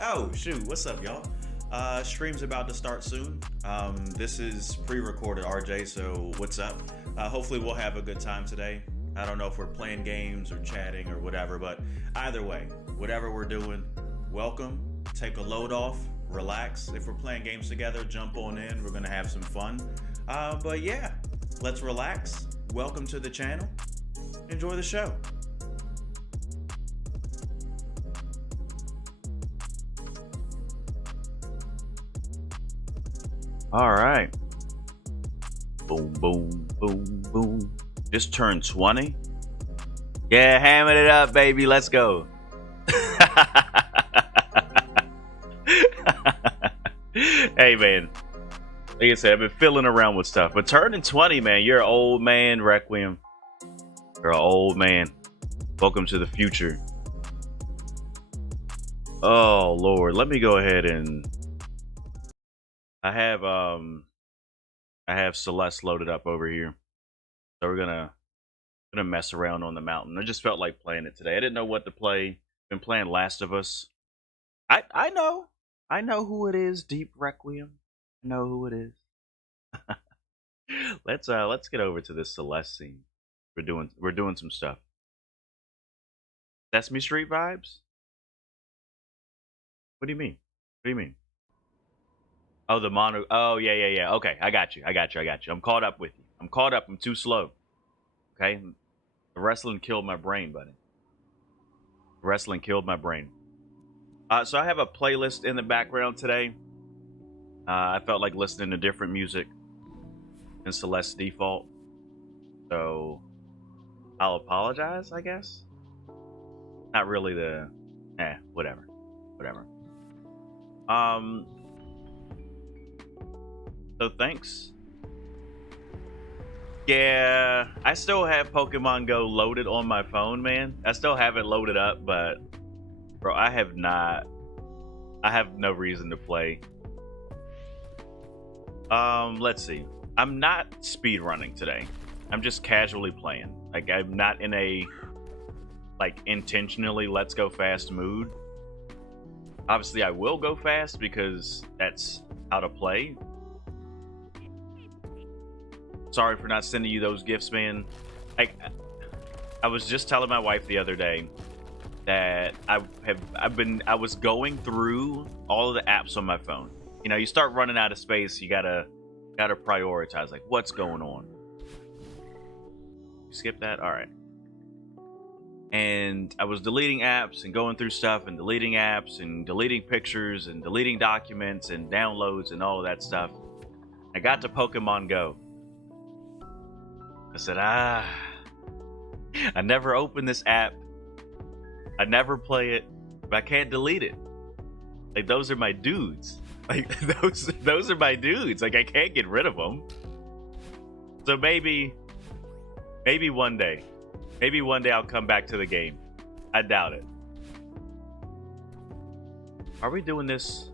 Oh, shoot. What's up, y'all? Stream's about to start soon. This is pre recorded, RJ, so what's up? Hopefully, we'll have a good time today. I don't know if we're playing games or chatting or whatever, but either way, whatever we're doing, welcome. Take a load off, relax. If we're playing games together, jump on in. We're going to have some fun. But yeah, let's relax. Welcome to the channel. Enjoy the show. All right. Boom, boom, boom, boom. Just turned 20. Yeah, hamming it up, baby. Let's go. Hey, man. Like I said, I've been fiddling around with stuff. But turning 20, man, you're an old man, Requiem. You're an old man. Welcome to the future. Oh, Lord. Let me go ahead and... I have Celeste loaded up over here. So we're gonna mess around on the mountain. I just felt like playing it today. I didn't know what to play. Been playing Last of Us. I know. I know who it is, Deep Requiem. I know who it is. Let's get over to this Celeste scene. We're doing some stuff. Sesame Street vibes? What do you mean? What do you mean? Oh, the mono. Oh, yeah. Okay, I got you. I'm caught up with you. I'm caught up. I'm too slow. Okay? The wrestling killed my brain, buddy. The wrestling killed my brain. So I have a playlist in the background today. I felt like listening to different music in Celeste default. So I'll apologize, I guess. Not really the... whatever. So thanks. Yeah, I still have Pokemon Go loaded on my phone, man. I still have it loaded up, but bro, I have no reason to play. Let's see. I'm not speed running today. I'm just casually playing. Like, I'm not in a intentionally let's go fast mood. Obviously, I will go fast because that's how to play. Sorry for not sending you those gifts, man. I was just telling my wife the other day that I was going through all of the apps on my phone. You know, you start running out of space, you gotta prioritize, like, what's going on. Skip that? Alright. And I was deleting apps and going through stuff and deleting apps and deleting pictures and deleting documents and downloads and all of that stuff. I got to Pokemon Go. I said, I never open this app. I never play it, but I can't delete it. Like, those are my dudes. Like, those are my dudes. Like, I can't get rid of them. So maybe one day. Maybe one day I'll come back to the game. I doubt it. Are we doing this?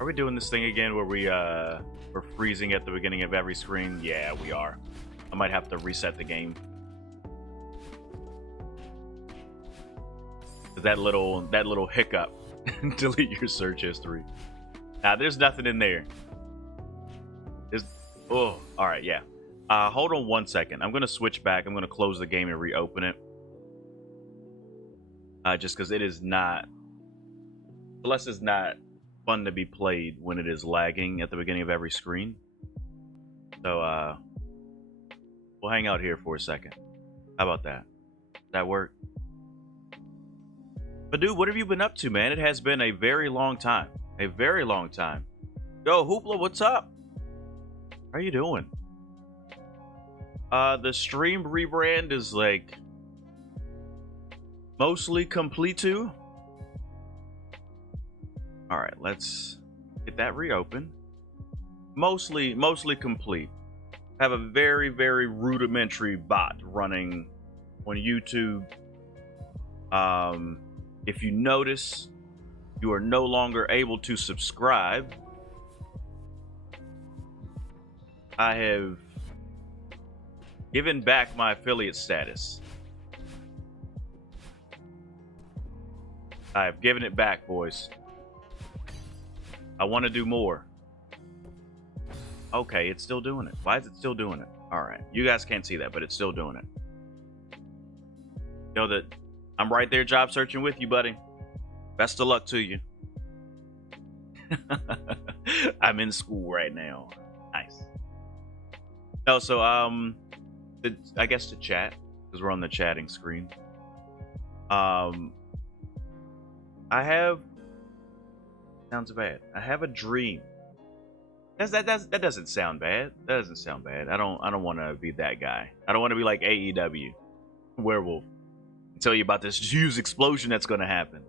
Are we doing this thing again where we're freezing at the beginning of every screen? Yeah, we are. I might have to reset the game. That little hiccup. Delete your search history. Now, there's nothing in there. All right, yeah. Hold on 1 second. I'm gonna switch back. I'm gonna close the game and reopen it. Just because it is not... Celeste is not fun to be played when it is lagging at the beginning of every screen. So, we'll hang out here for a second. How about that? Does that work? But dude, what have you been up to, man? It has been a very long time. A very long time. Yo, Hoopla, what's up? How are you doing? The stream rebrand is like mostly complete too. All right, let's get that reopened. Mostly complete. I have a very rudimentary bot running on YouTube. If you notice, you are no longer able to subscribe. I have given back my affiliate status. I've given it back, boys. I want to do more. Okay, it's still doing it. Why is it still doing it? All right, you guys can't see that, but it's still doing it. Know that I'm right there job searching with you, buddy. Best of luck to you. I'm in school right now. Nice. No, so I guess to chat, because we're on the chatting screen. I have, sounds bad. I have a dream. That doesn't sound bad. That doesn't sound bad. I don't want to be that guy. I don't want to be like AEW werewolf. Tell you about this huge explosion that's going to happen,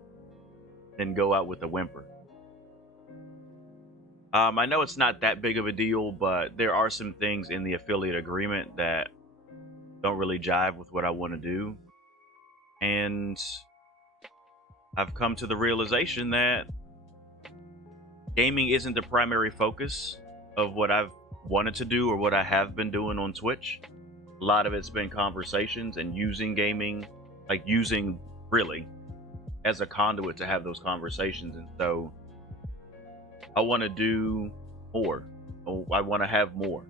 then go out with a whimper. I know it's not that big of a deal, but there are some things in the affiliate agreement that don't really jive with what I want to do. And I've come to the realization that gaming isn't the primary focus of what I've wanted to do or what I have been doing on Twitch. A lot of it's been conversations and using gaming, like using really as a conduit to have those conversations. And so I want to do more. I want to have more.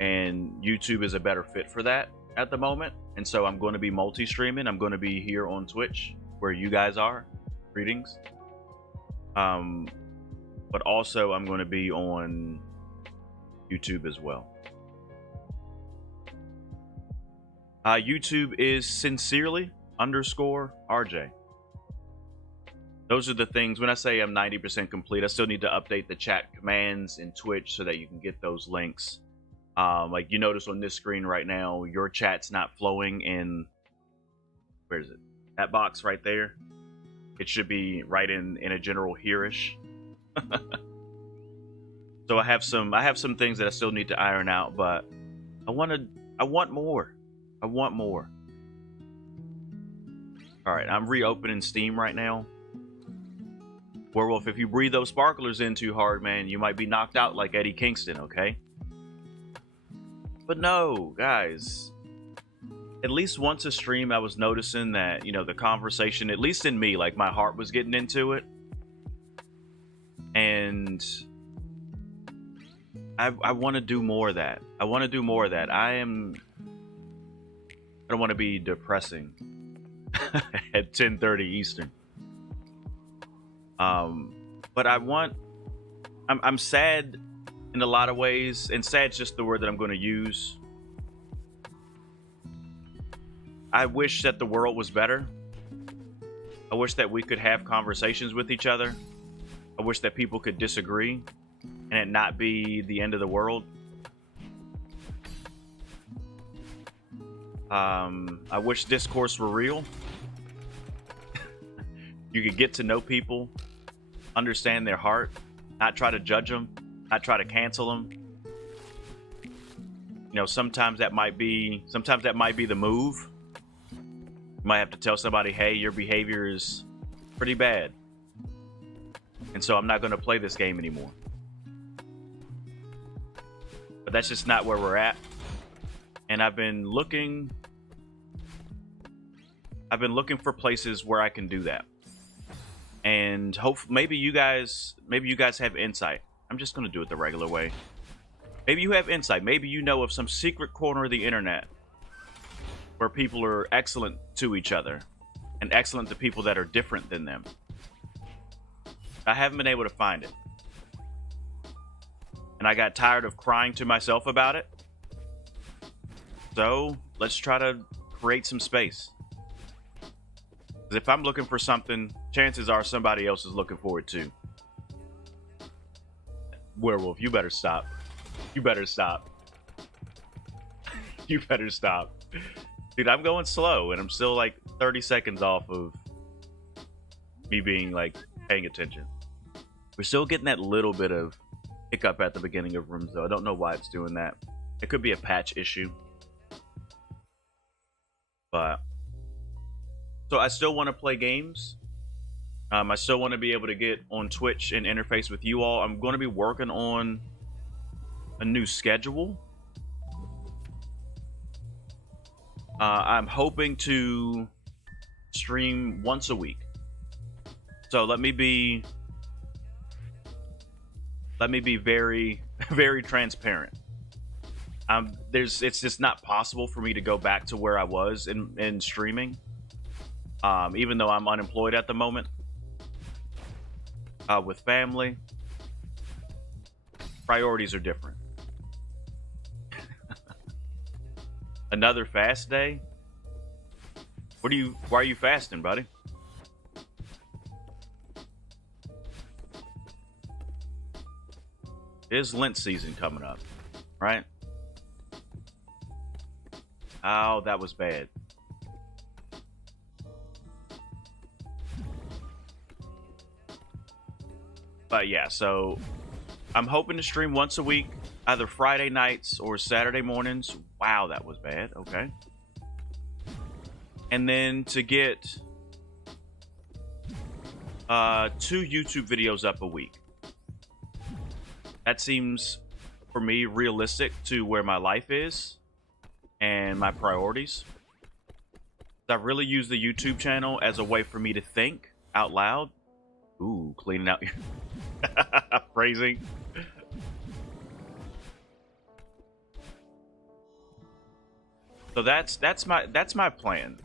And YouTube is a better fit for that at the moment. And so I'm going to be multi-streaming. I'm going to be here on Twitch where you guys are. Greetings. But also I'm going to be on YouTube as well. YouTube is sincerely_RJ. Those are the things. When I say I'm 90% complete, I still need to update the chat commands in Twitch so that you can get those links. Like you notice on this screen right now, your chat's not flowing in, where is it? That box right there. It should be right in a general here-ish. So I have some things that I still need to iron out, but I want more. I want more. All right, I'm reopening Steam right now. Werewolf, if you breathe those sparklers in too hard, man, you might be knocked out like Eddie Kingston, okay? But no, guys. At least once a stream, I was noticing that, you know, the conversation, at least in me, like my heart was getting into it. And I want to do more of that. I want to do more of that. I don't want to be depressing at 10:30 Eastern. But I'm sad in a lot of ways, and sad's just the word that I'm going to use. I wish that the world was better. I wish that we could have conversations with each other. I wish that people could disagree and it not be the end of the world. I wish discourse were real. You could get to know people, understand their heart, not try to judge them, not try to cancel them. You know, sometimes that might be the move. You might have to tell somebody, hey, your behavior is pretty bad, and so I'm not going to play this game anymore. But that's just not where we're at. And I've been looking for places where I can do that. And maybe you guys have insight. I'm just going to do it the regular way. Maybe you have insight. Maybe you know of some secret corner of the internet where people are excellent to each other and excellent to people that are different than them. I haven't been able to find it. And I got tired of crying to myself about it. So let's try to create some space. Because if I'm looking for something, chances are somebody else is looking for it too. Werewolf, you better stop. You better stop. You better stop. Dude, I'm going slow and I'm still like 30 seconds off of me being like paying attention. We're still getting that little bit of hiccup at the beginning of rooms though. I don't know why it's doing that. It could be a patch issue. But so I still want to play games. I still want to be able to get on Twitch and interface with you all. I'm going to be working on a new schedule. I'm hoping to stream once a week. So let me be very, very transparent. It's just not possible for me to go back to where I was in streaming. Even though I'm unemployed at the moment, with family, priorities are different. Another fast day? Why are you fasting, buddy? It is Lent season coming up, right? Oh, that was bad. But yeah, so I'm hoping to stream once a week, either Friday nights or Saturday mornings. Wow, that was bad. Okay. And then to get 2 YouTube videos up a week. That seems, for me, realistic to where my life is and my priorities. I've really used the YouTube channel as a way for me to think out loud. Ooh, cleaning out your phrasing. So that's my plan.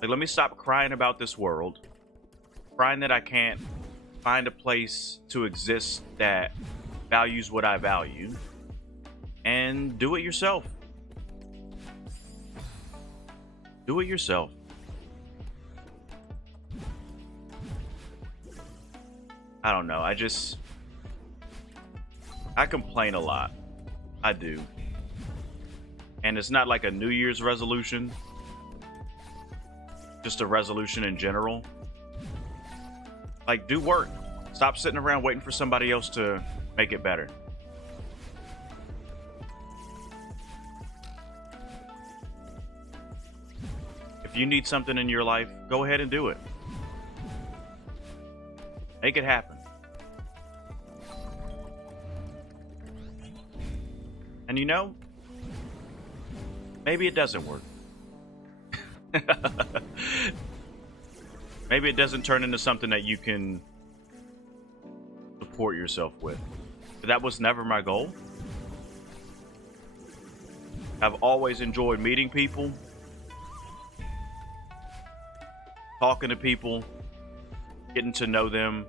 Like, let me stop crying about this world, crying that I can't find a place to exist that values what I value, and do it yourself. Do it yourself. I don't know. I complain a lot. I do. And it's not like a New Year's resolution, just a resolution in general. Like, do work. Stop sitting around waiting for somebody else to make it better. If you need something in your life, go ahead and do it. Make it happen. And you know, maybe it doesn't work. Maybe it doesn't turn into something that you can support yourself with. But that was never my goal. I've always enjoyed meeting people, talking to people, getting to know them.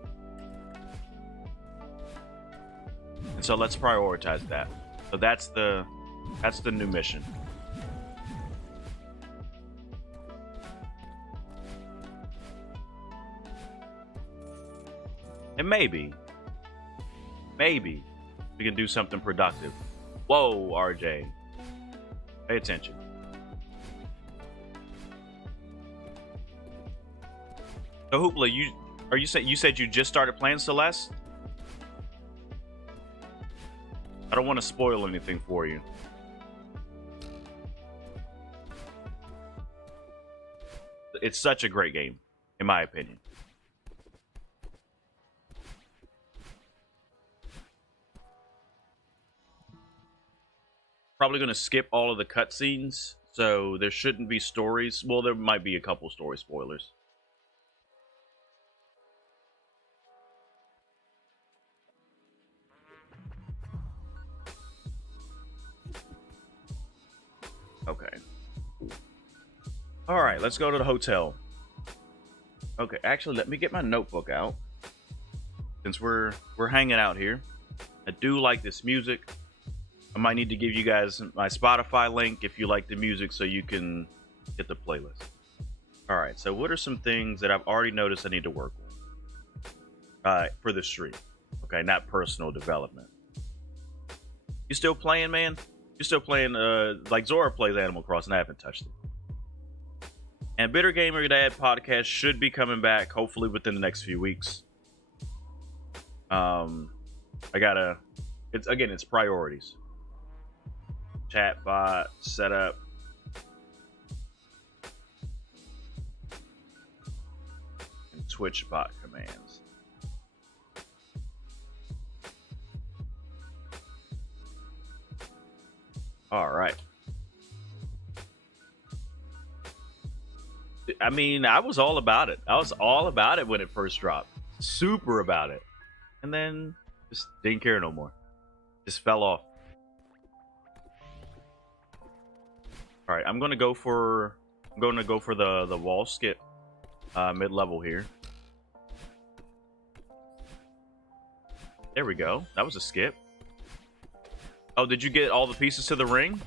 And so let's prioritize that. So that's the new mission. And maybe we can do something productive. Whoa, RJ. Pay attention. So Hoopla, you said you just started playing Celeste? I don't want to spoil anything for you. It's such a great game, in my opinion. Probably going to skip all of the cutscenes, so there shouldn't be stories. Well, there might be a couple story spoilers. Okay. All right, let's go to the hotel. Okay, actually, let me get my notebook out. Since we're hanging out here. I do like this music. I might need to give you guys my Spotify link if you like the music so you can get the playlist. All right, so what are some things that I've already noticed I need to work on for the stream? Okay, not personal development. You still playing, man? You still playing, like Zora plays Animal Crossing. I haven't touched it. And Bitter Gamer Dad podcast should be coming back, hopefully within the next few weeks. It's priorities. Chatbot, setup. And Twitch bot commands. All right. I mean, I was all about it. I was all about it when it first dropped. Super about it. And then just didn't care no more. Just fell off. All right, I'm gonna go for the wall skip mid level here. There we go. That was a skip. Oh, did you get all the pieces to the ring?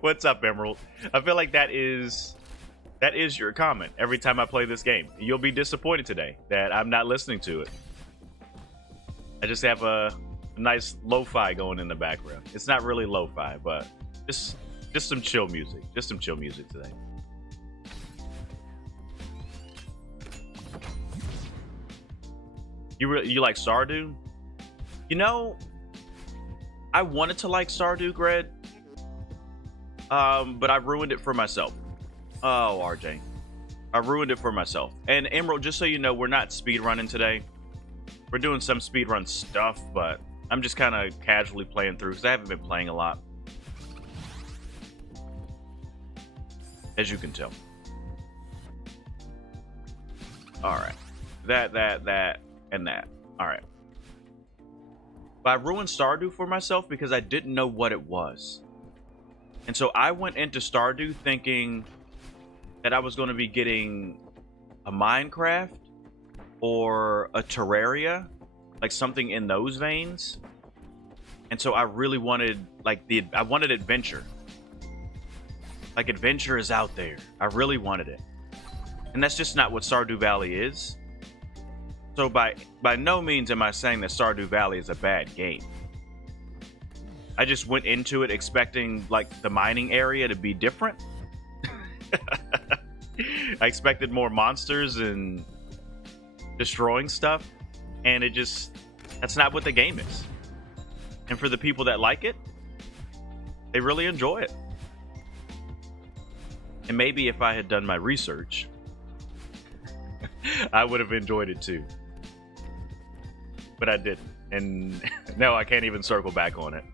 What's up, Emerald? I feel like that is your comment every time I play this game. You'll be disappointed today that I'm not listening to it. I just have a nice lo-fi going in the background. It's not really lo-fi, but just some chill music. Just some chill music today. You like Stardew? You know, I wanted to like Stardew, Gred, but I ruined it for myself. Oh, RJ. I ruined it for myself. And Emerald, just so you know, we're not speedrunning today. We're doing some speedrun stuff, but I'm just kind of casually playing through because I haven't been playing a lot. As you can tell. Alright. That, and that. Alright. But I ruined Stardew for myself because I didn't know what it was. And so I went into Stardew thinking that I was going to be getting a Minecraft or a Terraria, like something in those veins. And so I really wanted, like, I wanted adventure. Like, adventure is out there. I really wanted it. And that's just not what Stardew Valley is. So by no means am I saying that Stardew Valley is a bad game. I just went into it expecting, like, the mining area to be different. I expected more monsters and destroying stuff, and that's not what the game is. And for the people that like it, they really enjoy it. And maybe if I had done my research, I would have enjoyed it too. But I didn't. And no, I can't even circle back on it.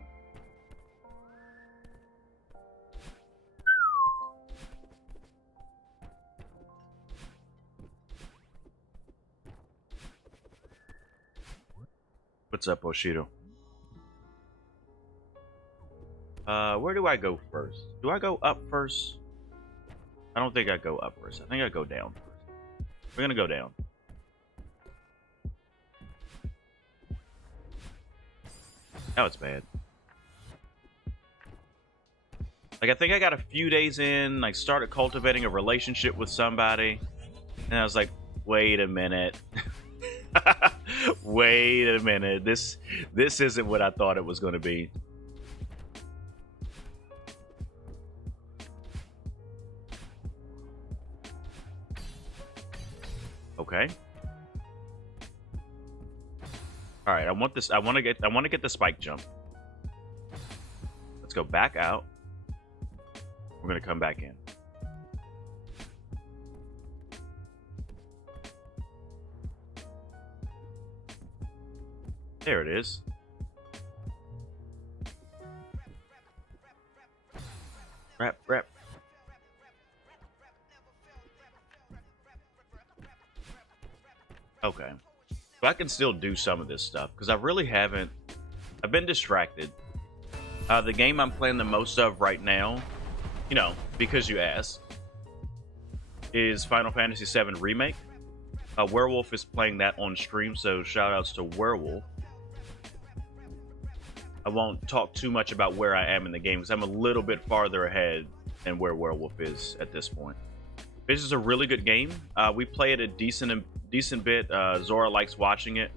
What's up, Oshido? Where do I go first? Do I go up first? I don't think I go up first. I think I go down first. We're gonna go down. Now it's bad. Like, I think I got a few days in, like, started cultivating a relationship with somebody, and I was like, wait a minute. Wait a minute. This isn't what I thought it was going to be. Okay. All right, I want this. I want to get the spike jump. Let's go back out. We're going to come back in. There it is. Rap. Okay. So I can still do some of this stuff because I really haven't. I've been distracted. The game I'm playing the most of right now, you know, because you asked, is Final Fantasy VII Remake. Werewolf is playing that on stream, so shout outs to Werewolf. I won't talk too much about where I am in the game because I'm a little bit farther ahead than where Werewolf is at this point. This is a really good game. We play it a decent bit. Zora likes watching it.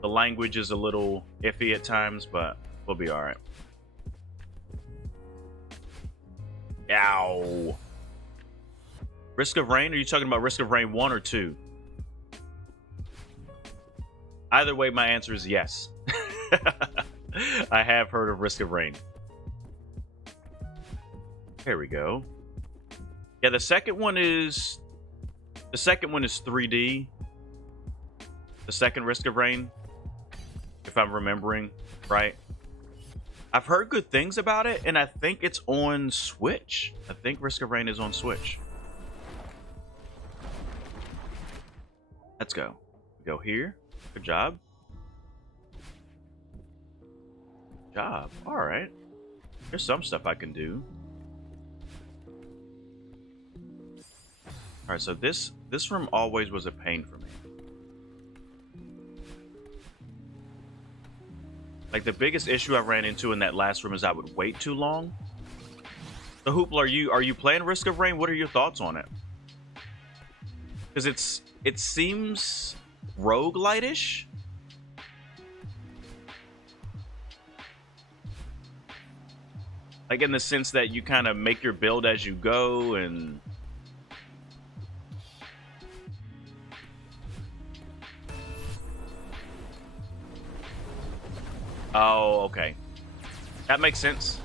The language is a little iffy at times, but we'll be all right. Ow. Risk of Rain? Are you talking about Risk of Rain 1 or 2? Either way, my answer is yes. I have heard of Risk of Rain. There we go. Yeah, the second one is The second one is 3D. The second Risk of Rain, if I'm remembering right. I've heard good things about it, and I think it's on Switch. I think Risk of Rain is on Switch. Let's go. Go here. Good job. Good job. All right. There's some stuff I can do. All right, so this room always was a pain for me. Like, the biggest issue I ran into in that last room is I would wait too long. So, Hoopla, are you playing Risk of Rain? What are your thoughts on it? Because it seems roguelite-ish. Like, in the sense that you kind of make your build as you go, and... Oh, okay. That makes sense.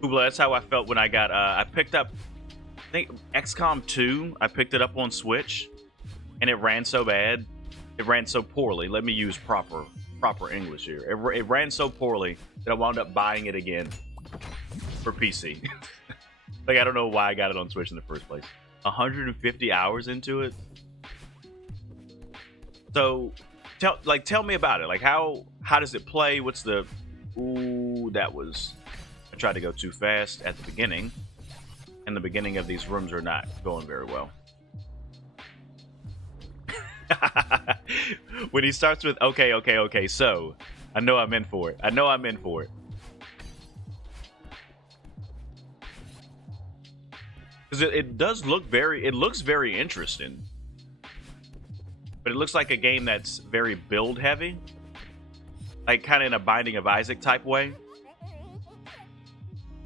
Hoopla, that's how I felt when I got... I picked up... I think XCOM 2. I picked it up on Switch, and it ran so bad. It ran so poorly. Let me use proper English here. It ran so poorly that I wound up buying it again for PC. Like, I don't know why I got it on Switch in the first place. 150 hours into it. So, tell me about it. Like, how does it play? What's the... Ooh, that was... I tried to go too fast at the beginning. And the beginning of these rooms are not going very well. When he starts with, okay, so... I know I'm in for it. Because it does look very... It looks very interesting. But it looks like a game that's very build-heavy. Like, kind of in a Binding of Isaac type way.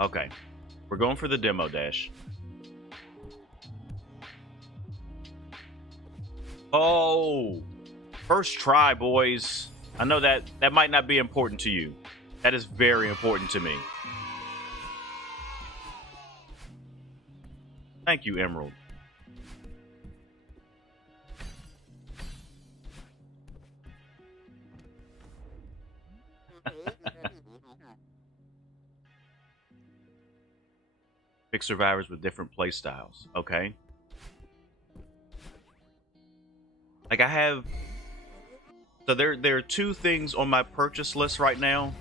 Okay. We're going for the demo dash. Oh! First try, boys. I know that might not be important to you. That is very important to me. Thank you, Emerald. Pick survivors with different play styles. Okay. Like, I have... So there are two things on my purchase list right now.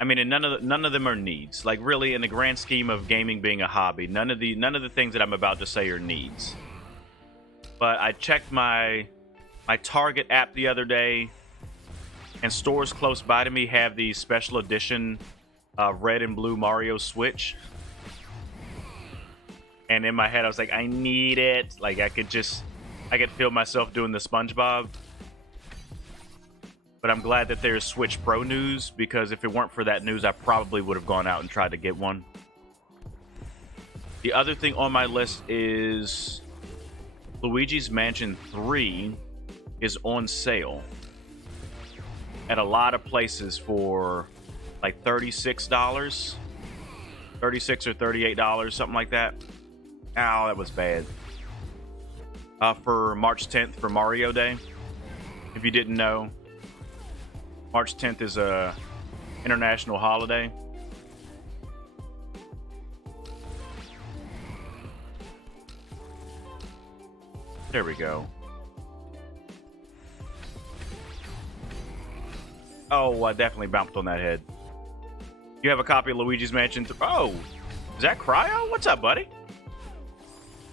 I mean, and none of them are needs. Like, really, in the grand scheme of gaming being a hobby, none of the things that I'm about to say are needs. But I checked my Target app the other day, and stores close by to me have the special edition red and blue Mario Switch. And in my head, I was like, I need it. Like, I could feel myself doing the SpongeBob. But I'm glad that there's Switch Pro news, because if it weren't for that news, I probably would have gone out and tried to get one. The other thing on my list is Luigi's Mansion 3 is on sale at a lot of places for like $36, $36 or $38, something like that. Ow, that was bad. For March 10th, for Mario Day. If you didn't know, March 10th is a international holiday. There we go. Oh, I definitely bounced on that head. You have a copy of Luigi's Mansion 3? Oh, is that Cryo? What's up, buddy?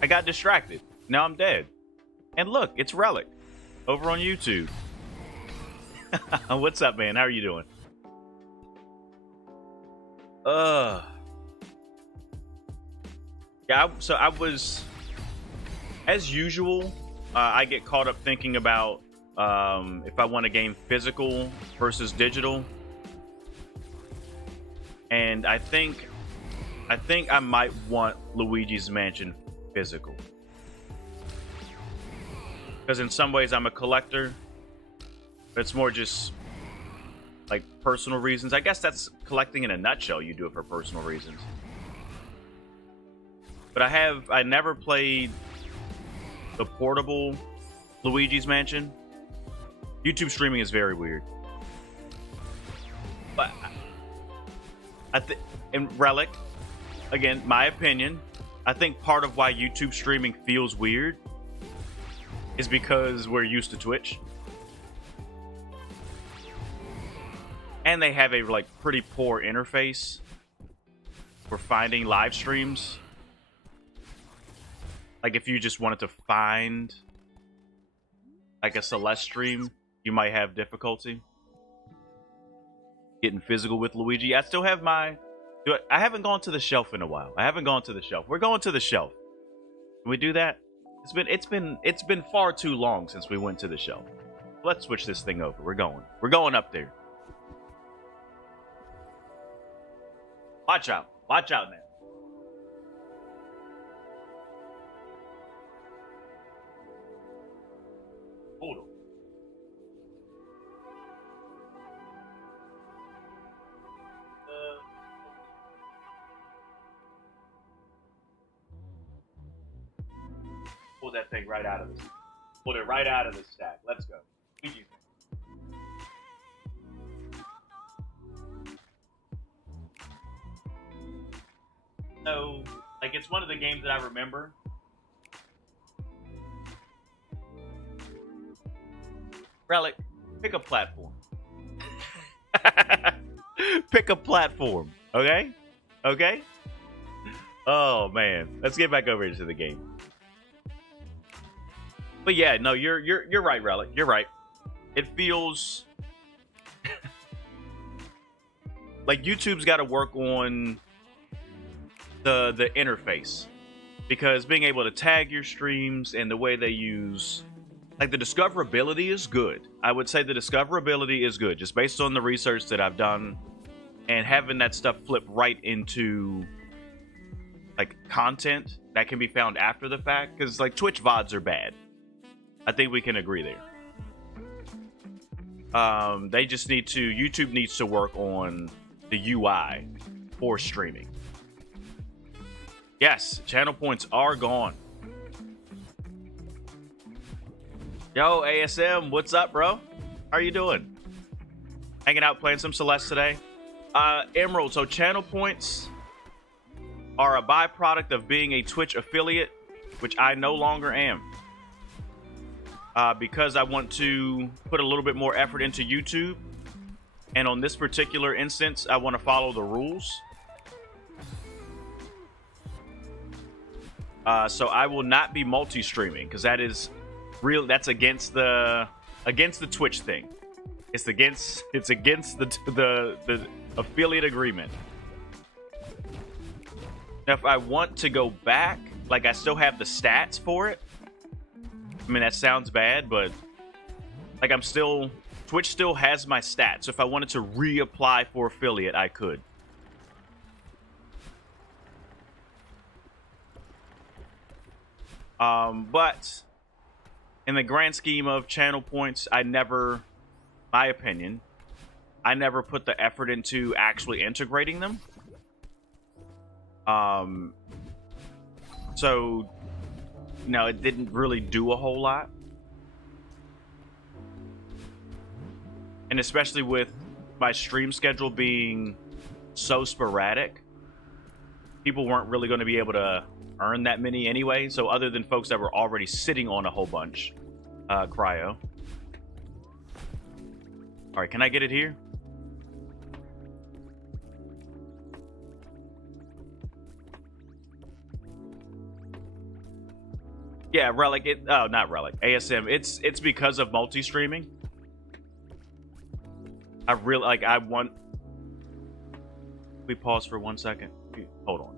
I got distracted. Now I'm dead. And look, it's Relic over on YouTube. What's up, man? How are you doing? Yeah, so I was, as usual, I get caught up thinking about if I want a game physical versus digital. And I think I might want Luigi's Mansion physical. Because in some ways I'm a collector. But it's more just like personal reasons. I guess that's collecting in a nutshell. You do it for personal reasons. But I never played the portable Luigi's Mansion, YouTube streaming is very weird. But I think in Relic, again, my opinion, I think part of why YouTube streaming feels weird is because we're used to Twitch. And they have a like pretty poor interface for finding live streams. Like if you just wanted to find like a Celeste stream, you might have difficulty getting physical with Luigi. I still have my... I haven't gone to the shelf in a while. I haven't gone to the shelf. We're going to the shelf. Can we do that? It's been far too long since we went to the shelf. Let's switch this thing over. We're going. We're going up there. Watch out. Watch out now. Hold on. Pull that thing right out of this. Pull it right out of the stack. Let's go. Luigi's So, like, it's one of the games that I remember. Relic, pick a platform. Pick a platform, okay? Okay? Oh man, let's get back over into the game. But yeah, no, you're right, Relic. You're right. It feels like YouTube's got to work on the interface, because being able to tag your streams and the way they use, like, the discoverability is good. I would say the discoverability is good, just based on the research that I've done, and having that stuff flip right into like content that can be found after the fact, because like Twitch VODs are bad. I think we can agree there. They just need to, YouTube needs to work on the UI for streaming. Yes, channel points are gone. Yo, ASM, what's up, bro? How are you doing? Hanging out playing some Celeste today. Emerald, so channel points are a byproduct of being a Twitch affiliate, which I no longer am. Because I want to put a little bit more effort into YouTube. And on this particular instance, I want to follow the rules. So I will not be multi-streaming, because that is real. That's against the Twitch thing. It's against the affiliate agreement. Now, if I want to go back, like, I still have the stats for it. I mean, that sounds bad, but like, Twitch still has my stats. So if I wanted to reapply for affiliate, I could. But in the grand scheme of channel points, my opinion, I never put the effort into actually integrating them. So, no, it didn't really do a whole lot. And especially with my stream schedule being so sporadic, people weren't really going to be able to earn that many anyway. So other than folks that were already sitting on a whole bunch, cryo. All right, can I get it here? Yeah, Relic. Not Relic. ASM. It's because of multi-streaming. I really like. I want. We pause for 1 second. Hold on.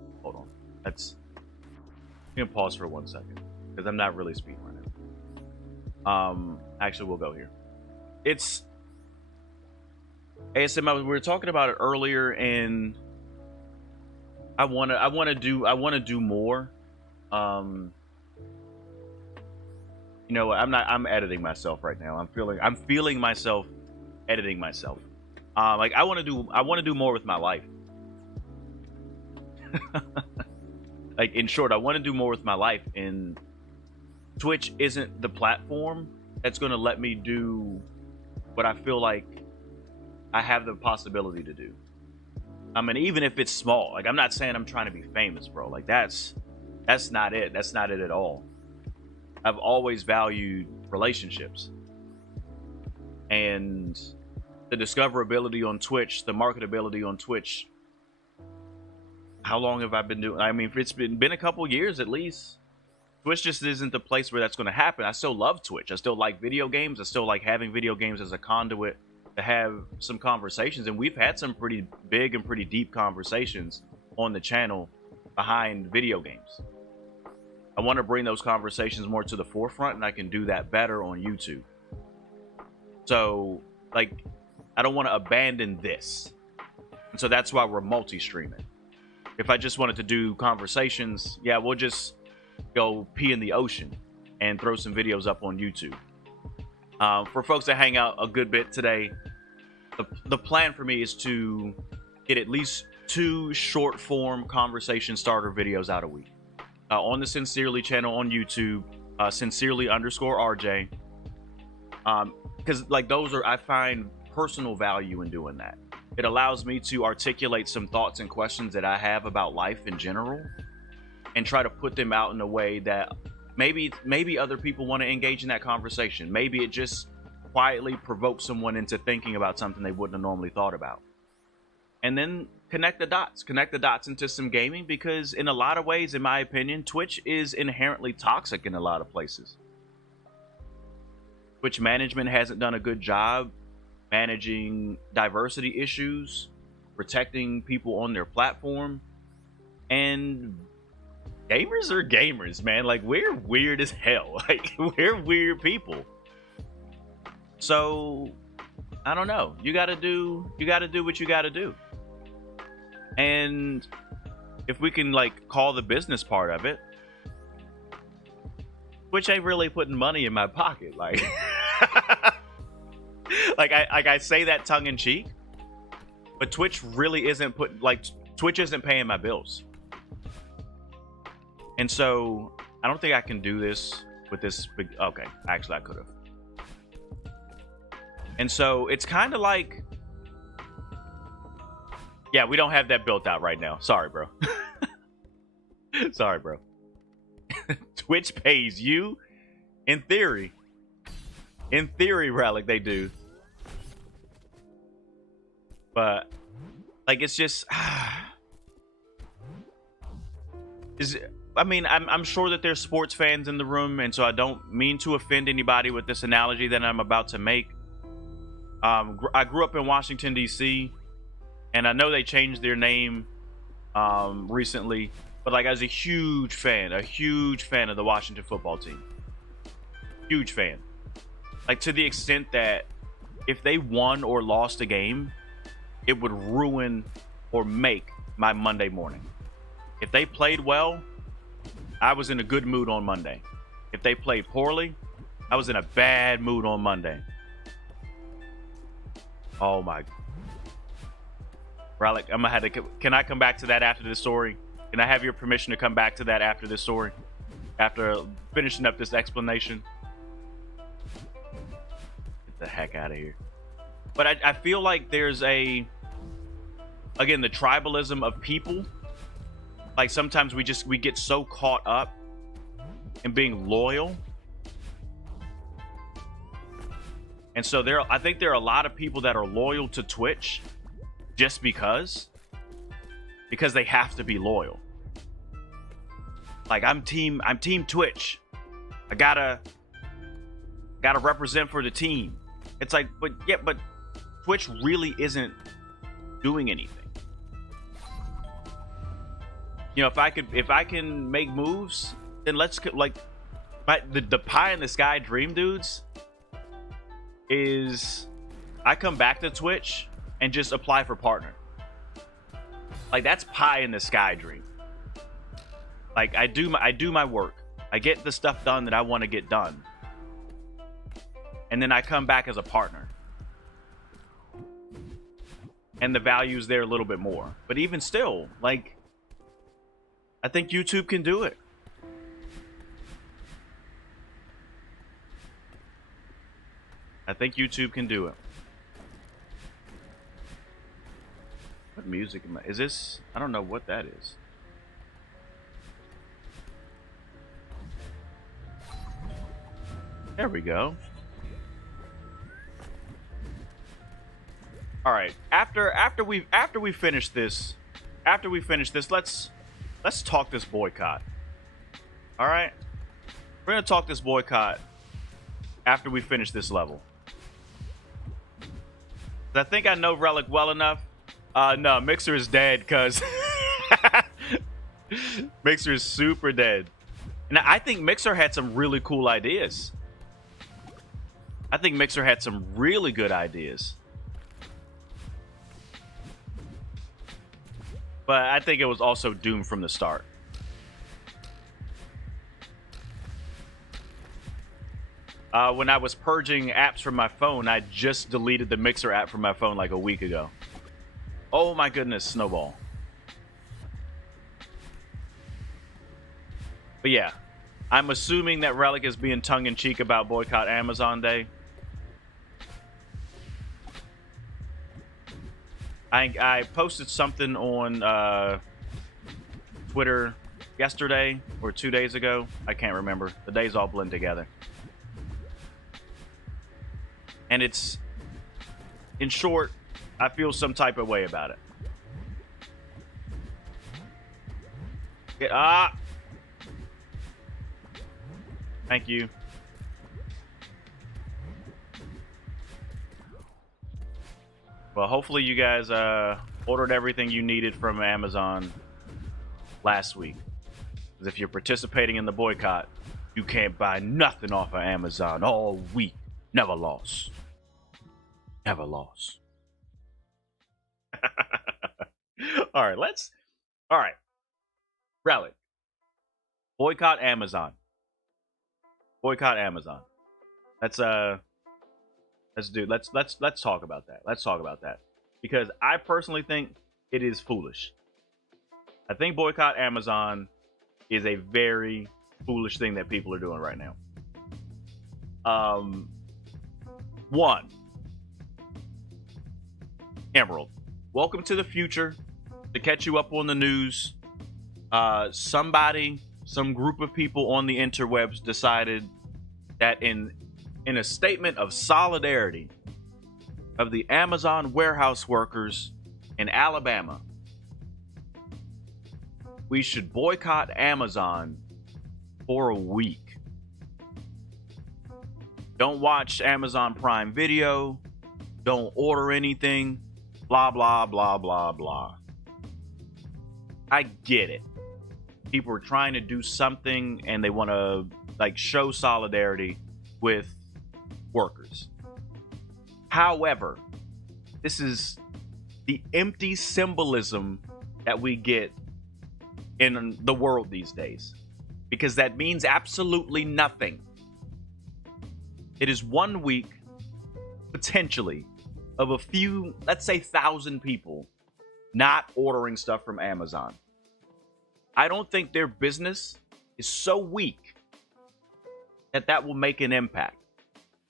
You can pause for 1 second, because I'm not really speaking right now. Actually, we'll go here. It's ASM. We were talking about it earlier, and I want to do more. You know what? I'm editing myself right now. I'm feeling myself editing myself. Like, I want to do more with my life. Like, in short, I want to do more with my life, and Twitch isn't the platform that's going to let me do what I feel like I have the possibility to do. I mean, even if it's small, like I'm not saying I'm trying to be famous, bro. Like that's not it. That's not it at all. I've always valued relationships and the discoverability on Twitch, the marketability on Twitch. How long have I been doing? I mean, it's been a couple years at least. Twitch just isn't the place where that's going to happen. I still love Twitch. I still like video games. I still like having video games as a conduit to have some conversations. And we've had some pretty big and pretty deep conversations on the channel behind video games. I want to bring those conversations more to the forefront, and I can do that better on YouTube. So, like, I don't want to abandon this. And so that's why we're multi-streaming. If I just wanted to do conversations, yeah, we'll just go pee in the ocean and throw some videos up on YouTube. For folks that hang out a good bit today, the plan for me is to get at least 2 short-form conversation starter videos out a week. On the Sincerely channel on YouTube, Sincerely_RJ. Because like those are, I find personal value in doing that. It allows me to articulate some thoughts and questions that I have about life in general and try to put them out in a way that maybe other people want to engage in that conversation. Maybe it just quietly provokes someone into thinking about something they wouldn't have normally thought about. And then connect the dots into some gaming, because in a lot of ways, in my opinion, Twitch is inherently toxic in a lot of places. Twitch management hasn't done a good job managing diversity issues, protecting people on their platform, and gamers are gamers, man. Like, we're weird as hell. Like, we're weird people. So, I don't know. You gotta do what you gotta do. And if we can, like, call the business part of it, Twitch ain't really putting money in my pocket. Like, I say that tongue in cheek, but Twitch really isn't Twitch isn't paying my bills. And so I don't think I can do this with this big. Okay, actually I could have. And so it's kind of like, yeah, we don't have that built out right now. Sorry, bro. Sorry, bro. Twitch pays you, in theory, Relic, they do. But like, it's just, I mean, I'm sure that there's sports fans in the room, and so I don't mean to offend anybody with this analogy that I'm about to make. I grew up in Washington, D.C., and I know they changed their name recently, but like, I was a huge fan of the Washington football team. Huge fan. Like, to the extent that if they won or lost a game, it would ruin or make my Monday morning. If they played well, I was in a good mood on Monday. If they played poorly, I was in a bad mood on Monday. Oh my. Relic, I'm gonna have to. Can I come back to that after this story? Can I have your permission to come back to that after this story? After finishing up this explanation? Get the heck out of here. But I feel like there's again, the tribalism of people. Like, sometimes we get so caught up in being loyal. And so I think there are a lot of people that are loyal to Twitch just because they have to be loyal. Like, I'm team Twitch. I gotta represent for the team. It's like, but Twitch really isn't doing anything. You know, if I can make moves, then let's, like, the pie in the sky dream, dudes, is I come back to Twitch and just apply for partner. Like, that's pie in the sky dream. Like, I do my work. I get the stuff done that I want to get done. And then I come back as a partner. And the value's there a little bit more. But even still, like, I think YouTube can do it. I think YouTube can do it. What music am I? Is this? I don't know what that is. There we go. All right. After we finish this, let's talk this boycott. All right. We're gonna talk this boycott after we finish this level. I think I know Relic well enough. No, Mixer is dead, cuz Mixer is super dead. And I think Mixer had some really cool ideas. I think Mixer had some really good ideas. But I think it was also doomed from the start. When I was purging apps from my phone, I just deleted the Mixer app from my phone like a week ago. Oh my goodness, Snowball. But yeah, I'm assuming that Relic is being tongue-in-cheek about Boycott Amazon Day. I posted something on Twitter yesterday or 2 days ago. I can't remember. The days all blend together. And it's, in short, I feel some type of way about it. Thank you. Well, hopefully you guys ordered everything you needed from Amazon last week. Because if you're participating in the boycott, you can't buy nothing off of Amazon all week. Never lost. Never lost. All right. Relic. Boycott Amazon. Boycott Amazon. Let's talk about that. Let's talk about that. Because I personally think it is foolish. I think boycott Amazon is a very foolish thing that people are doing right now. One, Emerald, welcome to the future. To catch you up on the news, some group of people on the interwebs decided that in a statement of solidarity of the Amazon warehouse workers in Alabama, we should boycott Amazon for a week. Don't watch Amazon Prime Video. Don't order anything. Blah, blah, blah, blah, blah. I get it. People are trying to do something and they want to show solidarity with workers. However, this is the empty symbolism that we get in the world these days, because that means absolutely nothing. It is 1 week, potentially, of a few, let's say 1,000 people not ordering stuff from Amazon. I don't think their business is so weak that will make an impact.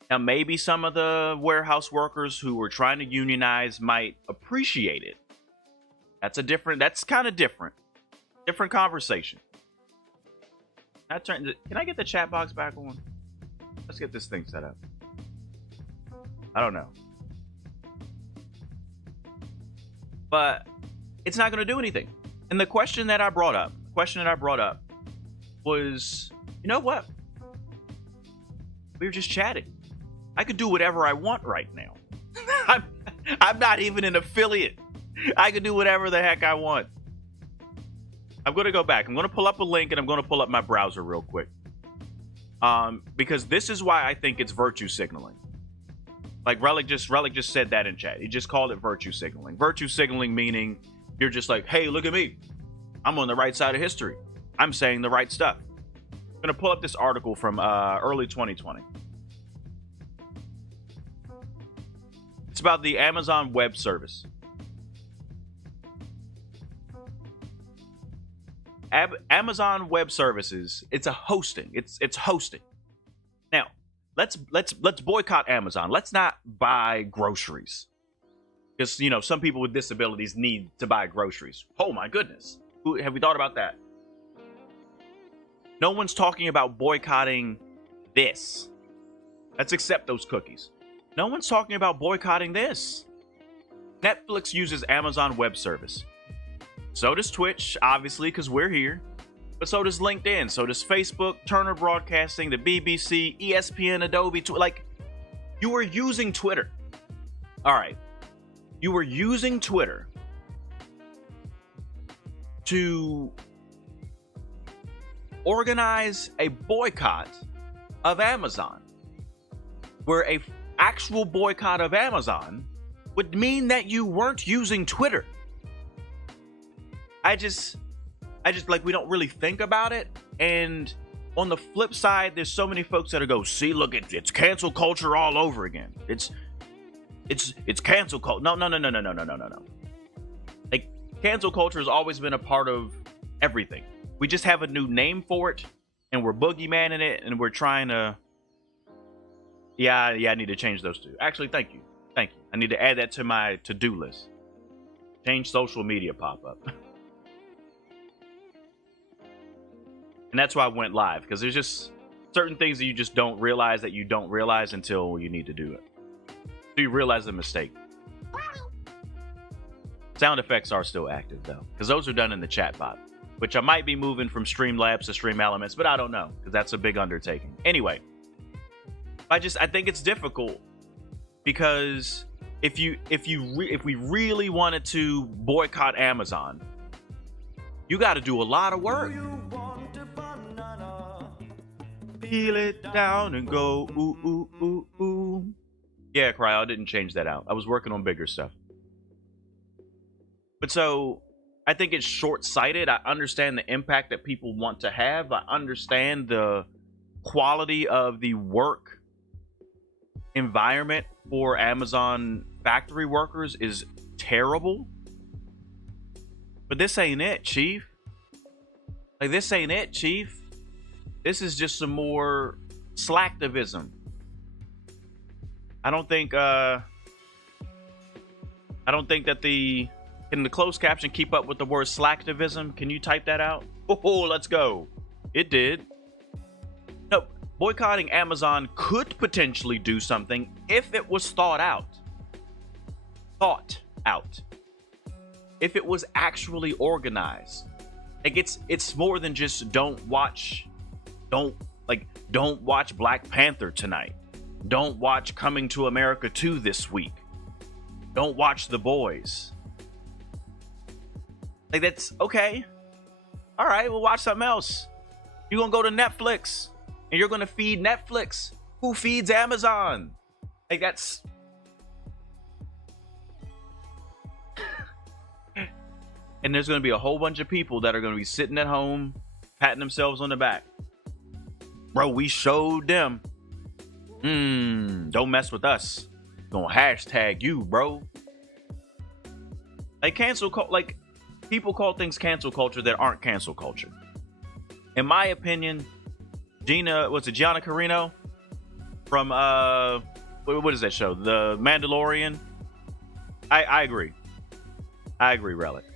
Now, maybe some of the warehouse workers who were trying to unionize might appreciate it. That's kind of different. Different conversation. Can I get the chat box back on? Let's get this thing set up. I don't know. But it's not going to do anything. And the question that I brought up was, you know what? We were just chatting. I could do whatever I want right now. I'm not even an affiliate. I could do whatever the heck I want. I'm going to go back. I'm going to pull up a link and I'm going to pull up my browser real quick. Because this is why I think it's virtue signaling. Like Relic just said that in chat. He just called it virtue signaling. Virtue signaling meaning you're just like, hey, look at me. I'm on the right side of history. I'm saying the right stuff. I'm going to pull up this article from early 2020. It's about the Amazon Web Service. Amazon Web Services, it's a hosting. It's hosting. Now, let's boycott Amazon. Let's not buy groceries. Because, you know, some people with disabilities need to buy groceries. Oh my goodness. Have we thought about that? No one's talking about boycotting this. Let's accept those cookies. No one's talking about boycotting this. Netflix uses Amazon Web Service. So does Twitch, obviously, because we're here. But so does LinkedIn. So does Facebook, Turner Broadcasting, the BBC, ESPN, Adobe. Like, you are using Twitter. All right. You were using Twitter to organize a boycott of Amazon, where a actual boycott of Amazon would mean that you weren't using Twitter. I just like, we don't really think about it. And on the flip side, there's so many folks that go, see, look, it's cancel culture all over again. It's cancel culture. No. Like, cancel culture has always been a part of everything. We just have a new name for it, and we're boogeymanning it, and we're trying to. Yeah, I need to change those two. Actually, thank you. I need to add that to my to-do list. Change social media pop-up. And that's why I went live, because there's just certain things that you just don't realize that you don't realize until you need to do it. So you realize the mistake. Sound effects are still active, though, because those are done in the chat bot, which I might be moving from Streamlabs to Stream Elements, but I don't know, because that's a big undertaking. Anyway, I think it's difficult, because if we really wanted to boycott Amazon, you got to do a lot of work. Peel it down and go ooh ooh ooh ooh. Yeah, Cryo, I didn't change that out. I was working on bigger stuff. But so, I think it's short-sighted. I understand the impact that people want to have. I understand the quality of the work environment for Amazon factory workers is terrible. But this ain't it, Chief. Like, this ain't it, Chief. This is just some more slacktivism. I don't think that can the closed caption keep up with the word slacktivism? Can you type that out? Oh, let's go. It did. No, boycotting Amazon could potentially do something if it was thought out. If it was actually organized. Like, it's more than just don't watch Black Panther tonight. Don't watch Coming to America 2 this week. Don't watch The Boys. Like, that's okay. All right, we'll watch something else. You're going to go to Netflix and you're going to feed Netflix. Who feeds Amazon? Like, that's... And there's going to be a whole bunch of people that are going to be sitting at home, patting themselves on the back. Bro, we showed them. Don't mess with us. Gonna hashtag you, bro. Like, people call things cancel culture that aren't cancel culture. In my opinion, Gianna Carino from what is that show? The Mandalorian. I agree. Relic.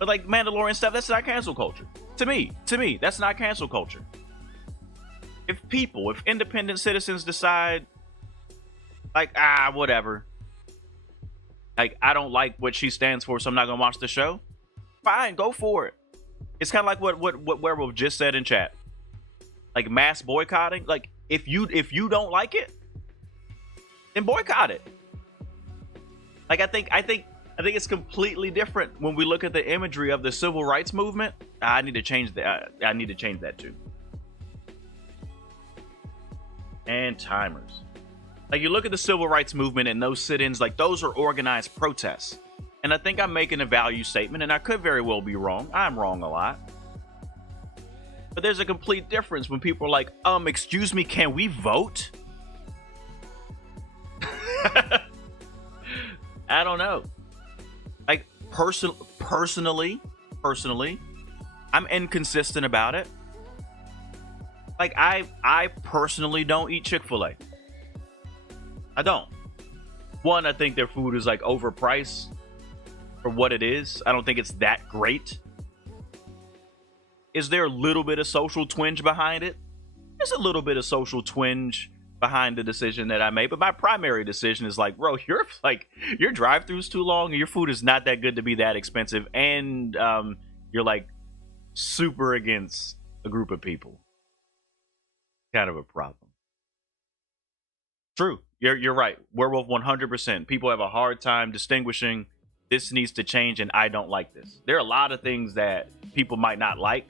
But like Mandalorian stuff, that's not cancel culture. To me, that's not cancel culture. If independent citizens decide, like, whatever, like, I don't like what she stands for, so I'm not gonna watch the show, fine, go for it. It's kind of like what Werewolf just said in chat. Like, mass boycotting. Like, if you don't like it, then boycott it. Like, I think it's completely different when we look at the imagery of the civil rights movement. I need to change that. I need to change that too. And timers. Like, you look at the civil rights movement and those sit-ins, like, those are organized protests. And I think I'm making a value statement, and I could very well be wrong. I'm wrong a lot. But there's a complete difference when people are like, excuse me, can we vote? I don't know. Like, personally, I'm inconsistent about it. Like I personally don't eat Chick-fil-A. I don't. One, I think their food is like overpriced for what it is. I don't think it's that great. Is there a little bit of social twinge behind it? There's a little bit of social twinge behind the decision that I made, but my primary decision is like, bro, your drive-through's too long, and your food is not that good to be that expensive, and you're like super against a group of people. Kind of a problem. True, you're right. Werewolf 100%. People have a hard time distinguishing this needs to change, and I don't like this. There are a lot of things that people might not like,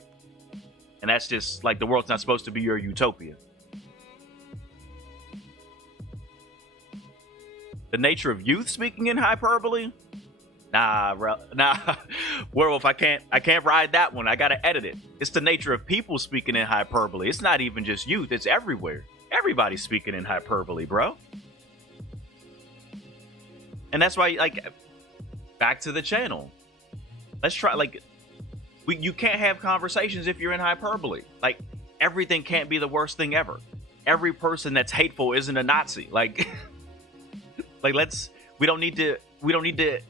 and that's just like the world's not supposed to be your utopia. The nature of youth speaking in hyperbole? Nah, Werewolf, I can't ride that one. I gotta edit it. It's the nature of people speaking in hyperbole. It's not even just youth, it's everywhere. Everybody's speaking in hyperbole, bro. And that's why, like, back to the channel. Let's try, like, you can't have conversations if you're in hyperbole. Like, everything can't be the worst thing ever. Every person that's hateful isn't a Nazi. Like, like we don't need to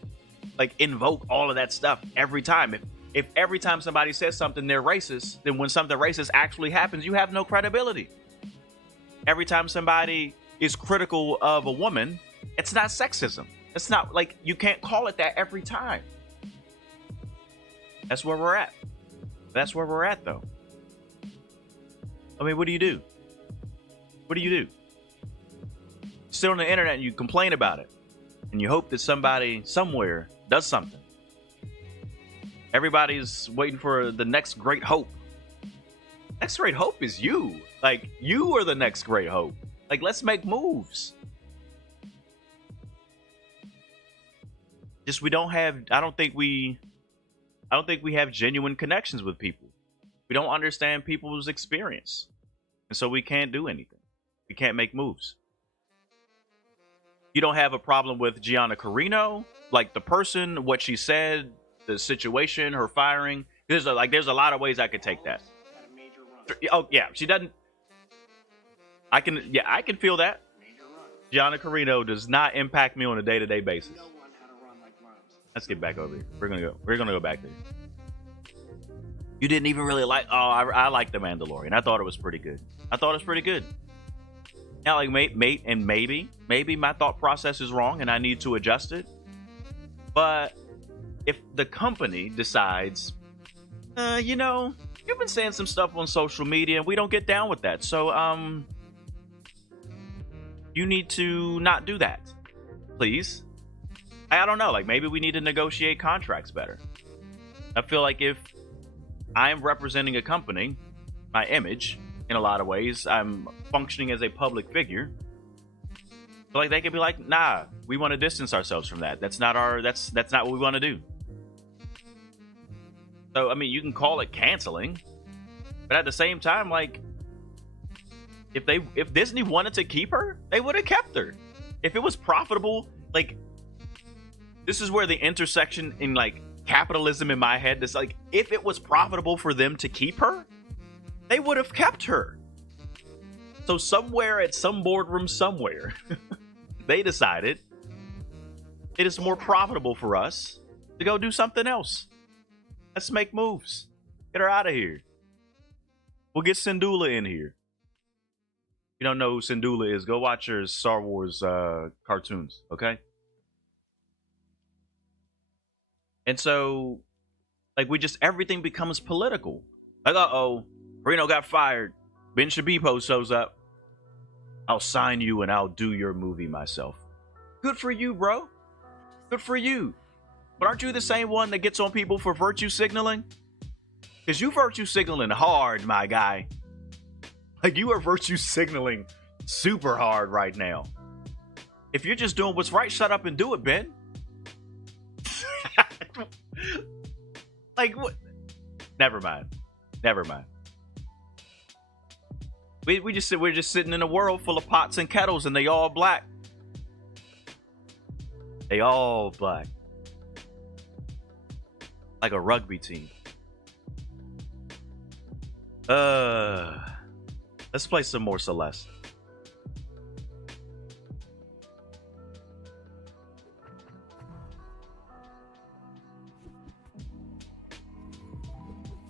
like invoke all of that stuff every time. If every time somebody says something they're racist, then when something racist actually happens, you have no credibility. Every time somebody is critical of a woman, it's not sexism. It's not, like, you can't call it that every time. That's where we're at. That's where we're at, though. I mean, what do you do? What do you do? Sit on the internet and you complain about it, and you hope that somebody somewhere does something. Everybody's waiting for the next great hope. Next great hope is you. Like, you are the next great hope. Like, let's make moves. Just, we don't have, I don't think we have genuine connections with people. We don't understand people's experience. And so we can't do anything. We can't make moves. You don't have a problem with Gianna Carino, like the person, what she said, the situation, her firing. There's a lot of ways I could take that. Oh yeah, she doesn't. I can feel that. Gianna Carino does not impact me on a day-to-day basis. Let's get back over here. We're gonna go back there. You didn't even really like. Oh, I like The Mandalorian. I thought it was pretty good. Now, like, maybe my thought process is wrong and I need to adjust it. But if the company decides, you've been saying some stuff on social media and we don't get down with that, so you need to not do that, please. I don't know. Like, maybe we need to negotiate contracts better. I feel like if I'm representing a company, my image, in a lot of ways, I'm functioning as a public figure. But like, they could be like, nah, we want to distance ourselves from that. That's not what we want to do. So, I mean, you can call it canceling, but at the same time, like, if Disney wanted to keep her, they would have kept her. If it was profitable, like, this is where the intersection in, like, capitalism in my head is, like, if it was profitable for them to keep her, they would have kept her. So somewhere at some boardroom somewhere, they decided it is more profitable for us to go do something else. Let's make moves. Get her out of here. We'll get Syndulla in here. If you don't know who Syndulla is, go watch her Star Wars cartoons, okay? And so, like, everything becomes political. Like, uh-oh, Reno got fired. Ben Shabipo shows up. I'll sign you and I'll do your movie myself. Good for you, bro. Good for you. But aren't you the same one that gets on people for virtue signaling? Because you virtue signaling hard, my guy. Like, you are virtue signaling super hard right now. If you're just doing what's right, shut up and do it, Ben. Like, what? Never mind. We're just sitting in a world full of pots and kettles, and they all black. They all black. Like a rugby team. Let's play some more Celeste.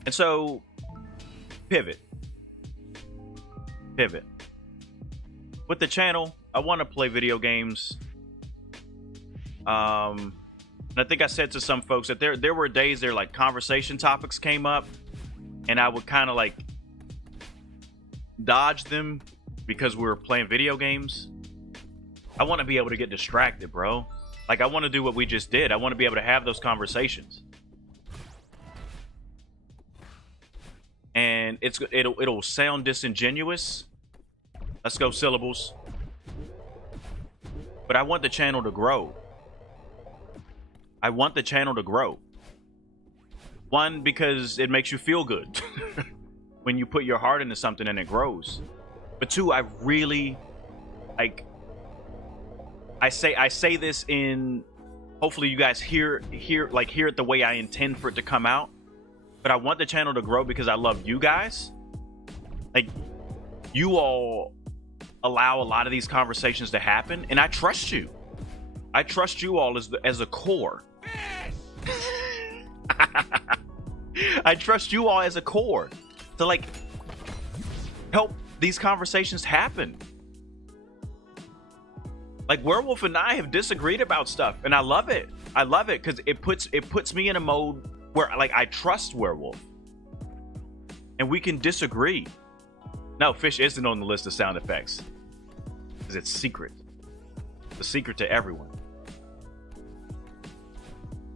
And so, pivot. With the channel, I want to play video games. And I think I said to some folks that there were days there like conversation topics came up, and I would kind of like dodge them because we were playing video games. I want to be able to get distracted, bro. Like, I want to do what we just did. I want to be able to have those conversations. And it'll sound disingenuous. Let's go syllables. But I want the channel to grow. I want the channel to grow. One, because it makes you feel good when you put your heart into something and it grows. But two, I really like. I say this in. Hopefully, you guys hear it the way I intend for it to come out. But I want the channel to grow because I love you guys. Like, you all allow a lot of these conversations to happen, and I trust you. I trust you all as a core. I trust you all as a core to like help these conversations happen. Like, Werewolf and I have disagreed about stuff, and I love it. I love it because it puts me in a mode where like I trust Werewolf, and we can disagree. No, fish isn't on the list of sound effects because it's secret. It's a secret to everyone.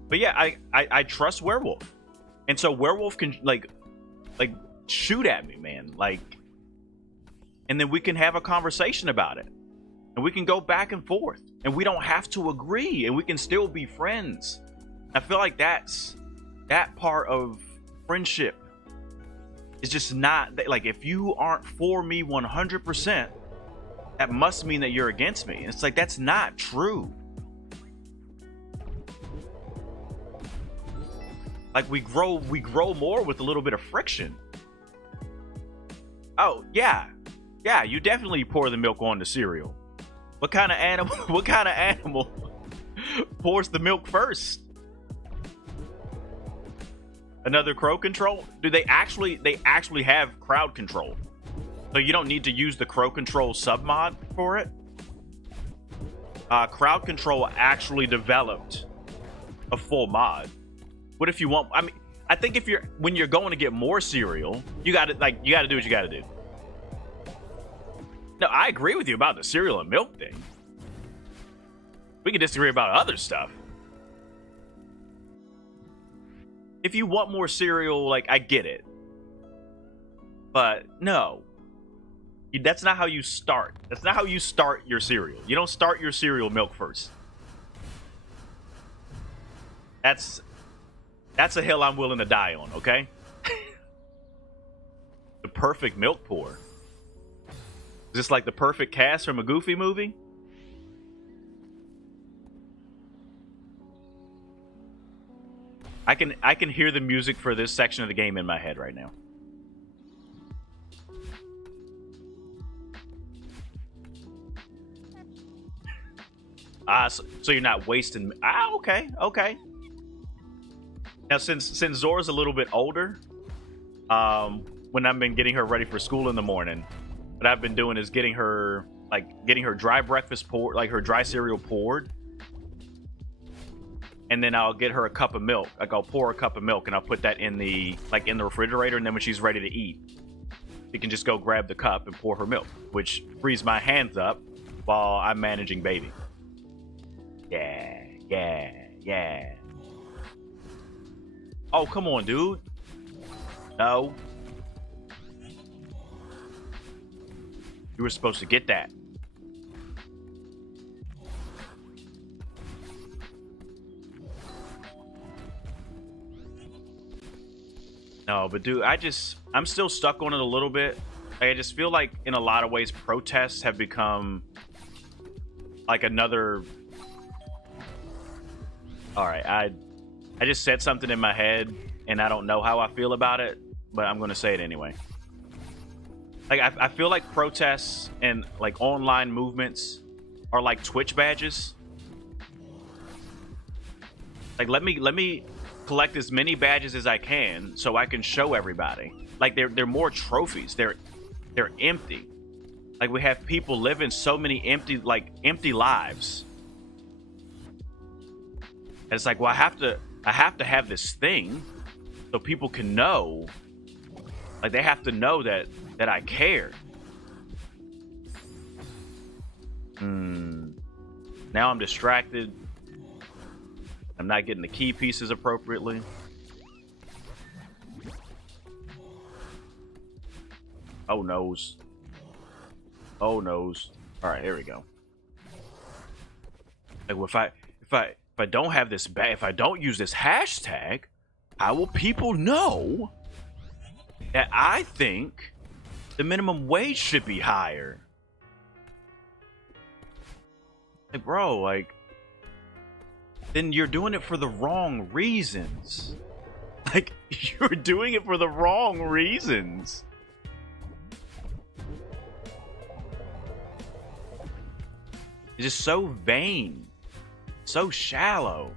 But yeah, I trust Werewolf, and so Werewolf can like shoot at me, man. Like, and then we can have a conversation about it, and we can go back and forth, and we don't have to agree, and we can still be friends. I feel like that part of friendship is just not like, if you aren't for me 100%, that must mean that you're against me. And it's like, that's not true. Like, we grow more with a little bit of friction. Oh yeah, you definitely pour the milk on the cereal. What kind of animal pours the milk first? Another crow control? Do they actually have crowd control? So you don't need to use the crow control submod for it? Crowd control actually developed a full mod. What if you want? I mean, I think when you're going to get more cereal, you gotta do what you gotta do. No, I agree with you about the cereal and milk thing. We can disagree about other stuff. If you want more cereal, like, I get it. But no. That's not how you start. That's not how you start your cereal. You don't start your cereal milk first. That's a hill I'm willing to die on, okay? The perfect milk pour. Is this like the perfect cast from a Goofy movie? I can hear the music for this section of the game in my head right now. So you're not wasting. Okay. Now, since Zora's a little bit older, when I've been getting her ready for school in the morning, what I've been doing is getting her dry breakfast poured, like her dry cereal poured. And then I'll get her a cup of milk. Like, I'll pour a cup of milk and I'll put that in the refrigerator. And then when she's ready to eat, she can just go grab the cup and pour her milk, which frees my hands up while I'm managing baby. Yeah. Oh, come on, dude. No. You were supposed to get that. No, but dude, I'm still stuck on it a little bit. Like, I just feel like in a lot of ways protests have become like another. All right, I just said something in my head and I don't know how I feel about it, but I'm going to say it anyway. Like I feel like protests and like online movements are like Twitch badges. Like let me collect as many badges as I can so I can show everybody. Like they're more trophies. They're empty. Like we have people living so many empty lives. And it's like, well, I have to have this thing so people can know. Like they have to know that I care. Now I'm distracted. I'm not getting the key pieces appropriately. Oh noes. Oh noes. All right, here we go. Like if I don't have this if I don't use this hashtag, how will people know that I think the minimum wage should be higher? Like, bro, like, then you're doing it for the wrong reasons. Like, you're doing it for the wrong reasons. It's just so vain, so shallow.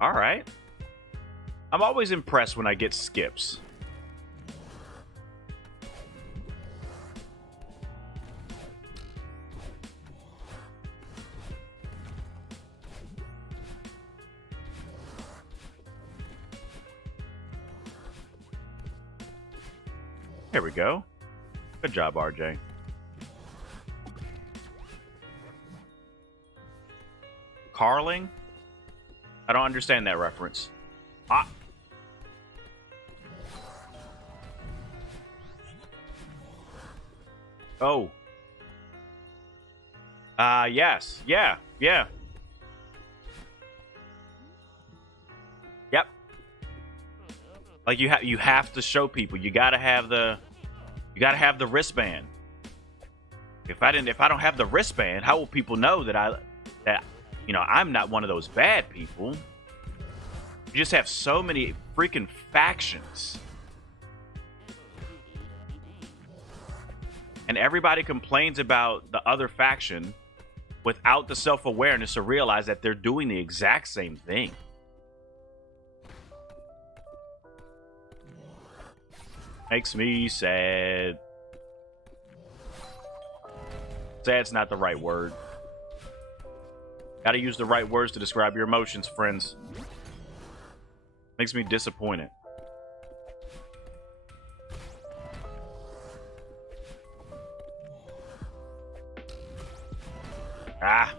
All right. I'm always impressed when I get skips. There we go. Good job, RJ. Carling? I don't understand that reference. Oh. Yes. Yeah. Yep. Like you have to show people. You gotta have the wristband. If I don't have the wristband, how will people know that I'm not one of those bad people? You just have so many freaking factions. And everybody complains about the other faction without the self-awareness to realize that they're doing the exact same thing. Makes me sad. Sad's not the right word. Gotta use the right words to describe your emotions, friends. Makes me disappointed. Ah.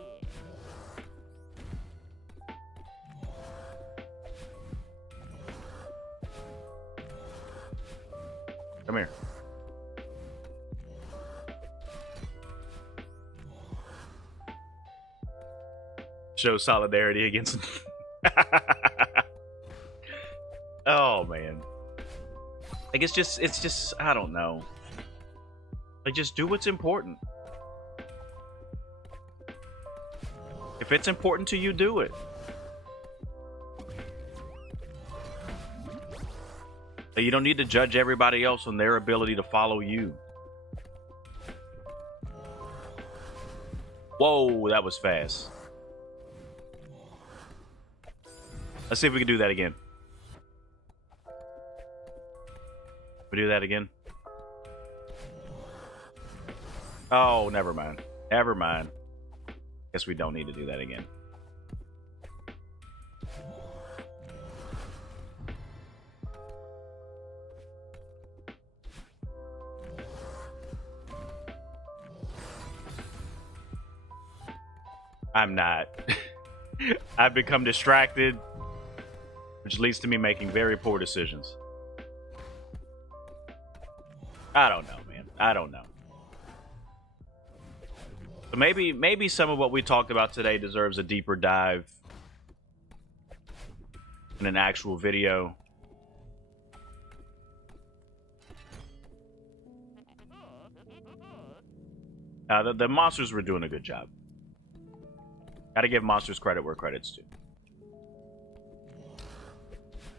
Come here. Show solidarity against... Oh, man. Like, it's just, I don't know. Like, just do what's important. If it's important to you, do it. Like, you don't need to judge everybody else on their ability to follow you. Whoa, that was fast. Let's see if we can do that again. We do that again. Oh, never mind. Never mind. Guess we don't need to do that again. I'm not. I've become distracted, which leads to me making very poor decisions. I don't know, man. I don't know. So maybe some of what we talked about today deserves a deeper dive in an actual video. The monsters were doing a good job. Gotta give monsters credit where credit's due.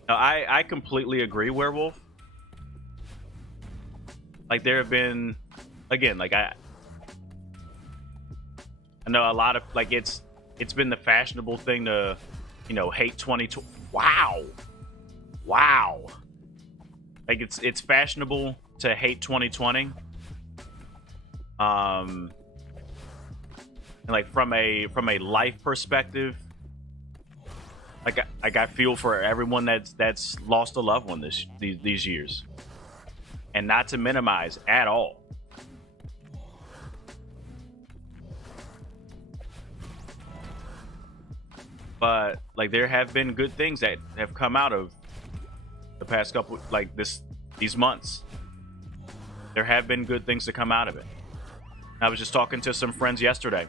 No, I completely agree, Werewolf. Like, there have been, again, like, I know a lot of, like, it's been the fashionable thing to, you know, hate 2020. Wow. Like, it's fashionable to hate 2020. And like, from a life perspective, like I feel for everyone that's lost a loved one these years, and not to minimize at all. But like, there have been good things that have come out of the past couple, like these months. There have been good things to come out of it. I was just talking to some friends yesterday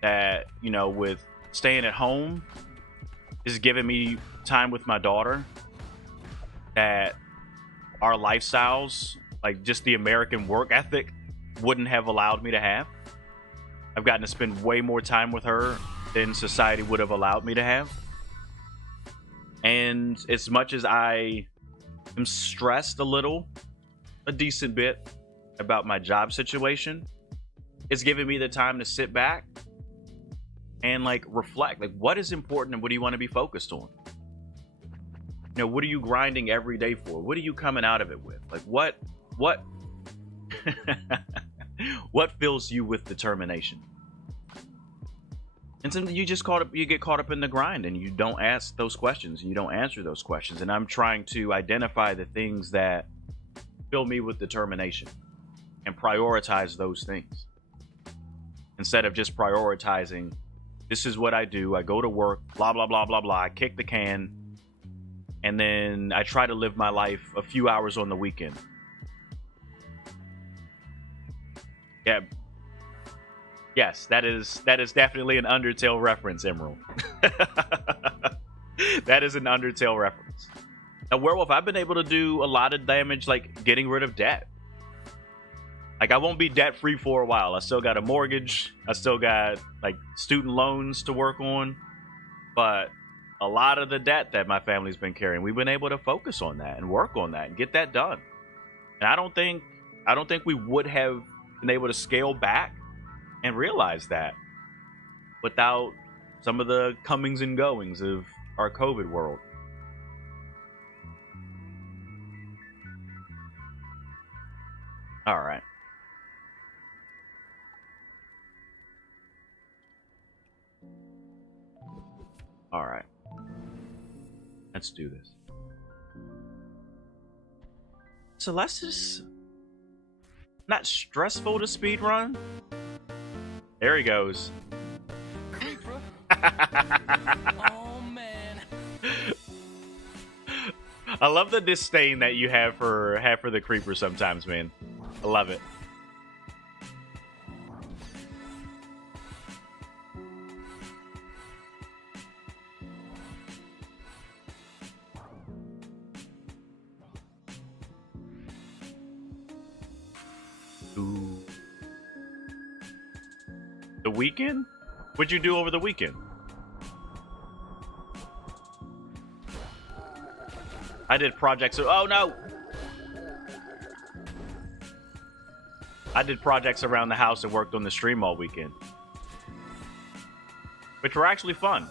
that, you know, with staying at home is giving me time with my daughter, that our lifestyles, like just the American work ethic, wouldn't have allowed me to have. I've gotten to spend way more time with her than society would have allowed me to have. And as much as I am stressed a decent bit about my job situation, it's giving me the time to sit back and like reflect, like, what is important and what do you want to be focused on? You know, what are you grinding every day for? What are you coming out of it with? Like, what what fills you with determination? And sometimes you get caught up in the grind, and you don't ask those questions, and you don't answer those questions. And I'm trying to identify the things that fill me with determination and prioritize those things, instead of just prioritizing, this is what I do, I go to work, blah blah blah blah blah, I kick the can, and then I try to live my life a few hours on the weekend. Yeah. Yes, that is definitely an Undertale reference, Emerald. That is an Undertale reference. Now, Werewolf, I've been able to do a lot of damage, like getting rid of debt. Like, I won't be debt-free for a while. I still got a mortgage. I still got, like, student loans to work on. But a lot of the debt that my family's been carrying, we've been able to focus on that and work on that and get that done. And I don't think we would have been able to scale back and realize that without some of the comings and goings of our COVID world. All right. All right. Let's do this. Celeste is not stressful to speedrun. There he goes. Oh man. I love the disdain that you have for the creeper sometimes, man. I love it. Ooh. The weekend? What'd you do over the weekend? I did projects. Oh no! I did projects around the house and worked on the stream all weekend, which were actually fun.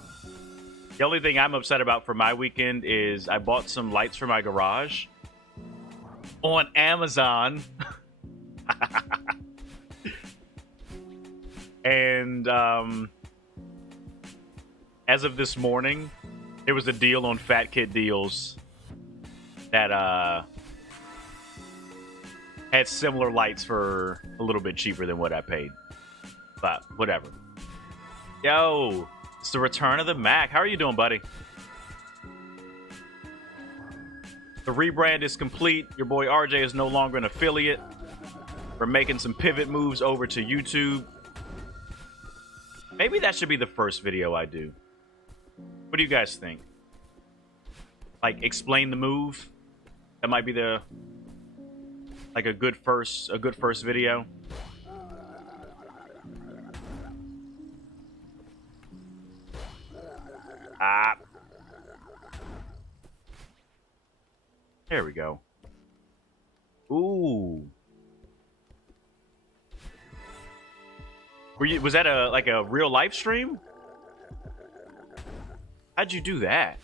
The only thing I'm upset about for my weekend is I bought some lights for my garage on Amazon. And as of this morning, there was a deal on Fat Kid Deals that had similar lights for a little bit cheaper than what I paid. But whatever. Yo, it's the return of the Mac. How are you doing, buddy? The rebrand is complete. Your boy RJ is no longer an affiliate. We're making some pivot moves over to YouTube. Maybe that should be the first video I do. What do you guys think? Like, explain the move? That might be the like a good first video. Ah. There we go. Ooh. Was that like a real live stream? How'd you do that?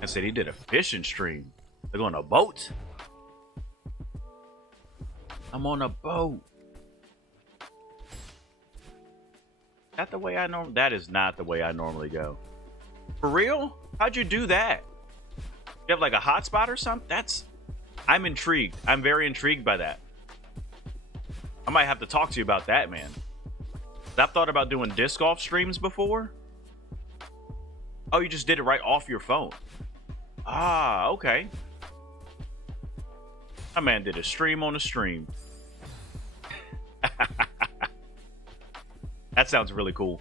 I said he did a fishing stream. They're on a boat. I'm on a boat. Is that the way I normally? That is not the way I normally go. For real? How'd you do that? You have like a hotspot or something? I'm intrigued. I'm very intrigued by that. I might have to talk to you about that, man. I've thought about doing disc golf streams before. Oh, you just did it right off your phone. Ah, okay. My man did a stream on a stream. That sounds really cool.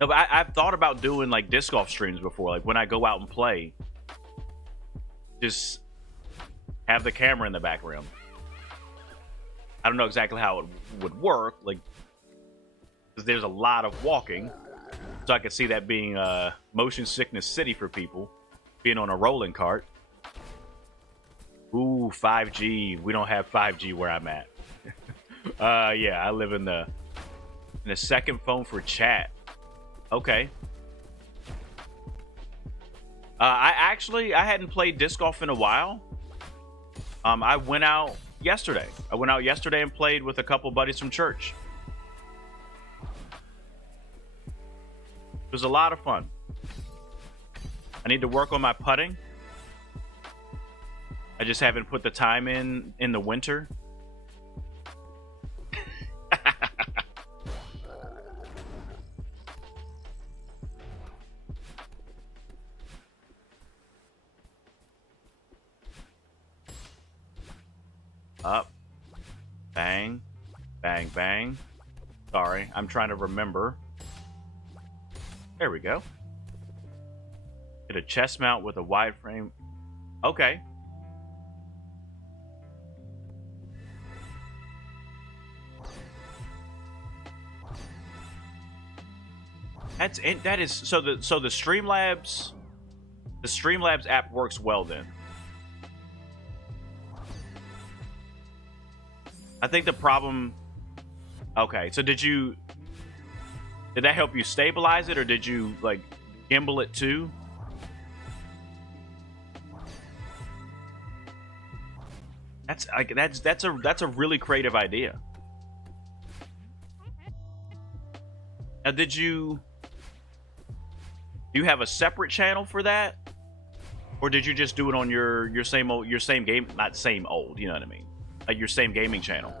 No, but I've thought about doing like disc golf streams before. Like when I go out and play, just have the camera in the background. I don't know exactly how it would work, like, because there's a lot of walking. So I could see that being motion sickness city for people, being on a rolling cart. Ooh, 5G. We don't have 5G where I'm at. Yeah, I live in the second phone for chat. Okay. I hadn't played disc golf in a while. I went out yesterday. And played with a couple buddies from church. It was a lot of fun. I need to work on my putting. I just haven't put the time in the winter. Up. Bang. Bang, bang. Sorry, I'm trying to remember. There we go. Get a chest mount with a wide frame. Okay. That's it. That is so the Streamlabs app works well then. I think the problem. Okay, so did that help you stabilize it, or did you like gimbal it too? That's a really creative idea. Now, do you have a separate channel for that, or did you just do it on your same game? Not same old, you know what I mean? Like your same gaming channel.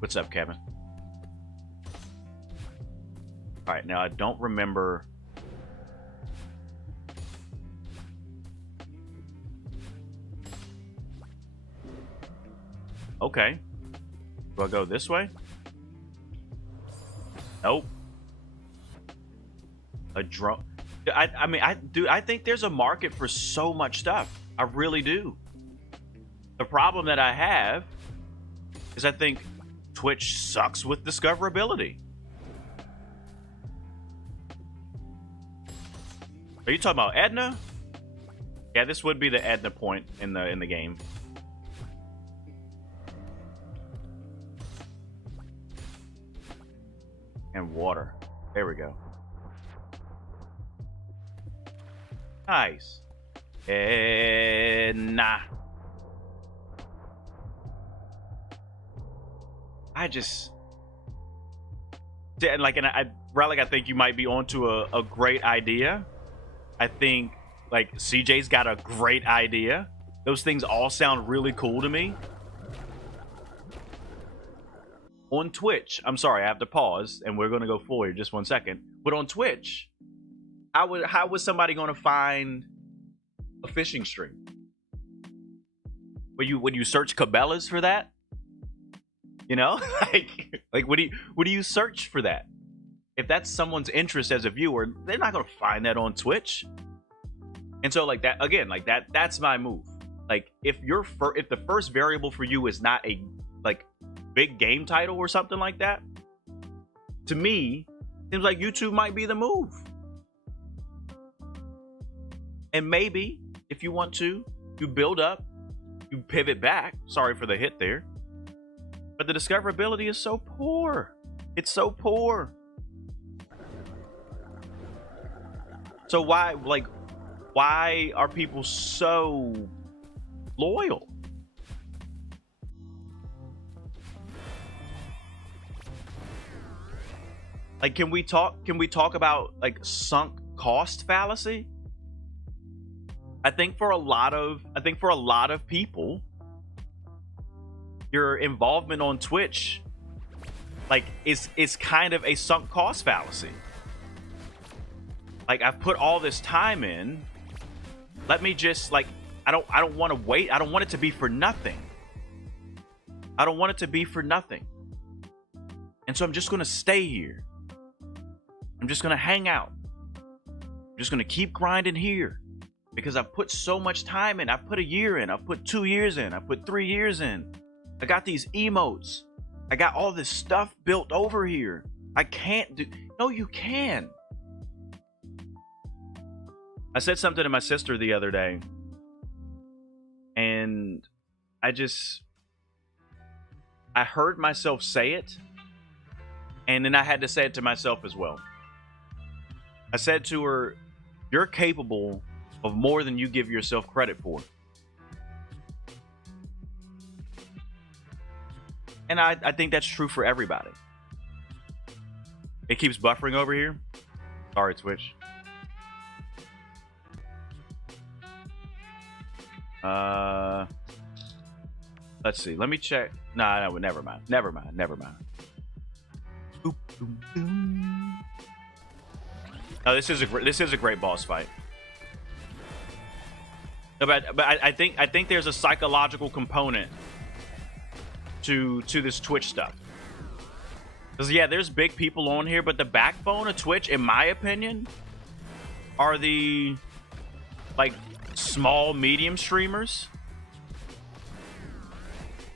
What's up, Kevin? All right, now I don't remember. Okay. Do I go this way? Nope. A drone. I think there's a market for so much stuff. I really do. The problem that I have is I think Twitch sucks with discoverability. Are you talking about Edna? Yeah, this would be the Edna point in the game. And water. There we go. Nice. Nah. I think you might be onto a great idea. I think like CJ's got a great idea. Those things all sound really cool to me. On Twitch, I'm sorry, I have to pause, and we're gonna go forward just 1 second. But on Twitch, how was somebody gonna find a fishing stream? Would you search Cabela's for that? You know, like would you search for that? If that's someone's interest as a viewer, they're not gonna find that on Twitch. And so like that again, like that's my move. Like if if the first variable for you is not a like big game title or something like that, to me, seems like YouTube might be the move. And maybe if you want to, you build up, you pivot back. Sorry for the hit there. But the discoverability is so poor. It's so poor. So why are people so loyal? Like, can we talk about like sunk cost fallacy? I think for a lot of people, your involvement on Twitch like is kind of a sunk cost fallacy. Like, I've put all this time in. Let me just like I don't want to wait. I don't want it to be for nothing. I don't want it to be for nothing. And so I'm just going to stay here. I'm just going to hang out. I'm just going to keep grinding here because I've put so much time in. I've put a year in. I've put 2 years in. I've put 3 years in. I got these emotes. I got all this stuff built over here. I can't do... No, you can. I said something to my sister the other day, and I heard myself say it, and then I had to say it to myself as well. I said to her, you're capable of more than you give yourself credit for. And I think that's true for everybody. It keeps buffering over here. Sorry, Twitch. Let's see. Let me check. No, never mind. Boop, boom, boom. Oh, this is a great boss fight. No, but I think there's a psychological component to this Twitch stuff. Because yeah, there's big people on here, but the backbone of Twitch, in my opinion, are the like small, medium streamers.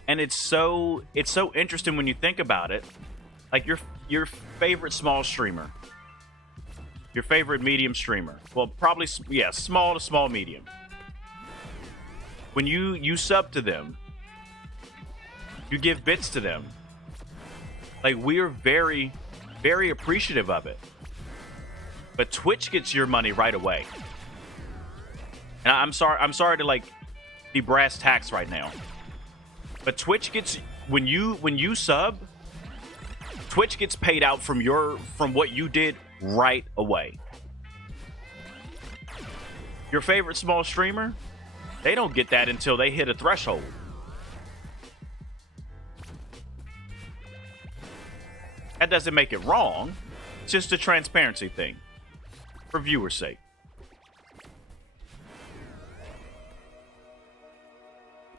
And it's so interesting when you think about it. Like your favorite small streamer, your favorite medium streamer. Well, probably yeah, small to small medium. When you sub to them, you give bits to them. Like, we're very, very appreciative of it. But Twitch gets your money right away. And I'm sorry to like be brass tacks right now. But Twitch gets when you sub, Twitch gets paid out from what you did right away. Your favorite small streamer, they don't get that until they hit a threshold. That doesn't make it wrong. It's just a transparency thing. For viewers' sake.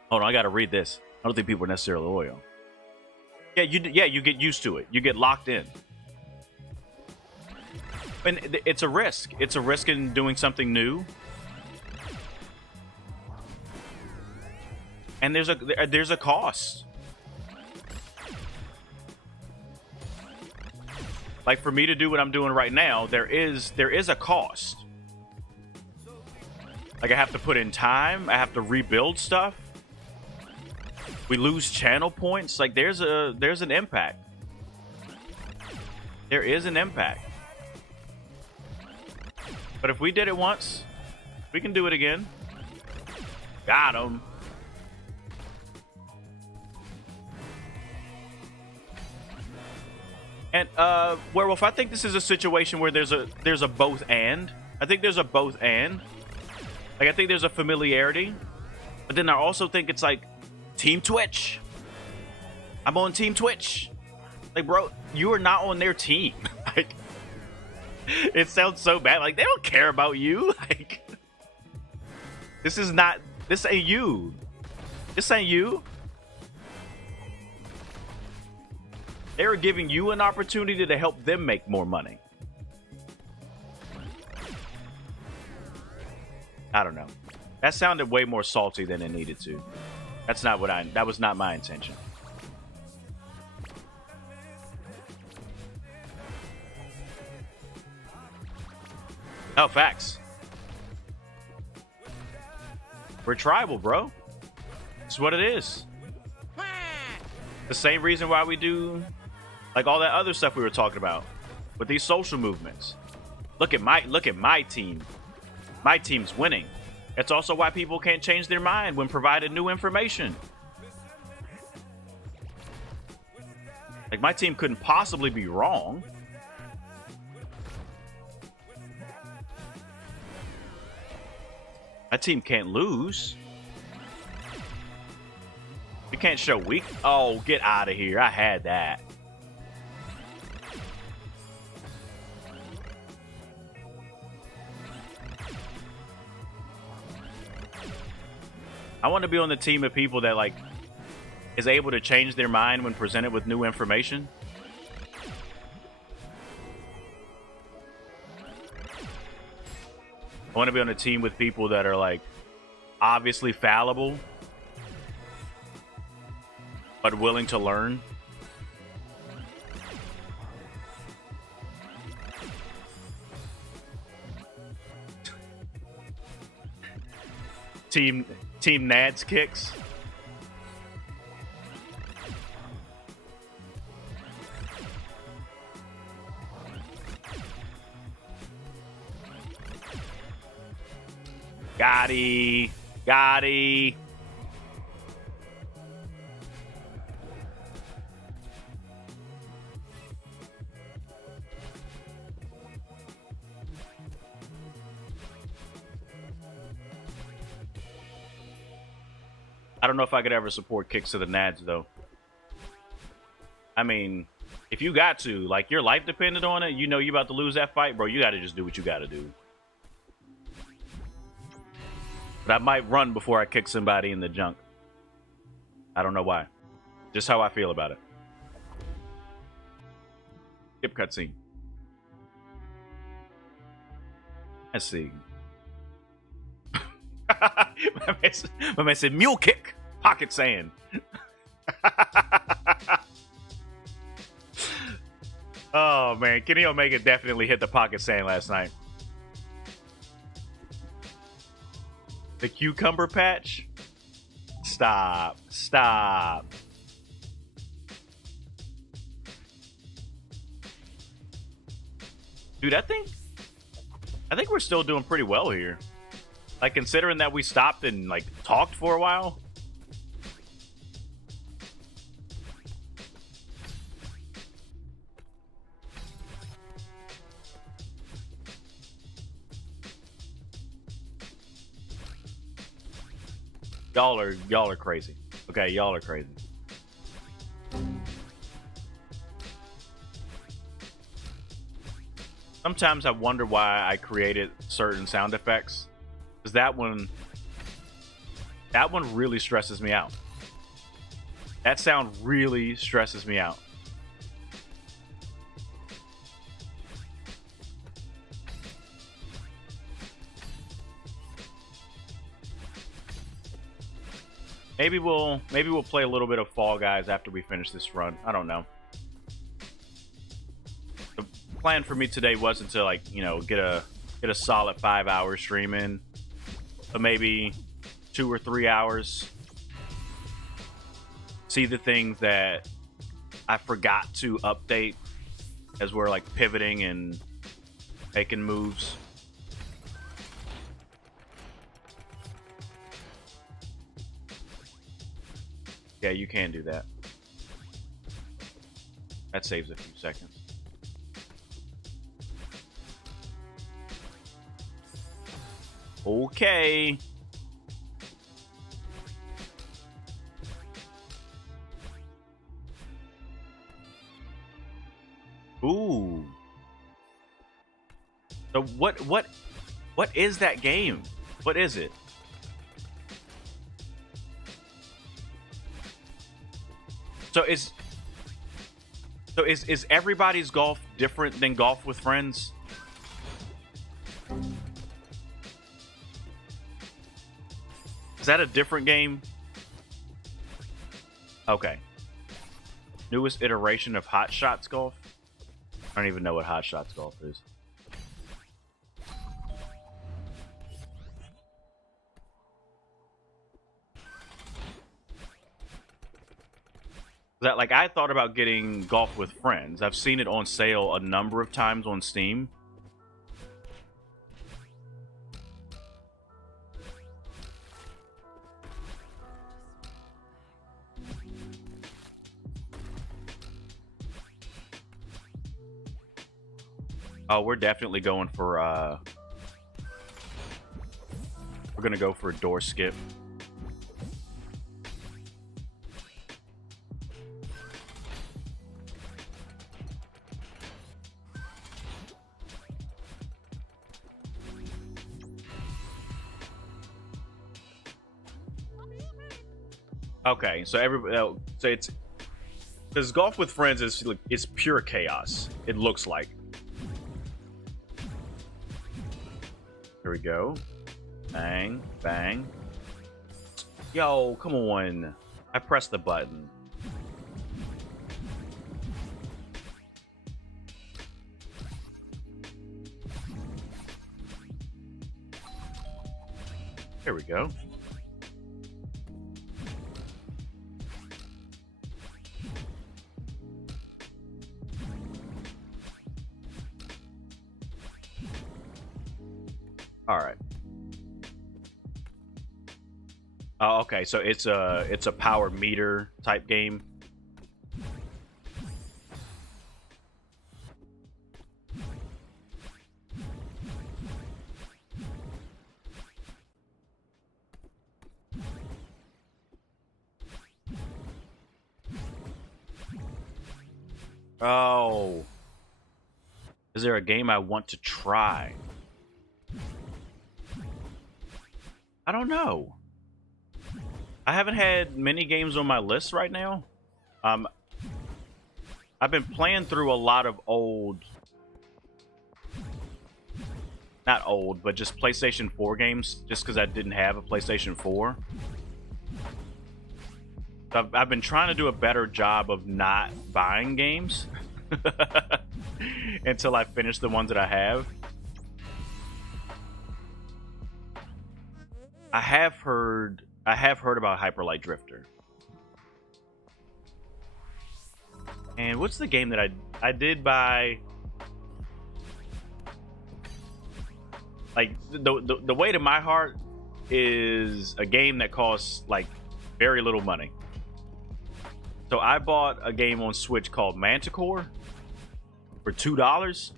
Hold on, I gotta read this. I don't think people are necessarily loyal. Yeah, you get used to it. You get locked in. And it's a risk. It's a risk in doing something new. And there's a cost. Like, for me to do what I'm doing right now, there is a cost. Like, I have to put in time. I have to rebuild stuff. We lose channel points. Like, there's an impact. There is an impact. But if we did it once, we can do it again. Got him. And Werewolf, I think this is a situation where there's a both and. I think there's a both and. Like, I think there's a familiarity, but then I also think it's like Team Twitch. I'm on Team Twitch. Like, bro, you are not on their team. Like, it sounds so bad. Like, they don't care about you. Like, this ain't you. This ain't you. They were giving you an opportunity to help them make more money. I don't know. That sounded way more salty than it needed to. That was not my intention. Oh, facts. We're tribal, bro. It's what it is. The same reason why we do like all that other stuff we were talking about with these social movements. Look at my team. My team's winning. It's also why people can't change their mind when provided new information. Like, my team couldn't possibly be wrong. My team can't lose. You can't show weak. Oh, get out of here. I had that. I want to be on the team of people that, like, is able to change their mind when presented with new information. I want to be on a team with people that are, like, obviously fallible, but willing to learn. Team Nads kicks. Gotti. I don't know if I could ever support kicks to the nads, though. I mean, if you got to, like, your life depended on it, you know you about to lose that fight, bro, you got to just do what you got to do. But I might run before I kick somebody in the junk. I don't know why. Just how I feel about it. Skip cutscene. Let's see. My man said mule kick. Pocket sand. Oh, man. Kenny Omega definitely hit the pocket sand last night. The cucumber patch? Stop. Dude, I think we're still doing pretty well here. Like, considering that we stopped and, like, talked for a while. Y'all are crazy. Okay, y'all are crazy. Sometimes I wonder why I created certain sound effects. Because that one really stresses me out. That sound really stresses me out. Maybe we'll play a little bit of Fall Guys after we finish this run. I don't know. The plan for me today wasn't to, like, you know, get a solid 5-hour stream in, but maybe 2 or 3 hours. See the things that I forgot to update as we're, like, pivoting and making moves. Yeah, you can do that. That saves a few seconds. Okay. Ooh. So what is that game? What is it? So is everybody's golf different than golf with friends? Is that a different game? Okay. Newest iteration of Hot Shots Golf? I don't even know what Hot Shots Golf is. That, like, I thought about getting Golf with Friends. I've seen it on sale a number of times on Steam. Oh, we're definitely going for, we're gonna go for a door skip. Okay, so everybody, so it's because Golf with Friends is it's pure chaos. It looks like. Here we go. Bang, bang. Yo, come on! I pressed the button. Here we go. All right. Oh, okay. So it's a power meter type game. Oh. Is there a game I want to try? I don't know. I haven't had many games on my list right now. I've been playing through a lot of old... Not old, but just PlayStation 4 games, just because I didn't have a PlayStation 4. I've been trying to do a better job of not buying games until I finish the ones that I have. I have heard about Hyper Light Drifter. And what's the game that I did buy? Like the way to my heart is a game that costs like very little money. So I bought a game on Switch called Manticore for $2.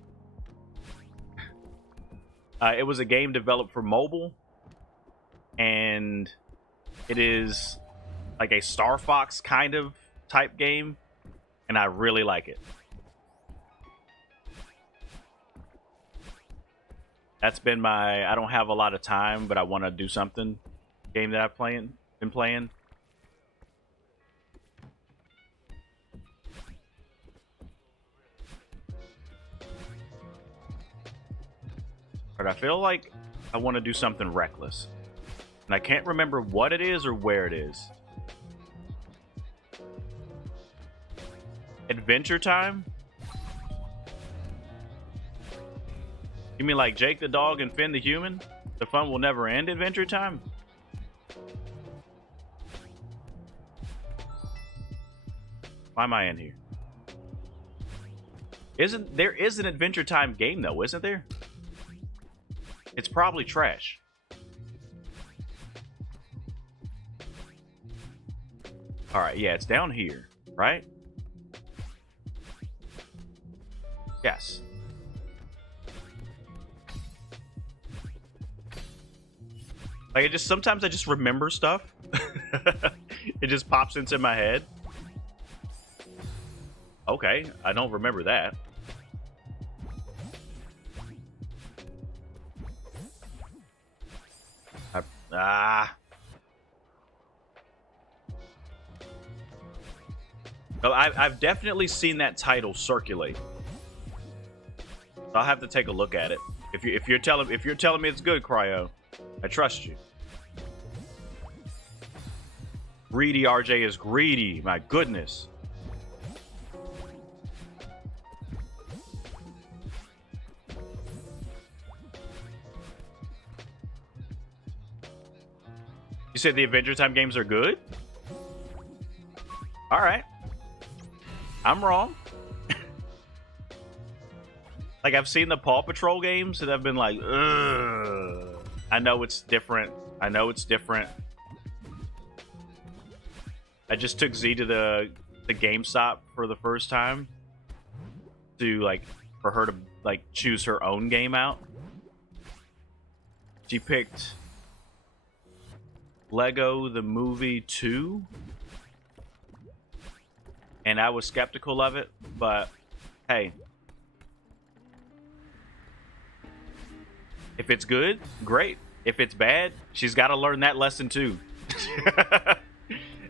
It was a game developed for mobile. And it is like a Star Fox kind of type game, and I really like it. That's been my I don't have a lot of time, but I want to do something game that I've been playing. But I feel like I want to do something reckless. And I can't remember what it is or where it is. Adventure Time? You mean like Jake the Dog and Finn the Human? The fun will never end Adventure Time? Why am I in here? There is an Adventure Time game though, isn't there? It's probably trash. Alright, yeah, it's down here, right? Yes. Like, it just, sometimes I just remember stuff. It just pops into my head. Okay, I don't remember that. No, I've definitely seen that title circulate. I'll have to take a look at it. If you're telling me it's good, Cryo, I trust you. greedy. RJ is greedy. My goodness. You said the Adventure Time games are good? All right. I'm wrong. Like, I've seen the Paw Patrol games and I've been like, ugh. I know it's different. I know it's different. I just took Z to the GameStop for the first time to, like, for her to, like, choose her own game out. She picked Lego the Movie 2. And I was skeptical of it, but hey. If it's good, great. If it's bad, she's got to learn that lesson too.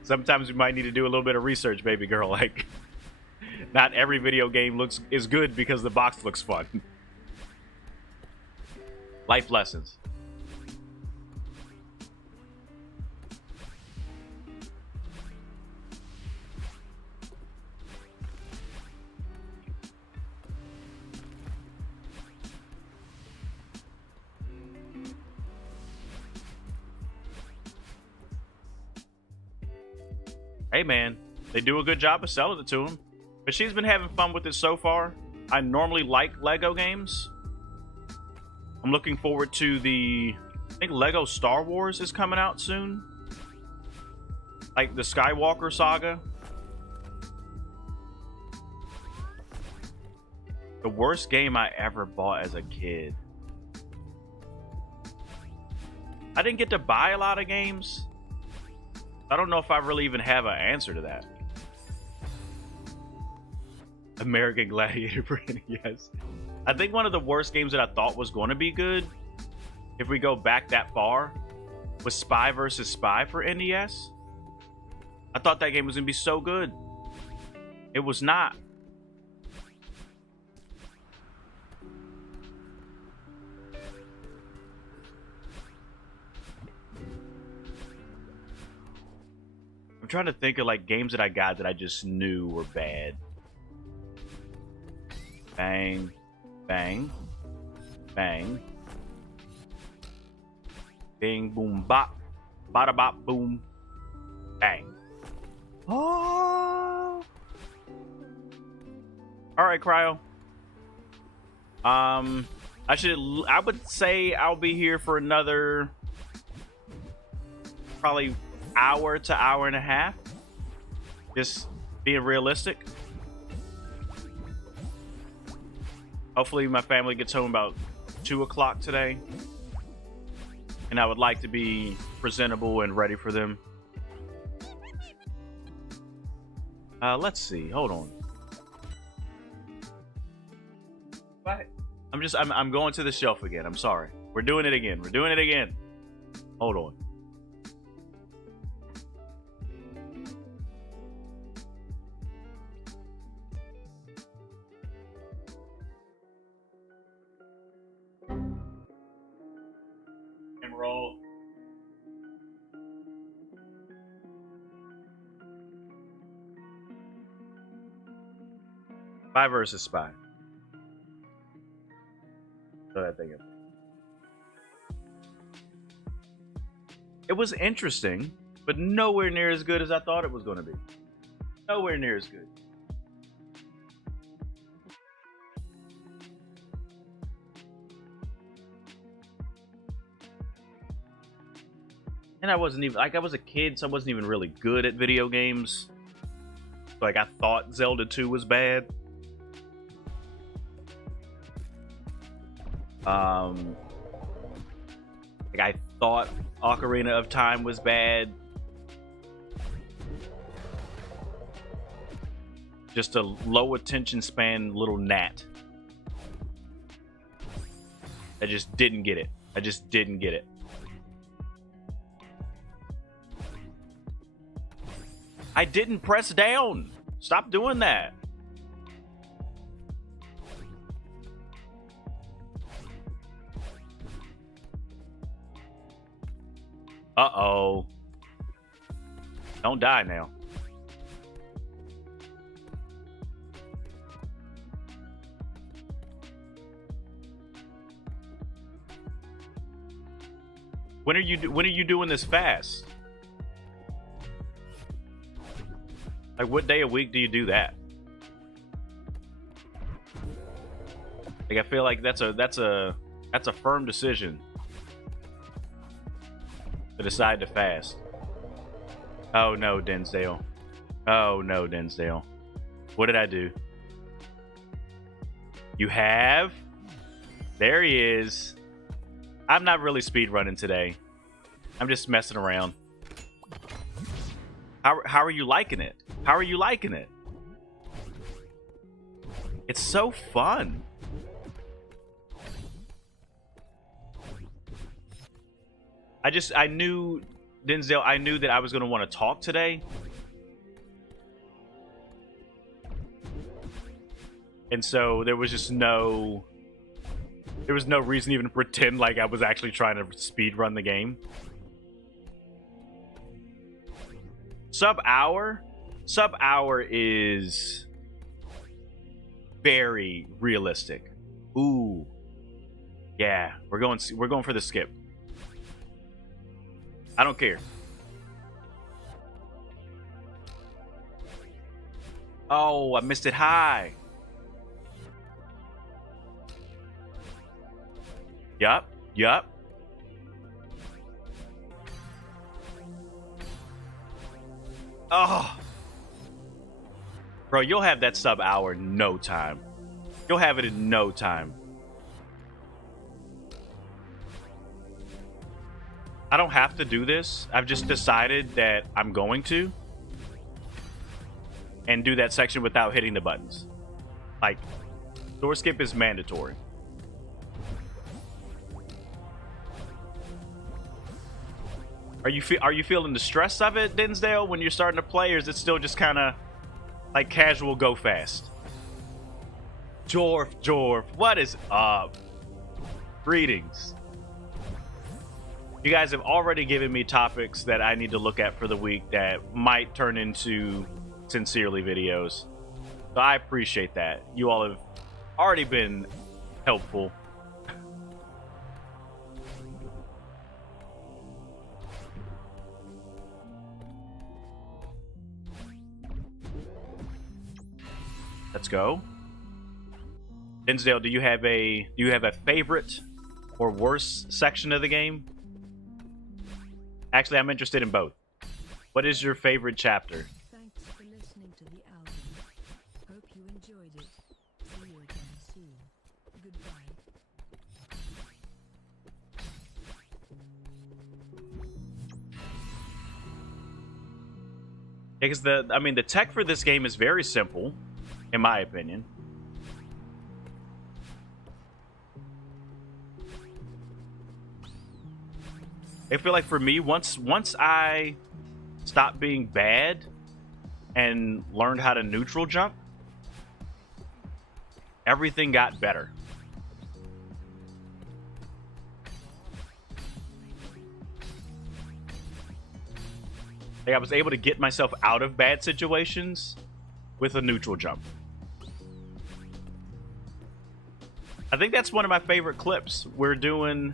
Sometimes we might need to do a little bit of research, baby girl. Like, not every video game is good because the box looks fun. Life lessons. Hey man, they do a good job of selling it to him. But she's been having fun with it so far. I normally like Lego games. I'm looking forward to I think Lego Star Wars is coming out soon. Like the Skywalker saga. The worst game I ever bought as a kid. I didn't get to buy a lot of games. I don't know if I really even have an answer to that. American Gladiator for NES. I think one of the worst games that I thought was going to be good, if we go back that far, was Spy vs. Spy for NES. I thought that game was going to be so good. It was not. I'm trying to think of like games that I got that I just knew were bad. Bang, bang, bang, bing, boom, bop, bada, bop, boom, bang. Oh. All right, Cryo. I would say I'll be here for another probably hour to hour and a half. Just being realistic. Hopefully my family gets home about 2 o'clock today. And I would like to be presentable and ready for them. Let's see. Hold on. What? I'm going to the shelf again. I'm sorry. We're doing it again. We're doing it again. Hold on. Roll. Spy versus Spy. So that thing. It was interesting, but nowhere near as good as I thought it was going to be. Nowhere near as good. And I wasn't even, like, I was a kid, so I wasn't even really good at video games. Like, I thought Zelda 2 was bad. Like, I thought Ocarina of Time was bad. Just a low attention span little gnat. I just didn't get it. I just didn't get it. I didn't press down. Stop doing that. Uh-oh. Don't die now. When are you doing this fast? Like, what day a week do you do that? Like, I feel like that's a firm decision to decide to fast. Oh no, Dinsdale. Oh no, Dinsdale. What did I do? You have? There he is. I'm not really speedrunning today. I'm just messing around. How are you liking it? How are you liking it? It's so fun. I knew, Denzel, I knew that I was going to want to talk today. And so there was just no reason to even pretend like I was actually trying to speed run the game. Sub hour is very realistic. Ooh. Yeah, we're going for the skip. I don't care. Oh, I missed it high. Yup. Oh. Bro, you'll have that sub hour in no time. You'll have it in no time. I don't have to do this. I've just decided that I'm going to. And do that section without hitting the buttons. Like, door skip is mandatory. Are you feeling the stress of it, Dinsdale, when you're starting to play, or is it still just kind of like casual go fast? Jorf, what is up? Greetings. You guys have already given me topics that I need to look at for the week that might turn into Sincerely videos. So I appreciate that. You all have already been helpful. Let's go. Dinsdale, do you have a favorite or worst section of the game? Actually, I'm interested in both. What is your favorite chapter? Thanks for listening to the album. Hope you enjoyed it. See you again soon. Goodbye. Because the tech for this game is very simple, in my opinion. I feel like for me, once I stopped being bad and learned how to neutral jump, everything got better. Like, I was able to get myself out of bad situations with a neutral jump. I think that's one of my favorite clips. We're doing,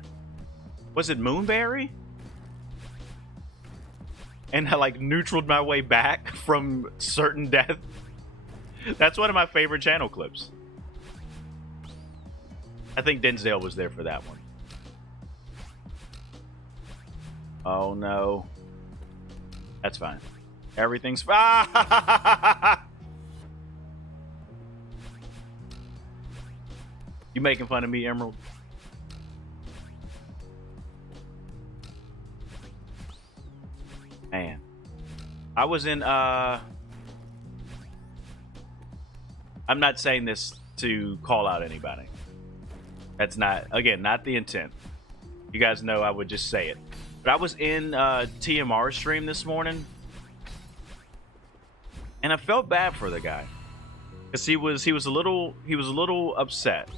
was it Moonberry? And I like neutraled my way back from certain death. That's one of my favorite channel clips. I think Dinsdale was there for that one. Oh no. That's fine. Everything's fine. You making fun of me, Emerald? Man. I was in, I'm not saying this to call out anybody. That's not, again, not the intent. You guys know I would just say it. But I was in TMR stream this morning, and I felt bad for the guy, because he was a little upset.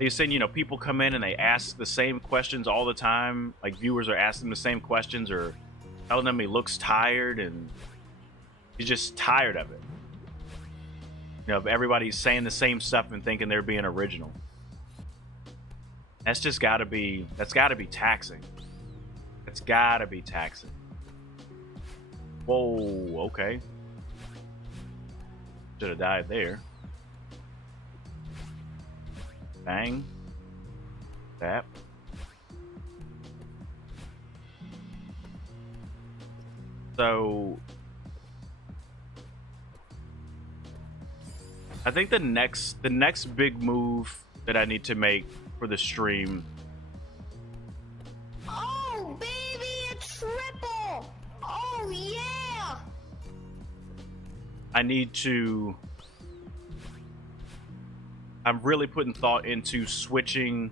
He's saying, you know, people come in and they ask the same questions all the time. Like viewers are asking the same questions or telling him he looks tired, and he's just tired of it. You know, if everybody's saying the same stuff and thinking they're being original. That's gotta be taxing. It's gotta be taxing. Whoa, okay. Should have died there. Bang. Tap. So I think the next big move that I need to make for the stream. Oh, baby, a triple! Oh, yeah! I'm really putting thought into switching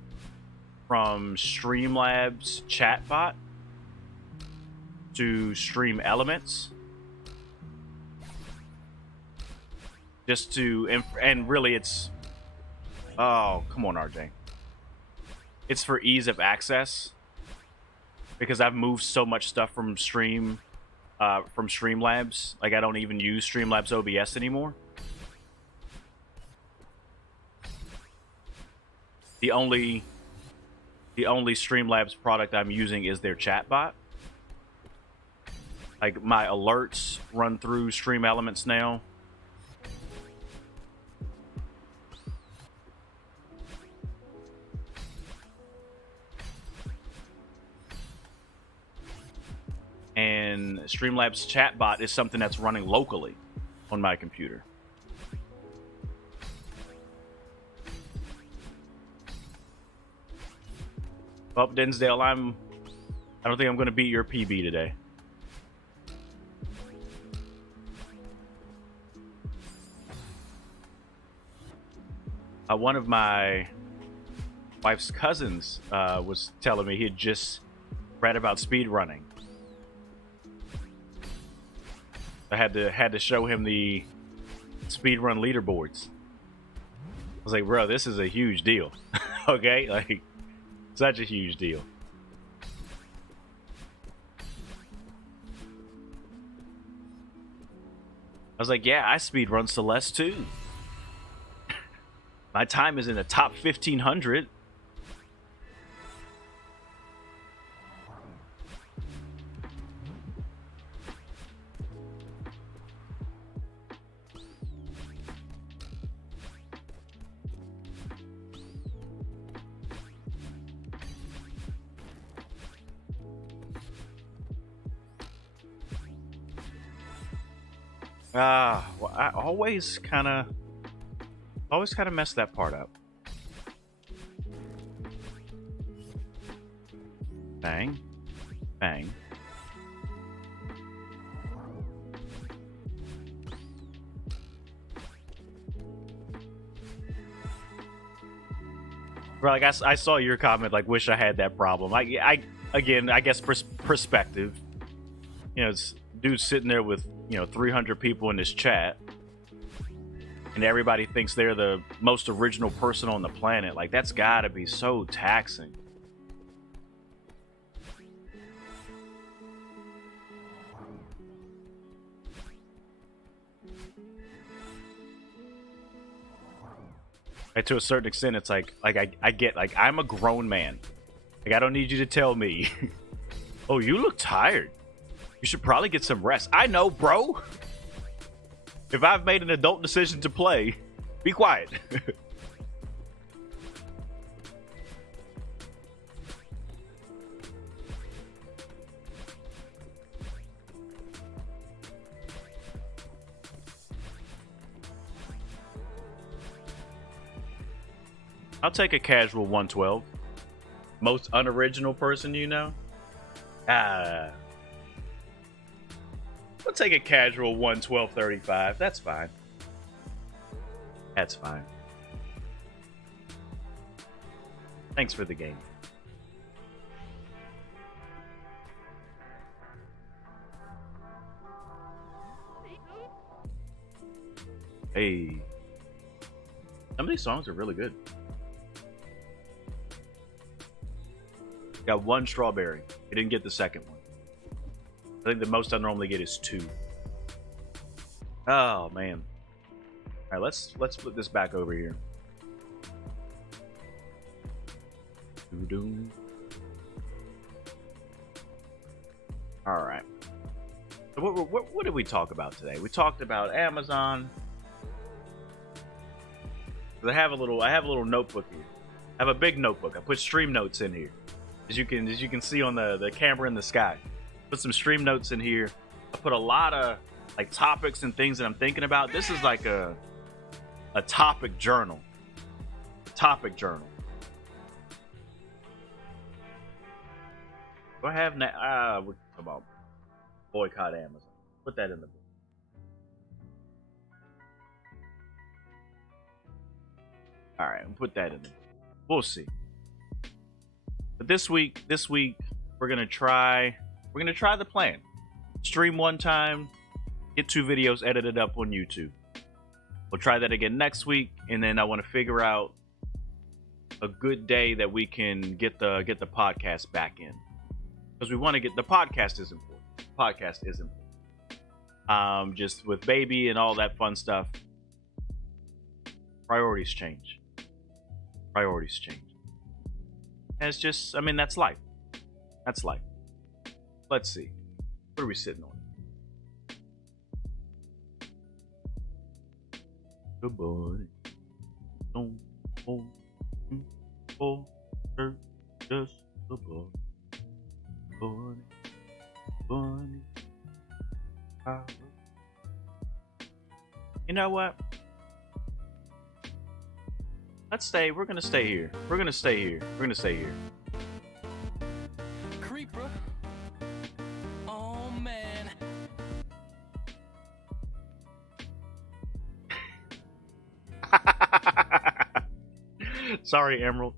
from Streamlabs chatbot to Stream Elements. Just to, and really it's, oh, come on, RJ. It's for ease of access, because I've moved so much stuff from Streamlabs. Like, I don't even use Streamlabs OBS anymore. The only Streamlabs product I'm using is their chatbot. Like, my alerts run through Stream Elements now. And Streamlabs chatbot is something that's running locally on my computer. Well, Densdale, I don't think I'm going to beat your PB today. One of my wife's cousins was telling me he had just read about speed running. I had to show him the speedrun leaderboards. I was like, bro, this is a huge deal. Okay? Like, such a huge deal. I was like, yeah, I speedrun Celeste too. My time is in the top 1500. Well, I always kind of mess that part up. Bang, bang. Bro, like I saw your comment, like, wish I had that problem. Again, I guess perspective. You know, it's dude sitting there with, 300 people in this chat, and everybody thinks they're the most original person on the planet. Like, that's gotta be so taxing. Like, to a certain extent, it's like I get, like, I'm a grown man. Like, I don't need you to tell me, oh, you look tired. You should probably get some rest. I know, bro. If I've made an adult decision to play, be quiet. I'll take a casual 112. Most unoriginal person you know? I'll take a casual 112.35. That's fine. That's fine. Thanks for the game. Hey. Some of these songs are really good. Got 1 strawberry. He didn't get the second one. I think the most I normally get is 2. Oh man. All right, let's flip this back over here. Doo-doo. All right. So what did we talk about today? We talked about Amazon. I have a little notebook here. I have a big notebook. I put stream notes in here, as you can see on the camera in the sky. Put some stream notes in here. I put a lot of like topics and things that I'm thinking about. This is like a topic journal. Topic journal. Do I have we're talking about boycott Amazon. Put that in the book. All right, we'll put that in there. We'll see. But this week, we're gonna try the plan. Stream 1 time, get 2 videos edited up on YouTube. We'll try that again next week, and then I want to figure out a good day that we can get the podcast back in, because we want to get the podcast is important. Podcast is important. Just with baby and all that fun stuff, priorities change. Priorities change. And it's just, I mean, that's life. That's life. Let's see. What are we sitting on? Good boy. Don't hold you for her, just a boy. Bunny, bunny. You know what? Let's stay. We're gonna stay here. We're gonna stay here. We're gonna stay here. Creeper. Oh man. Sorry, Emerald.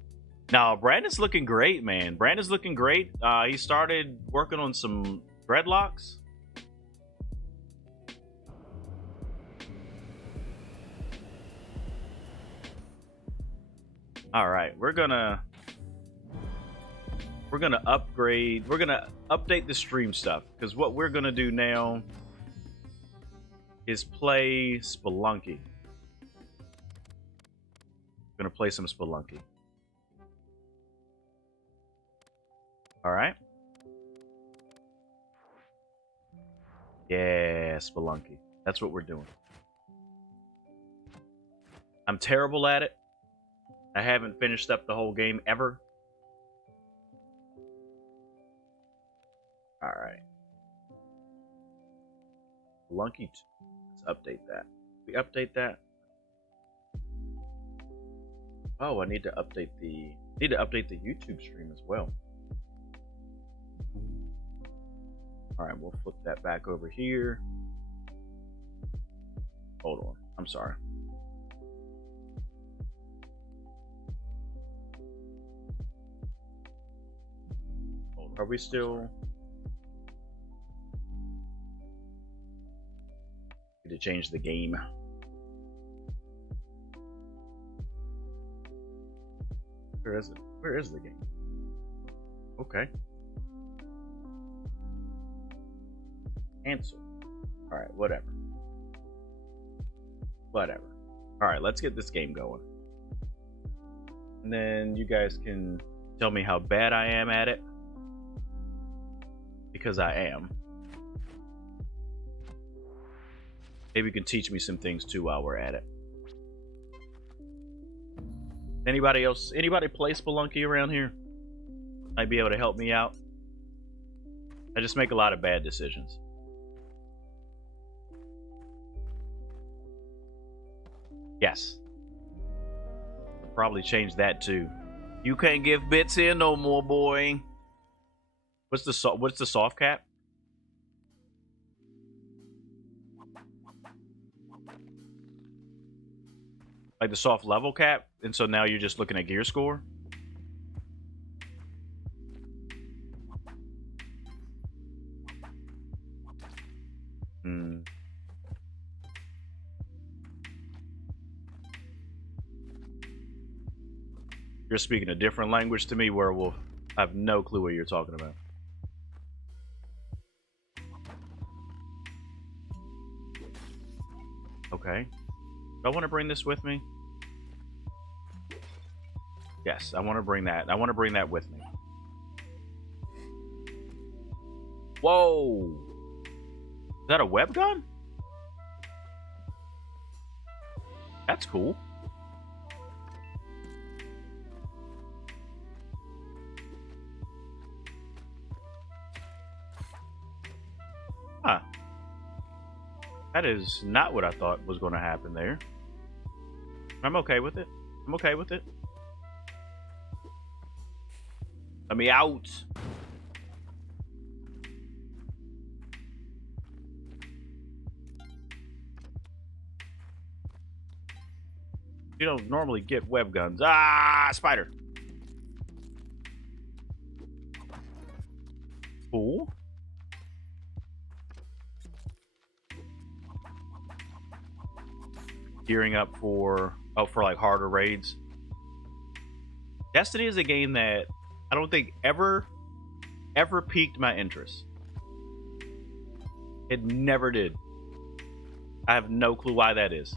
No, Brandon's looking great, man. Brandon's looking great. He started working on some dreadlocks. All right, we're gonna upgrade. We're gonna update the stream stuff, because what we're gonna do now is play Spelunky. Gonna play some Spelunky. All right. Yeah, Spelunky. That's what we're doing. I'm terrible at it. I haven't finished up the whole game ever. All right. Spelunky 2. Let's update that. We update that. Oh, I need to update the YouTube stream as well. All right, we'll flip that back over here. Hold on. I'm sorry. Are we still? Need to change the game. Where is it? Where is the game? Okay. Cancel. Alright, whatever. Whatever. Alright, let's get this game going. And then you guys can tell me how bad I am at it. Because I am. Maybe you can teach me some things too while we're at it. Anybody else? Anybody play Spelunky around here? Might be able to help me out. I just make a lot of bad decisions. Yes. I'll probably change that too. You can't give bits here no more, boy. What's the soft cap? Like the soft level cap, and so now you're just looking at gear score. You're speaking a different language to me, Werewolf. I have no clue what you're talking about. Okay. Do I want to bring this with me? Yes, I want to bring that. I want to bring that with me. Whoa! Is that a web gun? That's cool. Huh. That is not what I thought was going to happen there. I'm okay with it. I'm okay with it. Let me out. You don't normally get web guns. Ah, spider. Cool. Gearing up for like harder raids. Destiny is a game that I don't think ever piqued my interest. It never did. I have no clue why that is.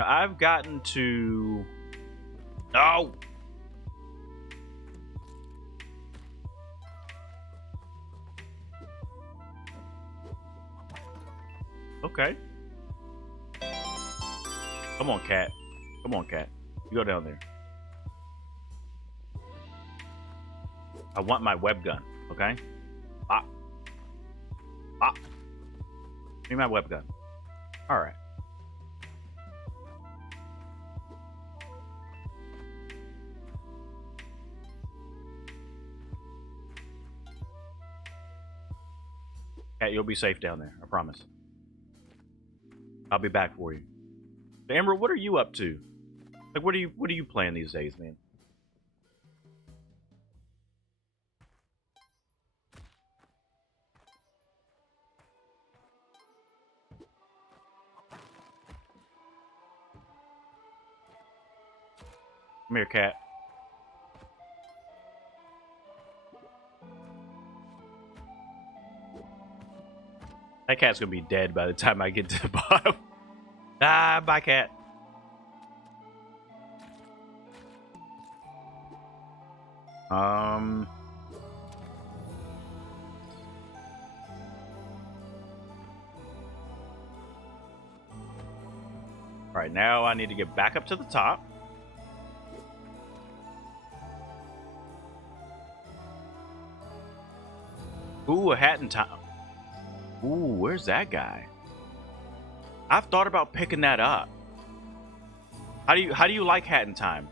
Now, I've gotten to... No! Okay. Come on, cat. Come on, cat. You go down there. I want my web gun, okay? Bop. Bop. Give me my web gun. Alright. Cat, you'll be safe down there. I promise. I'll be back for you. So, Amber, what are you up to? Like, what are you playing these days, man? Come here, cat. That cat's gonna be dead by the time I get to the bottom. Ah, bye, cat. All right, now I need to get back up to the top. Ooh, a hat in time. Ooh, where's that guy? I've thought about picking that up. How do you like Hat in Time?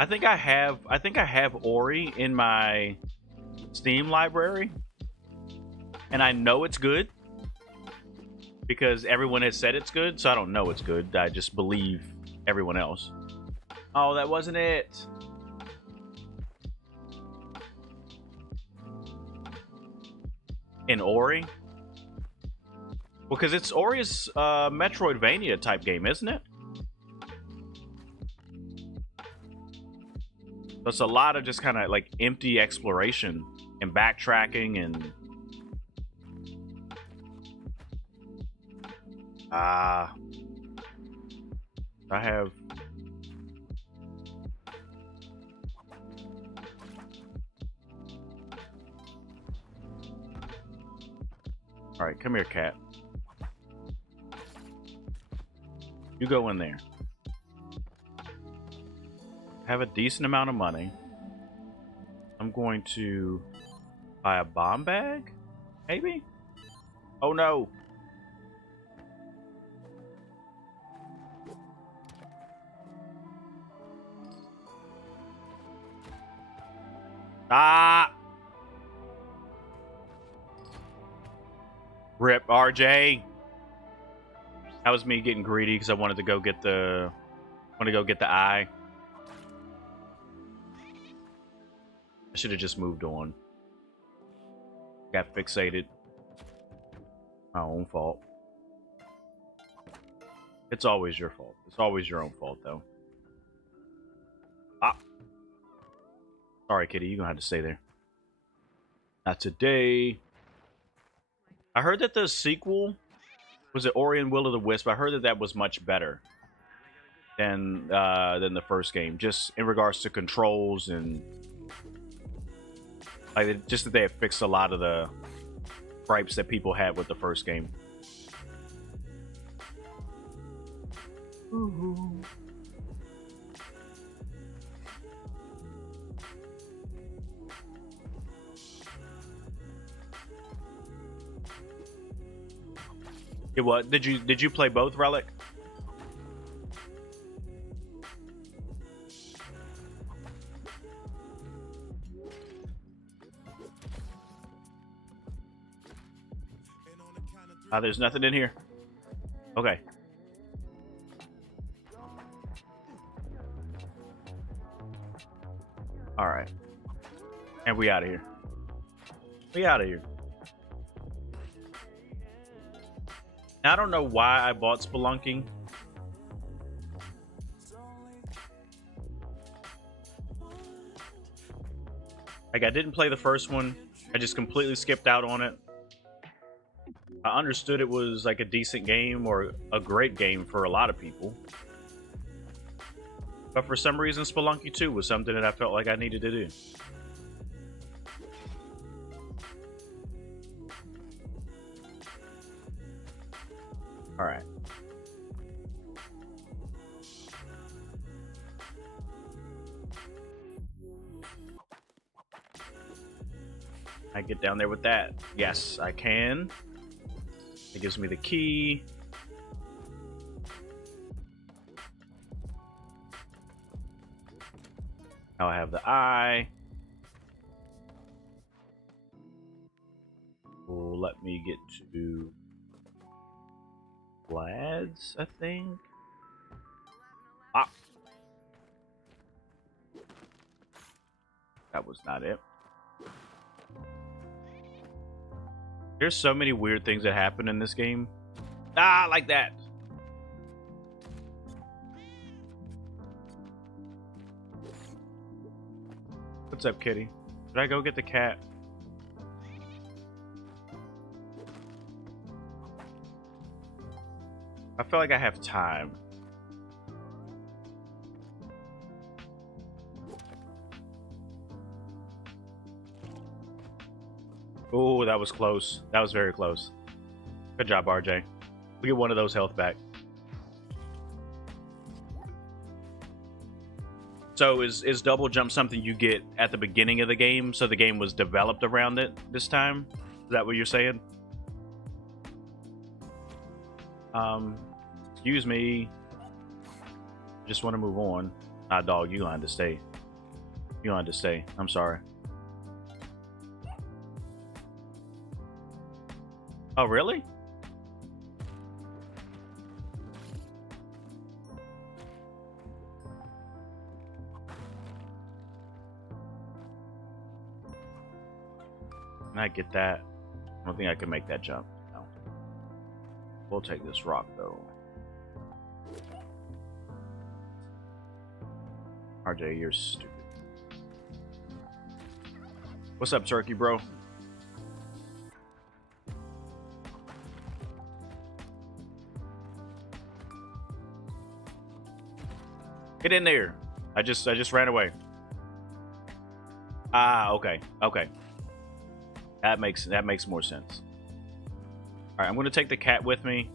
I think I have Ori in my Steam library, and I know it's good because everyone has said it's good, so I don't know it's good. I just believe everyone else. Oh, that wasn't it. In Ori? Well, because it's Ori's Metroidvania type game, isn't it? So it's a lot of just kind of like empty exploration and backtracking and... I have... Alright, come here, cat. You go in there. Have a decent amount of money. I'm going to buy a bomb bag? Maybe? Oh no! Ah! Rip, RJ. That was me getting greedy because I wanted to go get the eye. I should have just moved on. Got fixated. My own fault. It's always your fault. It's always your own fault, though. Ah. Sorry, kitty. You're gonna have to stay there. Not today. I heard that the sequel was it Ori and Will of the Wisp. I heard that that was much better than the first game, just in regards to controls and like just that they have fixed a lot of the gripes that people had with the first game. Ooh. Yeah, what did you play both, Relic? There's nothing in here. Okay. All right. And we out of here. We out of here. I don't know why I bought Spelunking. Like, I didn't play the first one. I just completely skipped out on it. I understood it was like a decent game or a great game for a lot of people. But for some reason, Spelunky 2 was something that I felt like I needed to do. Alright. I get down there with that. Yes, I can. It gives me the key. Now I have the eye. Will let me get to Vlad's, I think. Ah. That was not it. There's so many weird things that happen in this game. Ah, like that. What's up, kitty? Did I go get the cat? I feel like I have time. Oh, that was close. That was very close. Good job, RJ. We get one of those health back. So is double jump something you get at the beginning of the game? So the game was developed around it this time? Is that what you're saying? Excuse me. Just want to move on. Ah, dog, you gonna have to stay. You gonna have to stay. I'm sorry. Oh, really? Can I get that? I don't think I can make that jump. No. We'll take this rock, though. RJ, you're stupid. What's up, turkey, bro? Get in there. I just ran away. Ah, okay. Okay. That makes more sense. Alright, I'm gonna take the cat with me.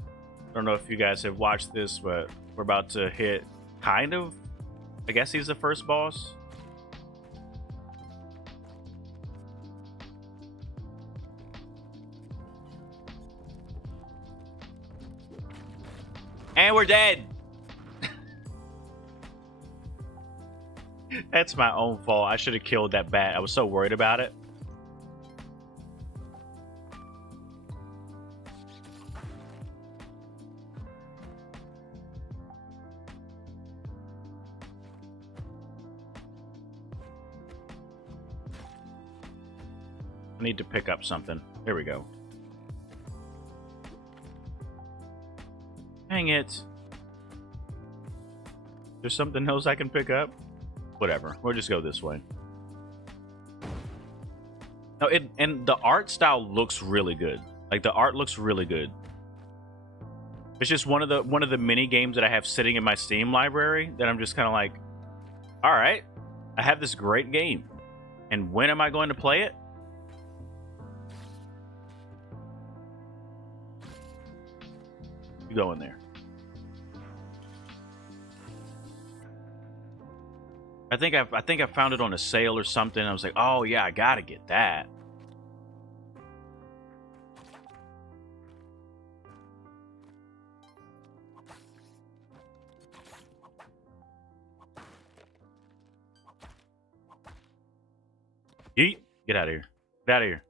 I don't know if you guys have watched this, but we're about to hit kind of, I guess he's the first boss. And we're dead. That's my own fault. I should have killed that bat. I was so worried about it. I need to pick up something. There we go. Dang it. There's something else I can pick up? Whatever. We'll just go this way. No, and the art style looks really good. Like, the art looks really good. It's just one of the mini games that I have sitting in my Steam library that I'm just kind of like, all right, I have this great game, and when am I going to play it? You go in there. I think I found it on a sale or something. I was like, oh yeah, I gotta get that. Yeet. Get out of here. Get out of here.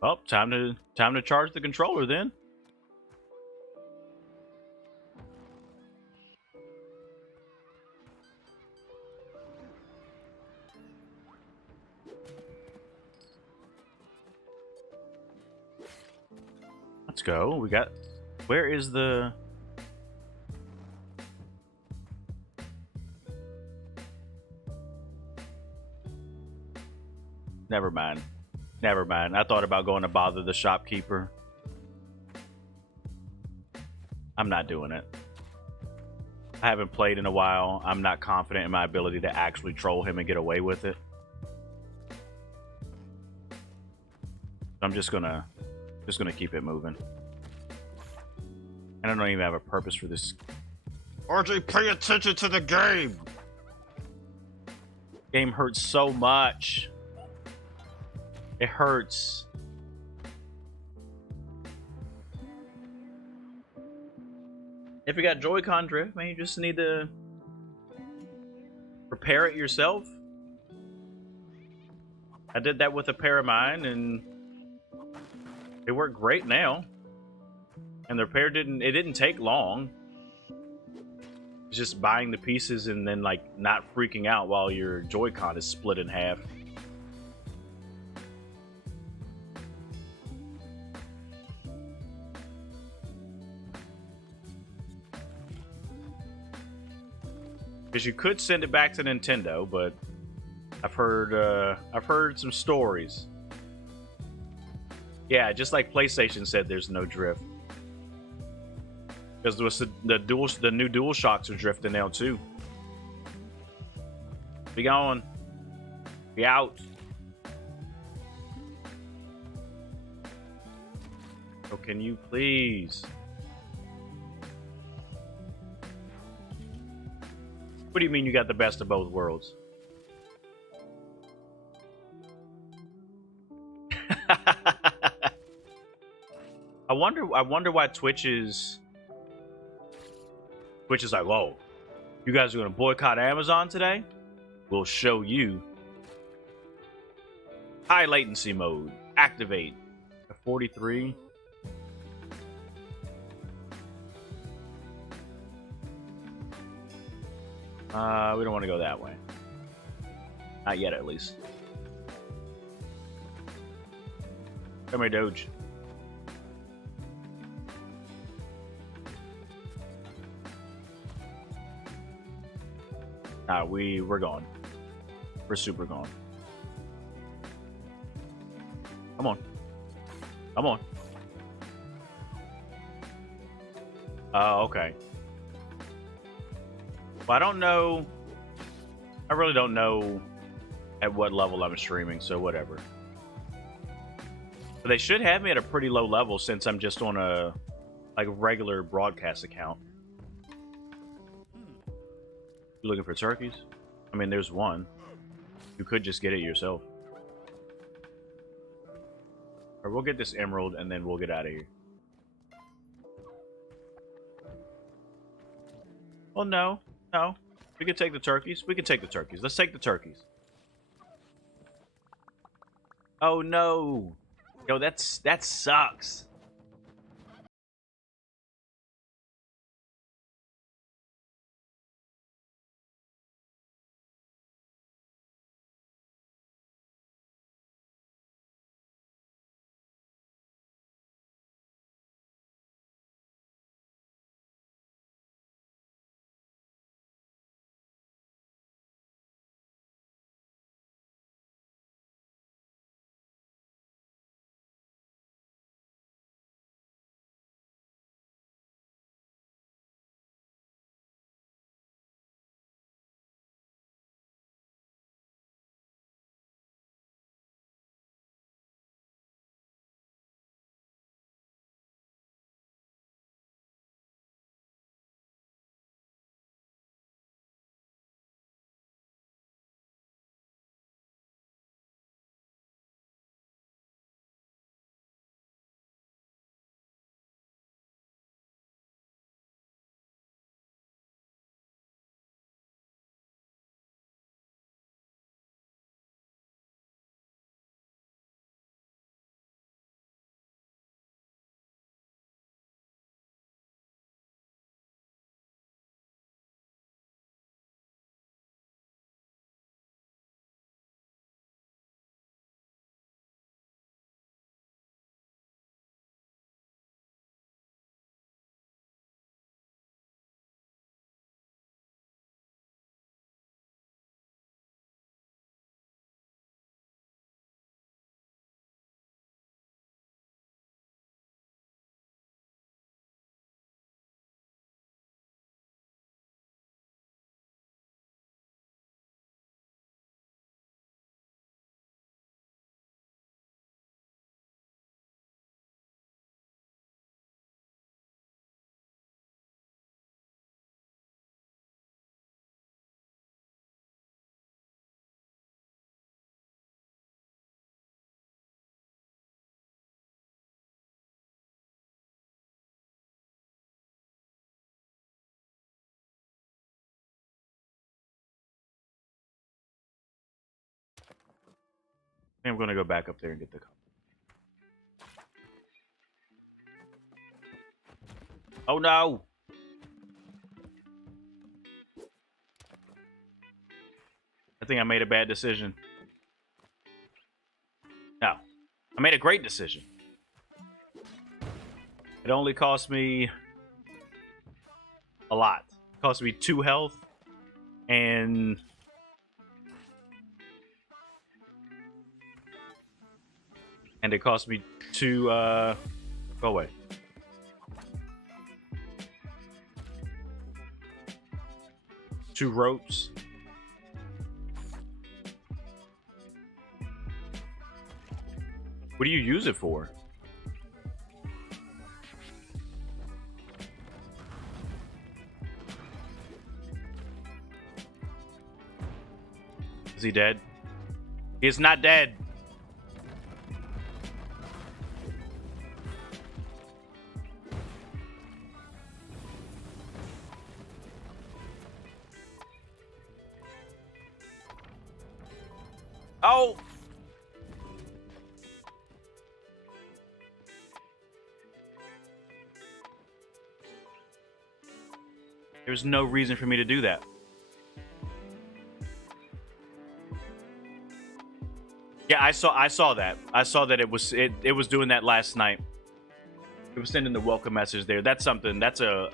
Oh, time to charge the controller then. Let's go. We got... Where is the... Never mind. Never mind. I thought about going to bother the shopkeeper. I'm not doing it. I haven't played in a while. I'm not confident in my ability to actually troll him and get away with it. I'm just gonna keep it moving. And I don't even have a purpose for this. RJ, pay attention to the game! Game hurts so much. It hurts. If you got Joy-Con drift, man, you just need to repair it yourself. I did that with a pair of mine, and it worked great now. And the repair didn't take long. It's just buying the pieces and then like not freaking out while your Joy-Con is split in half. Because you could send it back to Nintendo, but I've heard some stories. Yeah, just like PlayStation said, there's no drift. Because the new DualShocks are drifting now too. Be gone. Be out. Oh, can you please? What do you mean you got the best of both worlds? I wonder why Twitch is like, whoa, you guys are gonna boycott Amazon today? We'll show you. High latency mode. Activate. 43. We don't want to go that way. Not yet, at least. Come here, Doge. Nah, we're gone. We're super gone. Come on. Come on. Oh, okay. Well, I don't know. I really don't know at what level I'm streaming, so whatever. But they should have me at a pretty low level since I'm just on a like regular broadcast account. You looking for turkeys? I mean, there's one. You could just get it yourself. Or we'll get this emerald and then we'll get out of here. Oh no. No. We can take the turkeys. We can take the turkeys. Let's take the turkeys. Oh no. Yo, that sucks. I'm gonna go back up there and get the. Oh no! I think I made a bad decision. No, I made a great decision. It only cost me a lot. It cost me 2 health and it cost me 2 go away. Two ropes. What do you use it for? Is he dead? He is not dead. Oh! There's no reason for me to do that. Yeah, I saw that. I saw that it was doing that last night. It was sending the welcome message there. That's something. That's a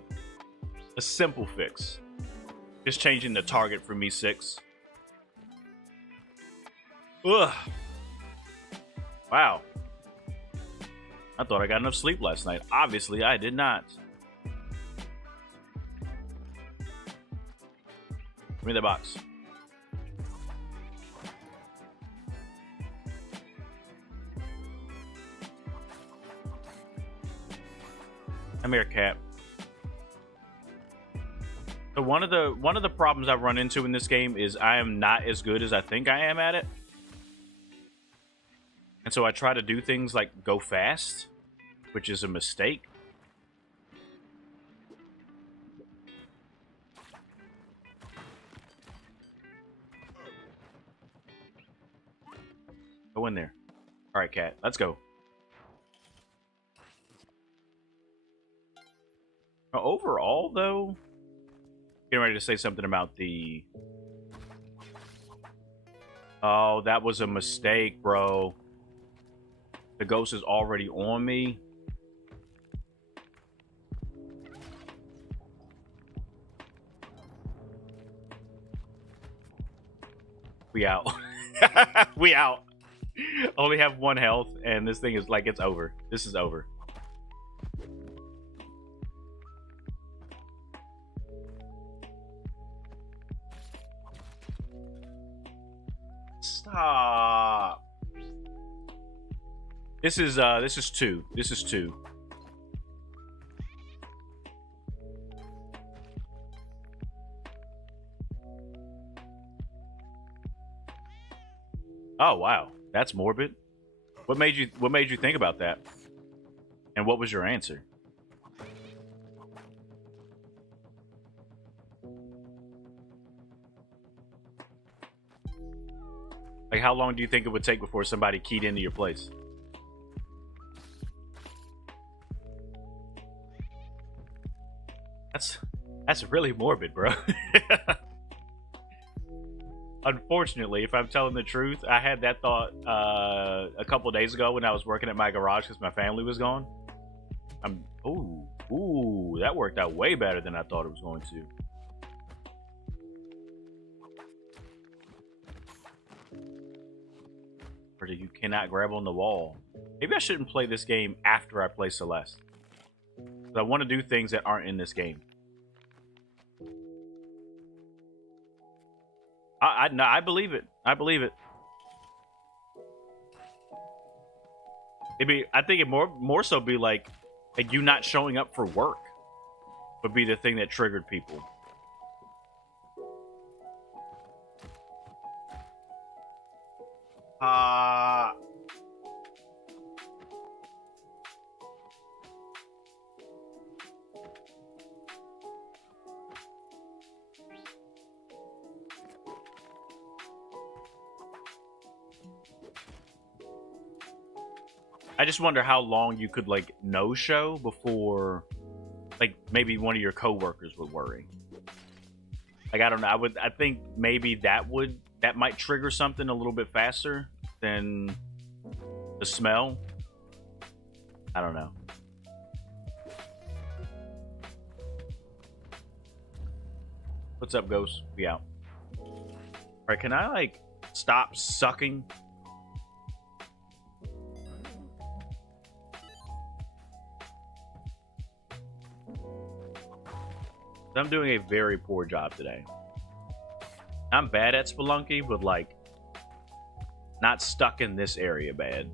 simple fix. Just changing the target for me 6. Ugh. Wow. I thought I got enough sleep last night. Obviously, I did not. Give me the box. Come here, cat. So one of the problems I've run into in this game is I am not as good as I think I am at it. And so I try to do things like go fast, which is a mistake. Go in there. All right, cat. Let's go. Now, overall, though, getting ready to say something about the... Oh, that was a mistake, bro. The ghost is already on me. We out. We out. Only have 1 health, and this thing is like, it's over. This is over. Stop. This is 2. This is 2. Oh wow, that's morbid. What made you think about that? And what was your answer? Like, how long do you think it would take before somebody keyed into your place? That's really morbid, bro. Unfortunately, if I'm telling the truth, I had that thought a couple days ago when I was working at my garage because my family was gone. Ooh, that worked out way better than I thought it was going to. You cannot grab on the wall. Maybe I shouldn't play this game after I play Celeste. I want to do things that aren't in this game. No, I believe it. I believe it. I think it more so be like you not showing up for work would be the thing that triggered people. I just wonder how long you could like no show before, like maybe one of your coworkers would worry. Like I don't know. I think maybe that might trigger something a little bit faster than the smell. I don't know. What's up, Ghost? We out. All right, can I like stop sucking? I'm doing a very poor job today. I'm bad at Spelunky, but like not stuck in this area bad.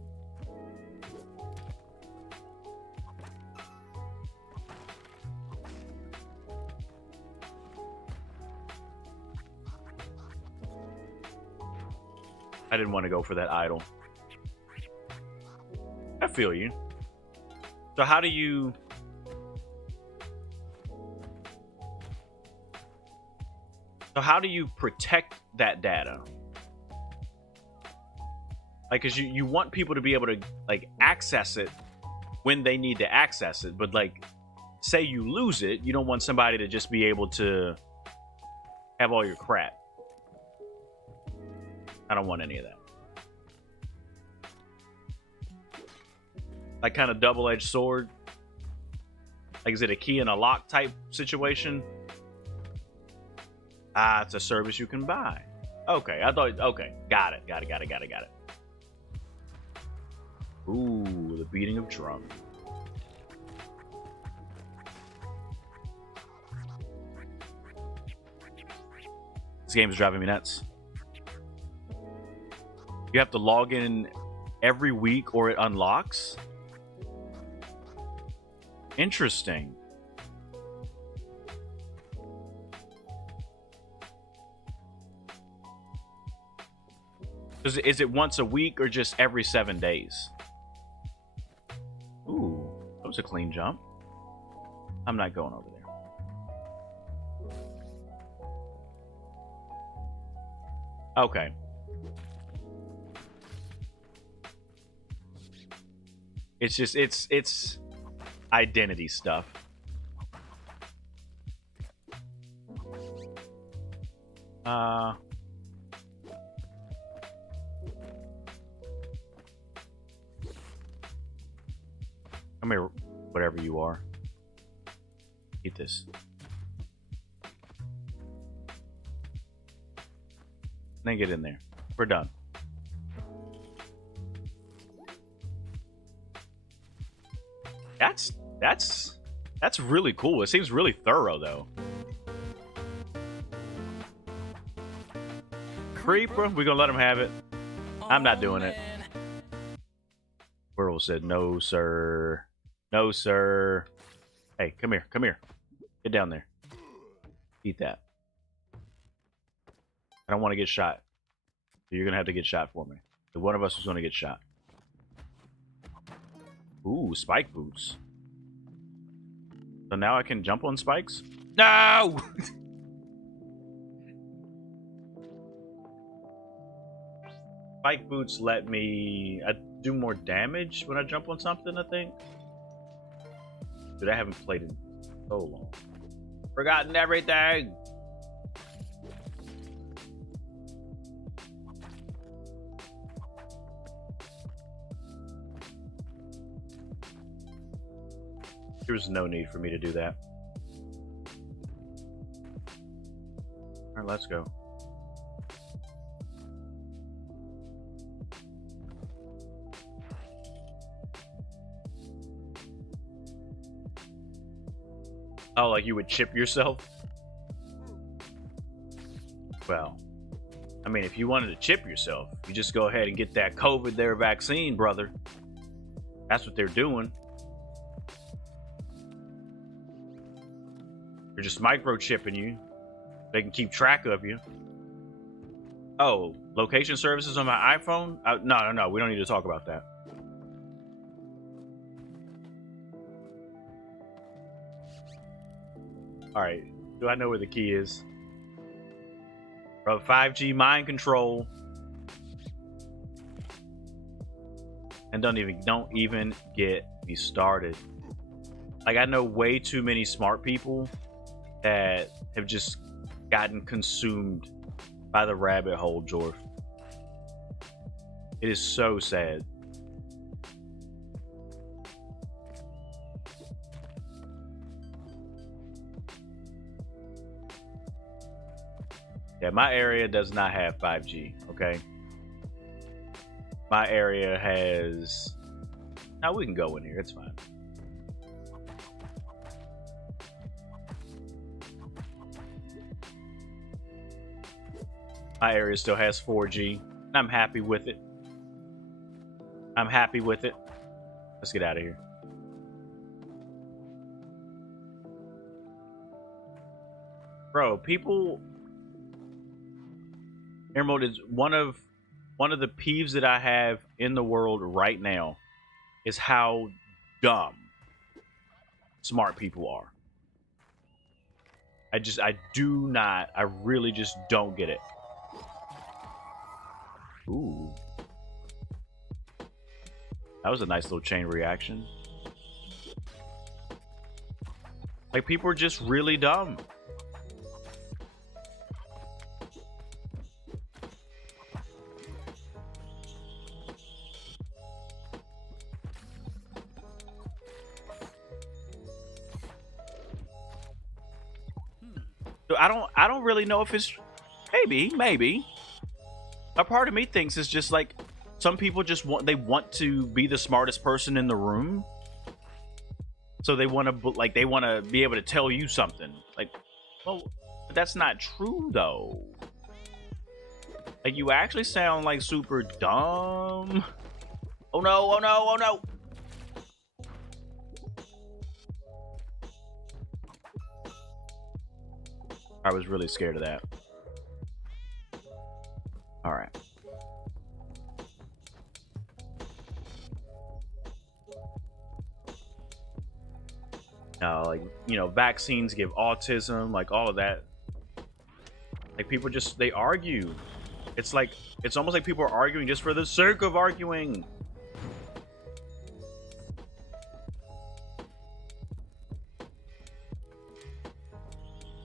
I didn't want to go for that idol. I feel you. So how do you... So how do you protect that data? Like, cause you want people to be able to like access it when they need to access it, but like, say you lose it, you don't want somebody to just be able to have all your crap. I don't want any of that. Like kind of double-edged sword. Like, is it a key and a lock type situation? Ah, it's a service you can buy. Okay, I thought... Okay, got it. Ooh, the beating of drum. This game is driving me nuts. You have to log in every week or it unlocks? Interesting. Is it once a week or just every 7 days? Ooh, that was a clean jump. I'm not going over there. Okay. It's just, it's identity stuff. Come here, whatever you are. Eat this. Then get in there. We're done. That's really cool. It seems really thorough, though. Creeper, we're gonna let him have it. I'm not doing it. Squirrel said, "No, sir. No, sir." Hey, come here. Come here. Get down there. Eat that. I don't want to get shot. So you're gonna have to get shot for me. So one of us is gonna get shot. Ooh, spike boots. So now I can jump on spikes? No! Spike boots let me do more damage when I jump on something, I think. Dude, I haven't played in so long. Forgotten everything! There was no need for me to do that. Alright, let's go. Oh, like you would chip yourself? Well, I mean, if you wanted to chip yourself, you just go ahead and get that COVID there vaccine, brother. That's what they're doing. They're just microchipping you. They can keep track of you. Oh, location services on my iPhone? No. We don't need to talk about that. Alright. Do I know where the key is? Bro, 5G mind control. And don't even get me started. Like, I know way too many smart people that have just gotten consumed by the rabbit hole, Jorf. It is so sad. Yeah, my area does not have 5G, okay? My area has... Now we can go in here, it's fine. My area still has 4G, and I'm happy with it. I'm happy with it. Let's get out of here. Bro, people... Emerald is one of the peeves that I have in the world right now is how dumb smart people are. I really just don't get it. Ooh. That was a nice little chain reaction. Like, people are just really dumb. I don't really know if it's maybe. A part of me thinks it's just like some people just want to be the smartest person in the room. So they want to be able to tell you something. Like, well, that's not true though. Like, you actually sound like super dumb. Oh no, oh no, oh no. I was really scared of that. All right. Like, you know, vaccines give autism, like all of that. Like, people just, they argue. It's like, it's almost like people are arguing just for the sake of arguing.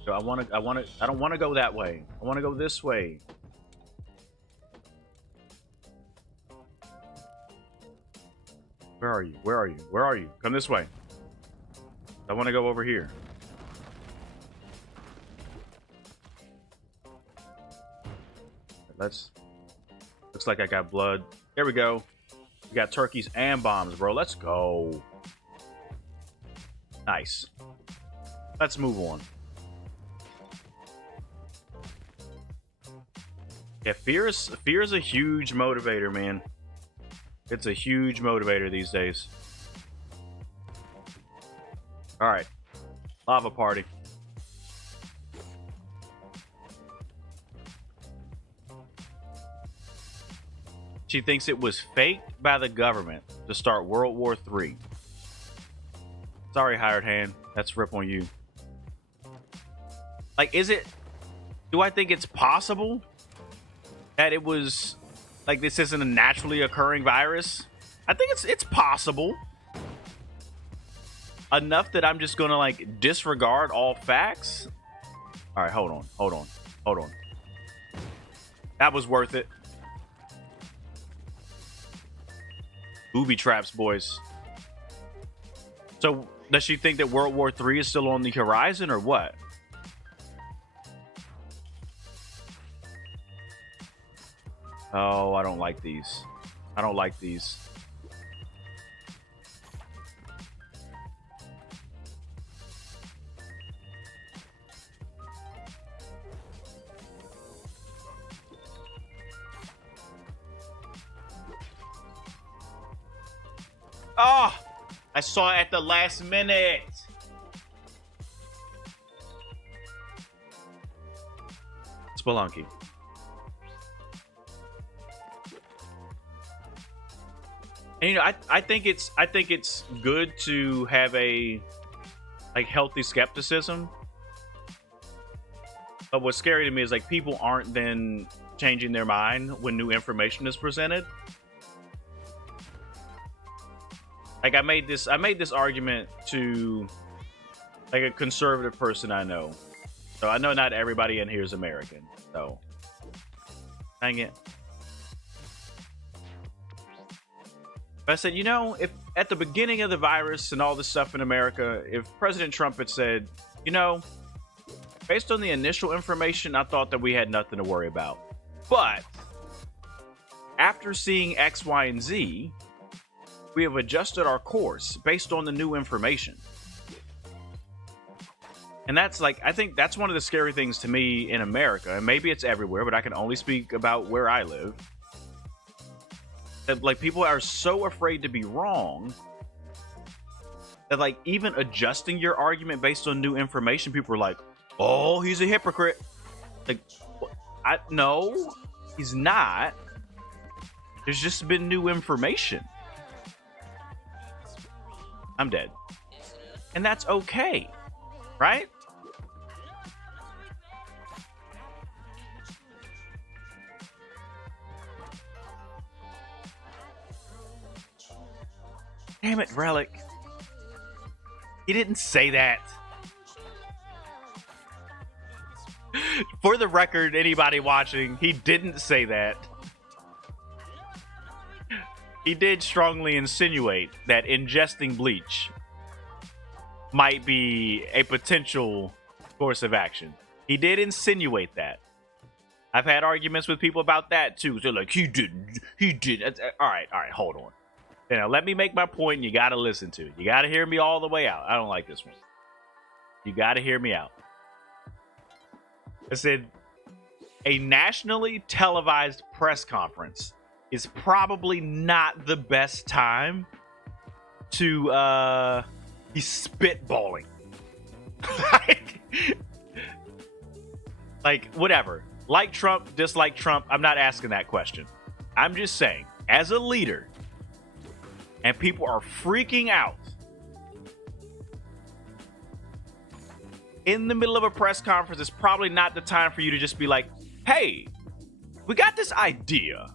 So I don't want to go that way. I want to go this way. Where are you? Where are you? Where are you? Come this way. I want to go over here. Looks like I got blood. There we go. We got turkeys and bombs, bro. Let's go. Nice. Let's move on. Yeah, fear is a huge motivator, man. It's a huge motivator these days. All right, lava party. She thinks it was faked by the government to start World War III. Sorry, hired hand. That's rip on you. Like, do I think it's possible that it was, like, this isn't a naturally occurring virus? I think it's possible. Enough that I'm just gonna, like, disregard all facts. All right, hold on. That was worth it. Booby traps, boys. So, does she think that World War III is still on the horizon, or what? Oh, I don't like these. I don't like these. Oh, I saw it at the last minute. Spelunky. And, you know, I think it's good to have a, like, healthy skepticism. But what's scary to me is, like, people aren't then changing their mind when new information is presented. Like I made this argument to like a conservative person I know. So I know not everybody in here is American. So dang it. But I said, you know, if at the beginning of the virus and all this stuff in America, if President Trump had said, you know, based on the initial information, I thought that we had nothing to worry about. But after seeing X, Y, and Z, we have adjusted our course based on the new information. And that's like, I think that's one of the scary things to me in America. And maybe it's everywhere, but I can only speak about where I live. That like people are so afraid to be wrong that like even adjusting your argument based on new information, people are like, oh, he's a hypocrite. Like, no, he's not. There's just been new information. I'm dead. And that's okay, right? Damn it, Relic. He didn't say that. For the record, anybody watching, he didn't say that. He did strongly insinuate that ingesting bleach might be a potential course of action. He did insinuate that. I've had arguments with people about that too. They're like, he didn't. All right, hold on. You know, let me make my point, and you got to listen to it. You got to hear me all the way out. I don't like this one. You got to hear me out. I said, a nationally televised press conference is probably not the best time to be spitballing. like, whatever. Like Trump, dislike Trump, I'm not asking that question. I'm just saying, as a leader, and people are freaking out in the middle of a press conference, it's probably not the time for you to just be like, hey, we got this idea.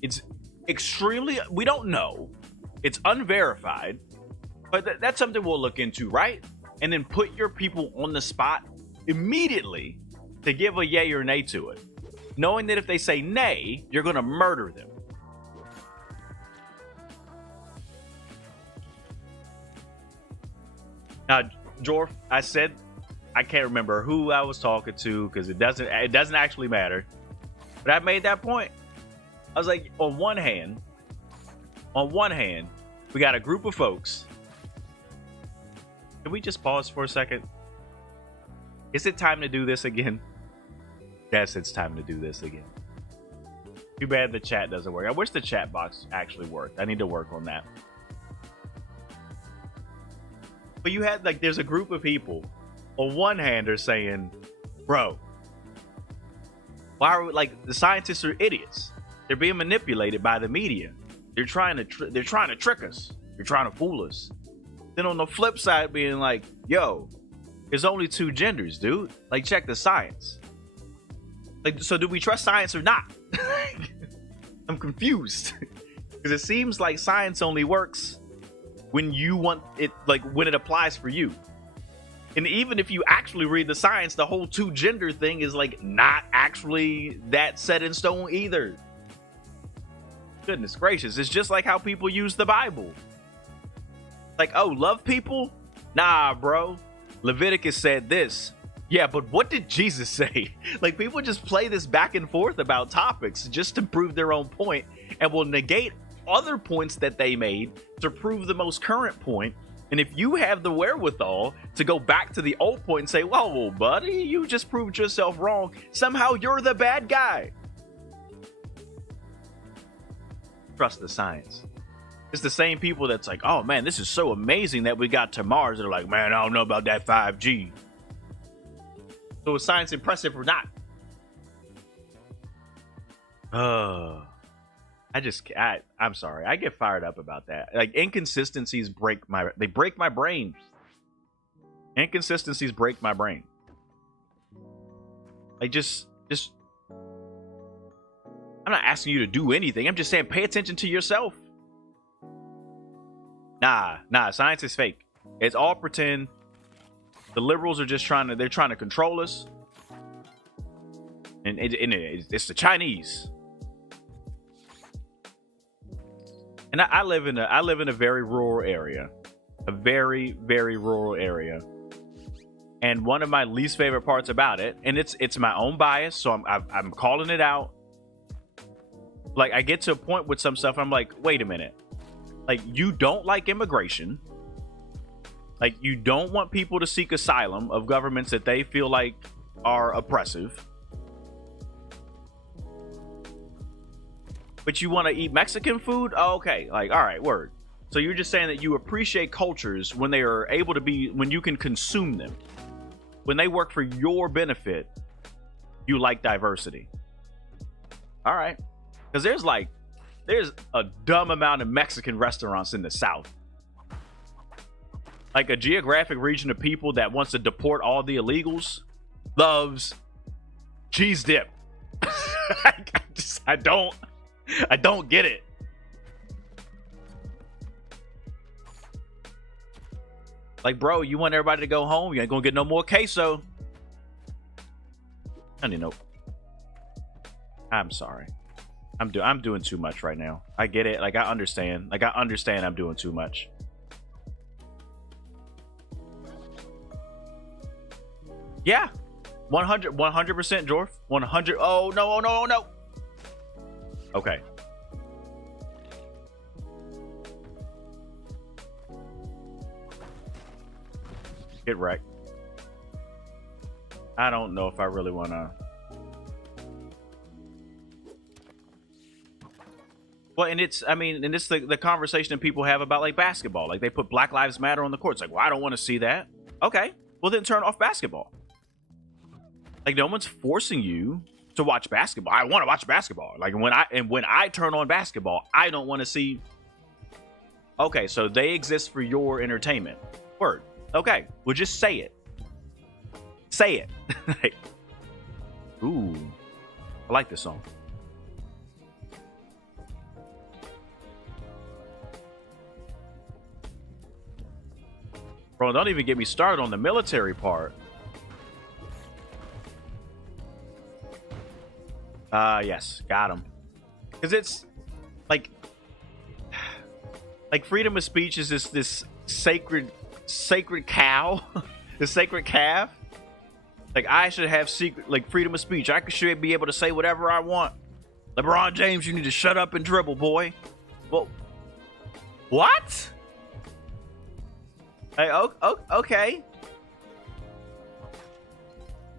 It's extremely, we don't know. It's unverified, but that's something we'll look into, right? And then put your people on the spot immediately to give a yay or nay to it, knowing that if they say nay, you're going to murder them. Now, Jorf, I said, I can't remember who I was talking to because it doesn't actually matter. But I made that point. I was like, on one hand, we got a group of folks. Can we just pause for a second? Is it time to do this again? Yes, it's time to do this again. Too bad the chat doesn't work. I wish the chat box actually worked. I need to work on that. But you had, like, there's a group of people. On one hand, are saying, bro, why are we, like, the scientists are idiots. They're being manipulated by the media. They're trying to trick us. They're trying to fool us. Then on the flip side, being like, yo, there's only two genders, dude. Like, check the science. Like, so do we trust science or not? I'm confused. Because it seems like science only works when you want it, like when it applies for you. And even if you actually read the science, the whole two gender thing is like not actually that set in stone either. Goodness gracious. It's just like how people use the Bible. Like, oh, love people? Nah, bro. Leviticus said this. Yeah, but what did Jesus say? Like, people just play this back and forth about topics just to prove their own point and will negate other points that they made to prove the most current point. And if you have the wherewithal to go back to the old point and say, whoa, buddy, you just proved yourself wrong, somehow you're the bad guy. Trust the science. It's the same people that's like, oh man, this is so amazing that we got to Mars. They're like, man, I don't know about that 5G. So is science impressive or not? I'm sorry. I get fired up about that. Like, inconsistencies break my brain. Inconsistencies break my brain. Like, just I'm not asking you to do anything. I'm just saying pay attention to yourself. Nah, science is fake. It's all pretend. The liberals are just trying to control us. And it's the Chinese. And I live in a very rural area. A very, very rural area. And one of my least favorite parts about it, and it's my own bias, so I'm calling it out. Like, I get to a point with some stuff, I'm like, wait a minute. Like, you don't like immigration. Like, you don't want people to seek asylum of governments that they feel like are oppressive. But you want to eat Mexican food? Oh, okay. Like, all right, word. So you're just saying that you appreciate cultures when they are able to be, when you can consume them. When they work for your benefit, you like diversity. All right. Because there's a dumb amount of Mexican restaurants in the South. Like, a geographic region of people that wants to deport all the illegals loves cheese dip. I don't get it. Like, bro, you want everybody to go home? You ain't gonna get no more queso. Honey, nope. I'm sorry. I'm doing too much right now. I get it. Like, I understand. Like, I understand I'm doing too much. Yeah. 100%, Jorf. 100. Oh, no, oh, no, oh, no. Okay. Get wrecked. I don't know if I really want to. Well, and it's the conversation that people have about, like, basketball. Like, they put Black Lives Matter on the court. It's like, well, I don't want to see that. Okay. Well, then turn off basketball. Like, no one's forcing you to watch basketball. I want to watch basketball. Like, when I turn on basketball, I don't want to see. Okay, so they exist for your entertainment. Word. Okay, well, just say it. Say it. Like, ooh, I like this song. Bro, don't even get me started on the military part. Yes, got him. Because it's like freedom of speech is this sacred cow, the sacred calf. Like, I should have freedom of speech. I should be able to say whatever I want. LeBron James, you need to shut up and dribble, boy. Well, what? Hey, okay.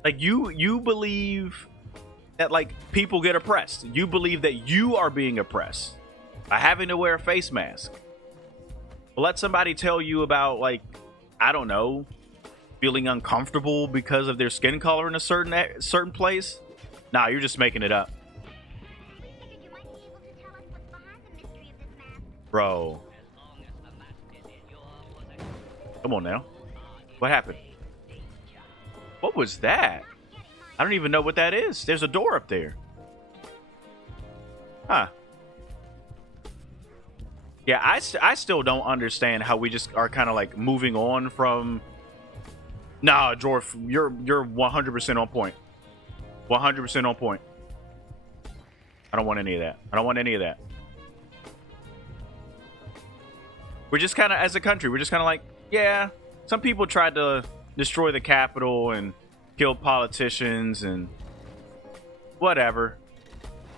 Like, you believe that, like, people get oppressed. You believe that you are being oppressed by having to wear a face mask. Well, let somebody tell you about, like, I don't know, feeling uncomfortable because of their skin color in a certain place. Nah, you're just making it up. Bro. Come on now. What happened? What was that? I don't even know what that is. There's a door up there. Huh. Yeah, I still don't understand how we just are kind of like moving on from. Nah, Jorf, you're 100% on point. 100% on point. I don't want any of that. I don't want any of that. We're just kind of, as a country, we're just kind of like, yeah, some people tried to destroy the Capitol and kill politicians and whatever.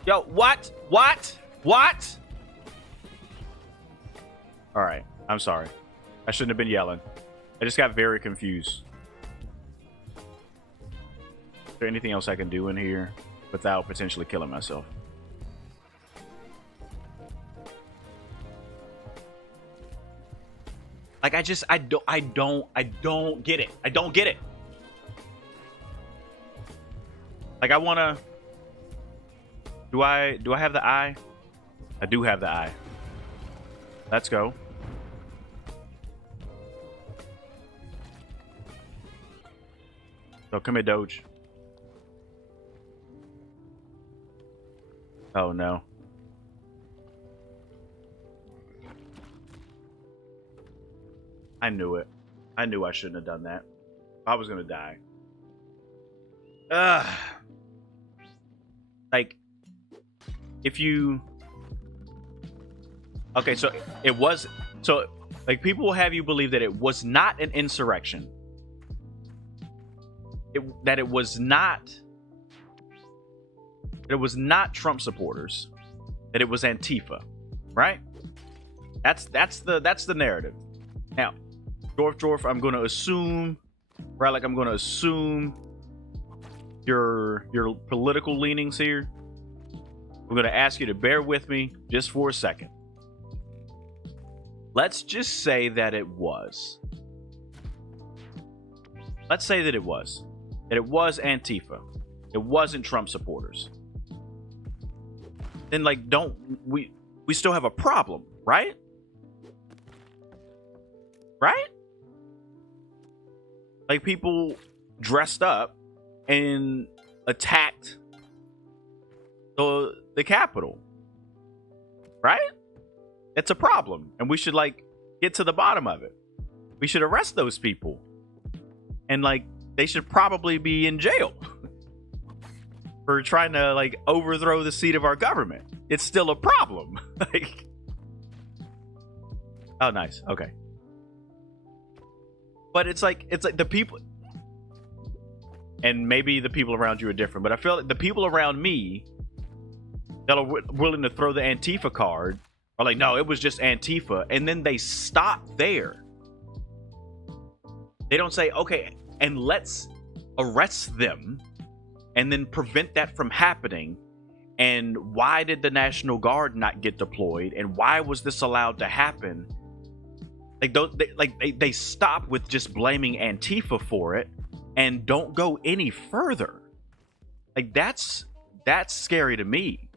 Yo, what? All right, I'm sorry. I shouldn't have been yelling. I just got very confused. Is there anything else I can do in here without potentially killing myself? Like, I don't get it. I don't get it. Like, I wanna. Do I have the eye? I do have the eye. Let's go. So come here, Doge. Oh no. I knew it. I knew I shouldn't have done that. I was gonna die. Ugh. Like, if you... Okay, so it was... So, like, people will have you believe that it was not an insurrection. That it was not Trump supporters. That it was Antifa, right? That's the narrative. Now, Dorf, I'm going to assume, right? Like, I'm going to assume your political leanings here. I'm going to ask you to bear with me just for a second. Let's just say that it was. Let's say that it was. That it was Antifa. It wasn't Trump supporters. Then, like, we still have a problem, right? Right? Like, people dressed up and attacked the Capitol, right? It's a problem, and we should, like, get to the bottom of it. We should arrest those people, and, like, they should probably be in jail for trying to, like, overthrow the seat of our government. It's still a problem. Like, oh, nice. Okay. But it's like the people, and maybe the people around you are different, but I feel like the people around me that are willing to throw the Antifa card are like, no, it was just Antifa. And then they stop there. They don't say, okay, and let's arrest them and then prevent that from happening. And why did the National Guard not get deployed? And why was this allowed to happen? They stop with just blaming Antifa for it and don't go any further. Like, that's scary to me.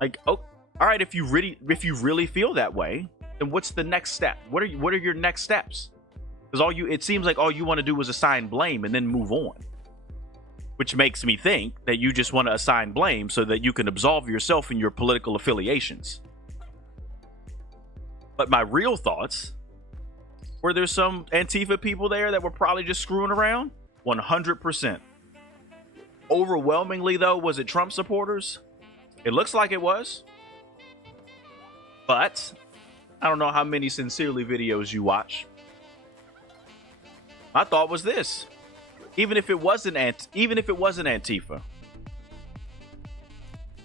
Like, oh, all right, if you really feel that way, then what's the next step? What are your next steps? Because it seems like all you want to do is assign blame and then move on. Which makes me think that you just want to assign blame so that you can absolve yourself in your political affiliations. But my real thoughts, were there some Antifa people there that were probably just screwing around? 100%. Overwhelmingly, though, was it Trump supporters? It looks like it was. But I don't know how many Sincerely videos you watch. My thought was this. Even if it wasn't Antifa.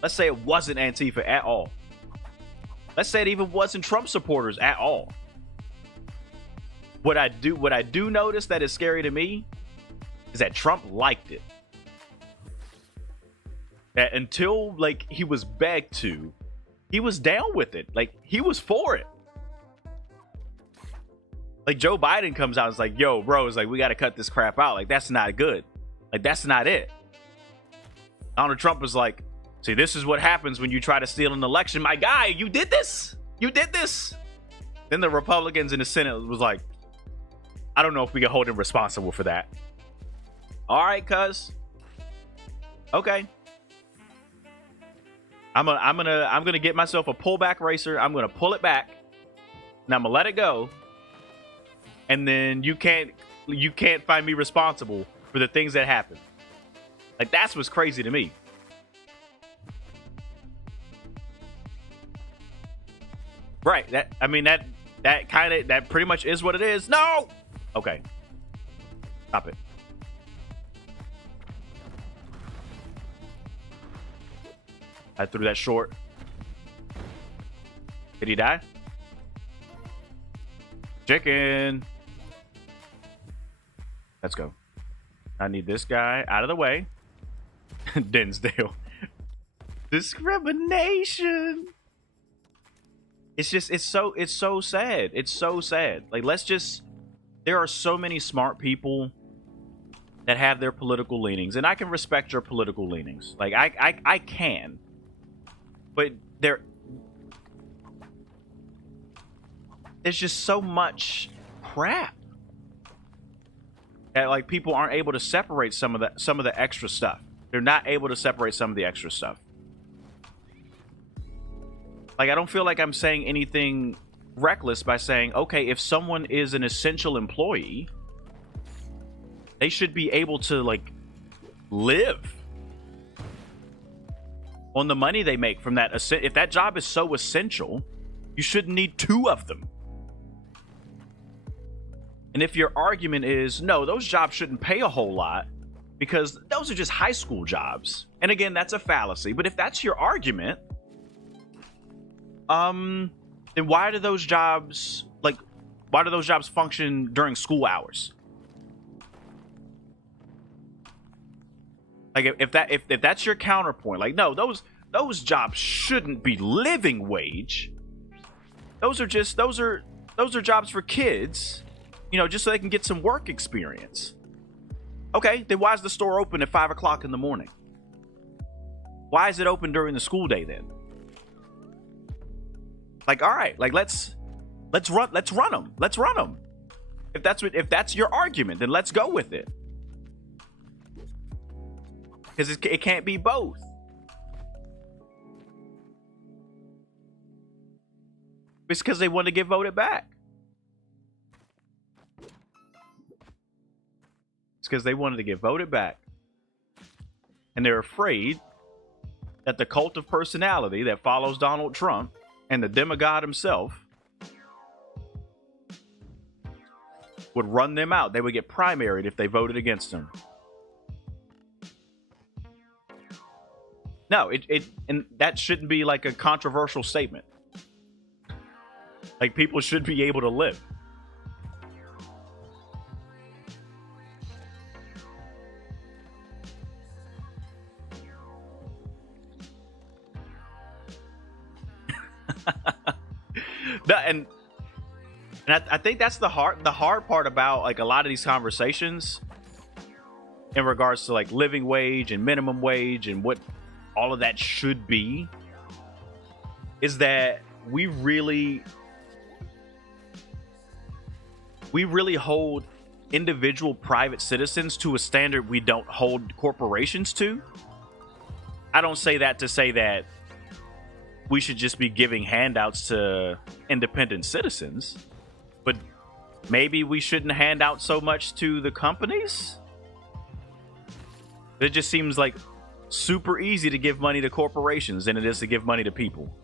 Let's say it wasn't Antifa at all. Let's say it even wasn't Trump supporters at all. What I do notice that is scary to me is that Trump liked it. That until, like, he was begged to, he was down with it. Like, he was for it. Like, Joe Biden comes out and is like, yo, bro, it's like, we got to cut this crap out. Like, that's not good. Like, that's not it. Donald Trump was like, see, this is what happens when you try to steal an election. My guy, you did this. You did this. Then the Republicans in the Senate was like, I don't know if we can hold him responsible for that. All right, cuz. Okay. I'm gonna get myself a pullback racer. I'm gonna pull it back. And I'm gonna let it go. And then you can't find me responsible for the things that happen. Like, that's what's crazy to me. Right. That pretty much is what it is. No. Okay. Stop it. I threw that short. Did he die? Chicken. Let's go. I need this guy out of the way. Dinsdale. Discrimination. It's so sad. It's so sad. Like, there are so many smart people that have their political leanings, and I can respect your political leanings. Like, I can. But there's just so much crap that, like, people aren't able to separate some of the extra stuff. They're not able to separate some of the extra stuff. Like, I don't feel like I'm saying anything reckless by saying, okay, if someone is an essential employee, they should be able to like live on the money they make from that. If that job is so essential, you shouldn't need two of them. And if your argument is, no, those jobs shouldn't pay a whole lot because those are just high school jobs. And again, that's a fallacy. But if that's your argument, then why do those jobs function during school hours? Like if that's your counterpoint, like, no, those jobs shouldn't be living wage. Those are jobs for kids, you know, just so they can get some work experience. Okay, then why is the store open at 5 o'clock in the morning? Why is it open during the school day then? Like, all right, like let's run them. If that's your argument, then let's go with it. Because it can't be both. It's because they want to get voted back. It's because they wanted to get voted back. And they're afraid that the cult of personality that follows Donald Trump and the demigod himself would run them out. They would get primaried if they voted against him. No, and that shouldn't be like a controversial statement. Like, people should be able to live. and I think that's the hard part about like a lot of these conversations in regards to like living wage and minimum wage and what all of that should be, is that we really hold individual private citizens to a standard we don't hold corporations to. I don't say that to say that we should just be giving handouts to independent citizens, but maybe we shouldn't hand out so much to the companies. It just seems like super easy to give money to corporations than it is to give money to people.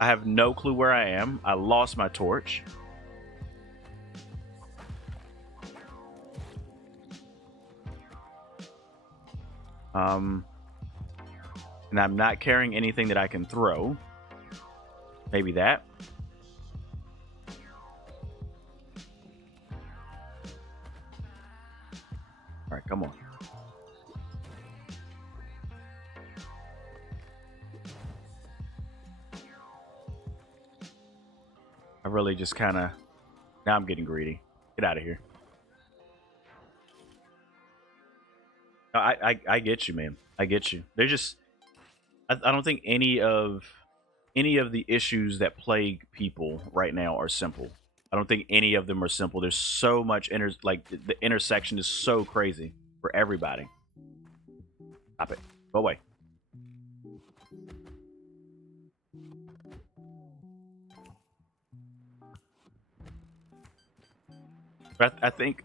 I have no clue where I am. I lost my torch. And I'm not carrying anything that I can throw. Maybe that. All right, come on. I really just kind of... Now I'm getting greedy. Get out of here. I get you, man. I get you. They're just... I don't think any of the issues that plague people right now are simple. I don't think any of them are simple. There's so much the intersection is so crazy for everybody. Stop it. Go away. But I think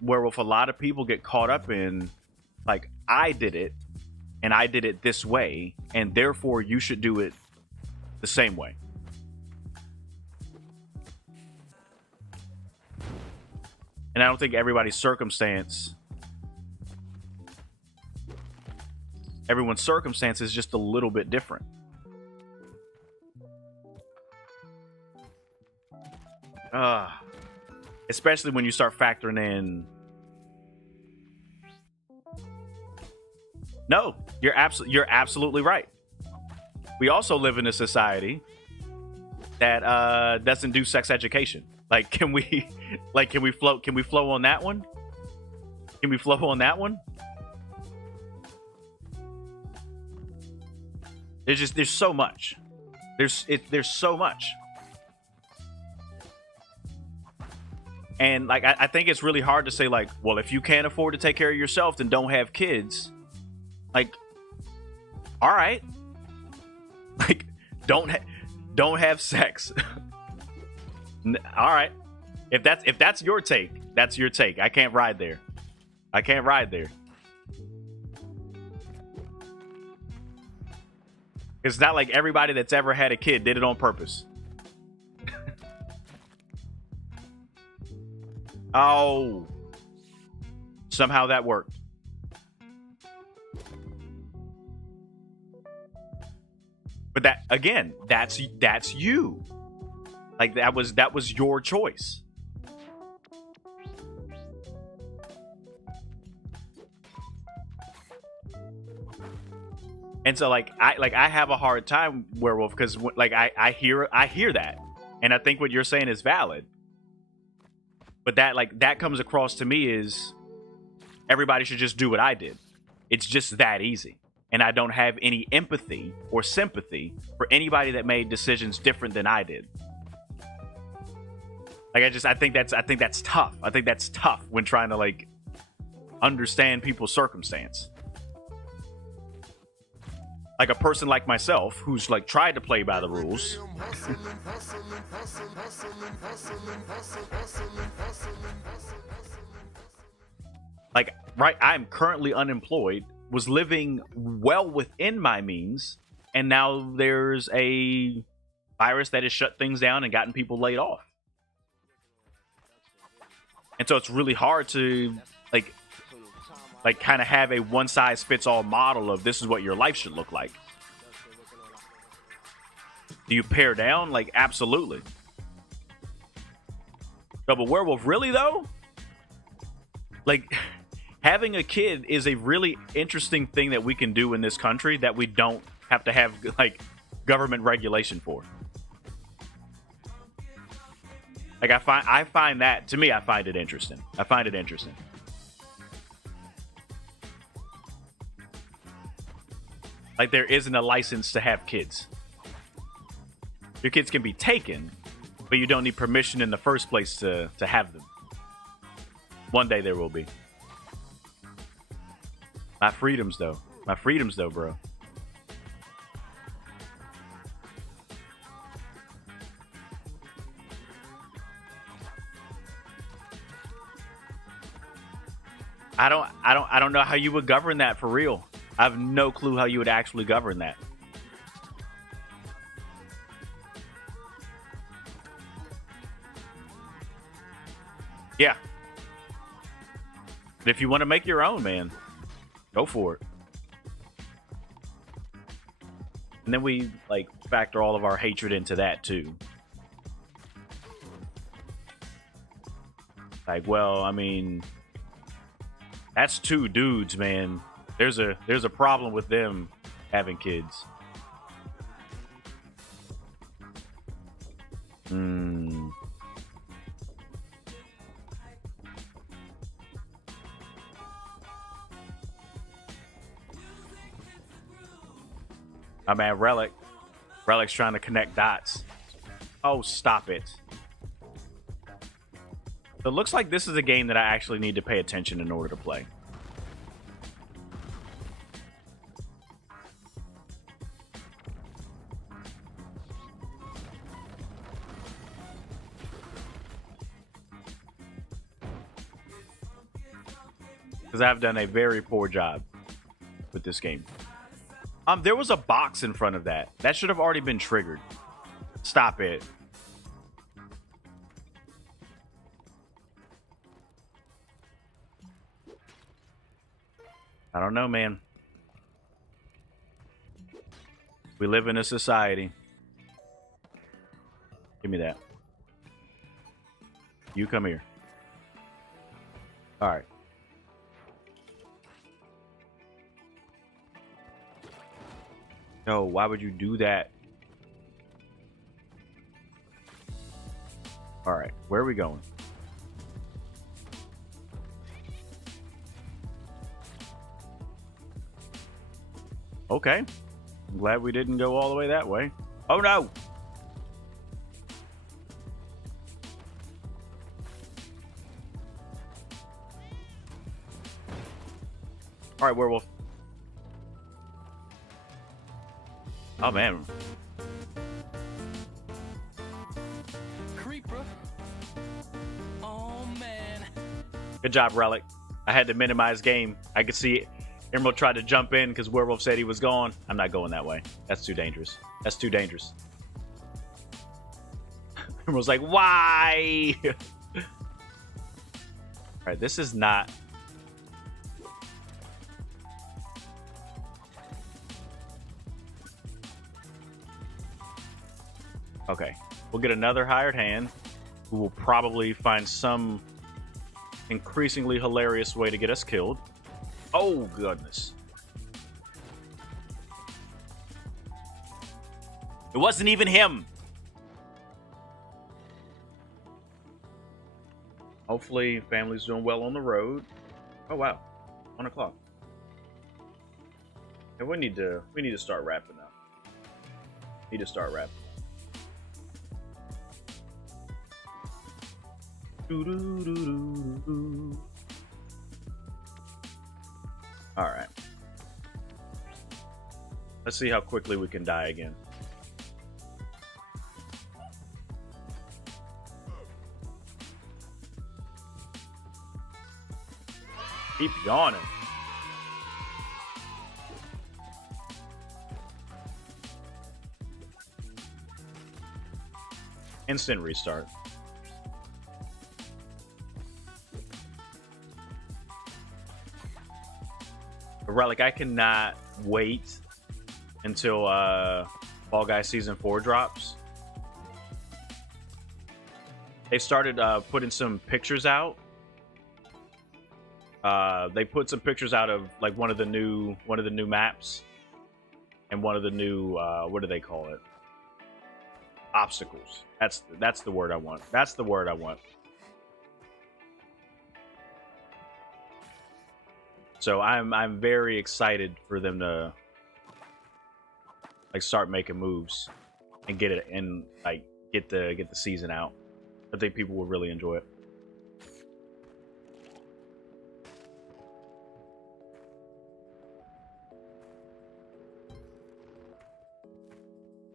where with a lot of people get caught up in, like, I did it and I did it this way, and therefore you should do it the same way. And I don't think everyone's circumstance is just a little bit different. Especially when you start factoring in. No, you're absolutely right. We also live in a society that doesn't do sex education. Like, can we flow on that one? Can we flow on that one? There's so much. There's so much. And like I think it's really hard to say, like, well, if you can't afford to take care of yourself, then don't have kids. Like, all right. Like, don't have sex. All right. If that's your take, that's your take. I can't ride there. I can't ride there. It's not like everybody that's ever had a kid did it on purpose. Oh. Somehow that worked. But that, again, that's you. Like, that was your choice. And so I have a hard time, Werewolf, because I hear that, and I think what you're saying is valid. But that comes across to me as everybody should just do what I did. It's just that easy. And I don't have any empathy or sympathy for anybody that made decisions different than I did. I think that's tough. I think that's tough when trying to understand people's circumstance. Like a person like myself who's tried to play by the rules. Right, I'm currently unemployed, was living well within my means, and now there's a virus that has shut things down and gotten people laid off. And so it's really hard to kind of have a one-size-fits-all model of this is what your life should look like. Do you pare down? Absolutely. No, but Werewolf, really though? Having a kid is a really interesting thing that we can do in this country that we don't have to have government regulation for. I find that, to me, I find it interesting. I find it interesting. There isn't a license to have kids. Your kids can be taken, but you don't need permission in the first place to have them. One day there will be. My freedoms, though. My freedoms, though, bro. I don't know how you would govern that for real. I have no clue how you would actually govern that. Yeah. But if you want to make your own, man, go for it. And then we factor all of our hatred into that too. Well, I mean, that's two dudes, man. There's a problem with them having kids. My man Relic's trying to connect dots. Oh, stop it. So it looks like this is a game that I actually need to pay attention in order to play. Because I've done a very poor job with this game. There was a box in front of that. That should have already been triggered. Stop it. I don't know, man. We live in a society. Give me that. You come here. All right. No, why would you do that? All right, where are we going? Okay. I'm glad we didn't go all the way that way. Oh, no. All right, Werewolf. Oh man. Creeper. Oh man. Good job, Relic. I had to minimize game. I could see Emerald tried to jump in because Werewolf said he was gone. I'm not going that way. That's too dangerous. That's too dangerous. Emerald's like, why? Alright, this is not... Okay. We'll get another hired hand who will probably find some increasingly hilarious way to get us killed. Oh, goodness. It wasn't even him. Hopefully, family's doing well on the road. Oh, wow. 1 o'clock. And we need to start wrapping up. Need to start wrapping. All right. Let's see how quickly we can die again. Keep yawning. Instant restart. Relic, I cannot wait until Fall Guys Season 4 drops. They started putting some pictures out. They put some pictures out of like one of the new maps and one of the new what do they call it? Obstacles. That's the word I want. That's the word I want. So I'm very excited for them to like start making moves and get it and like get the season out. I think people will really enjoy it.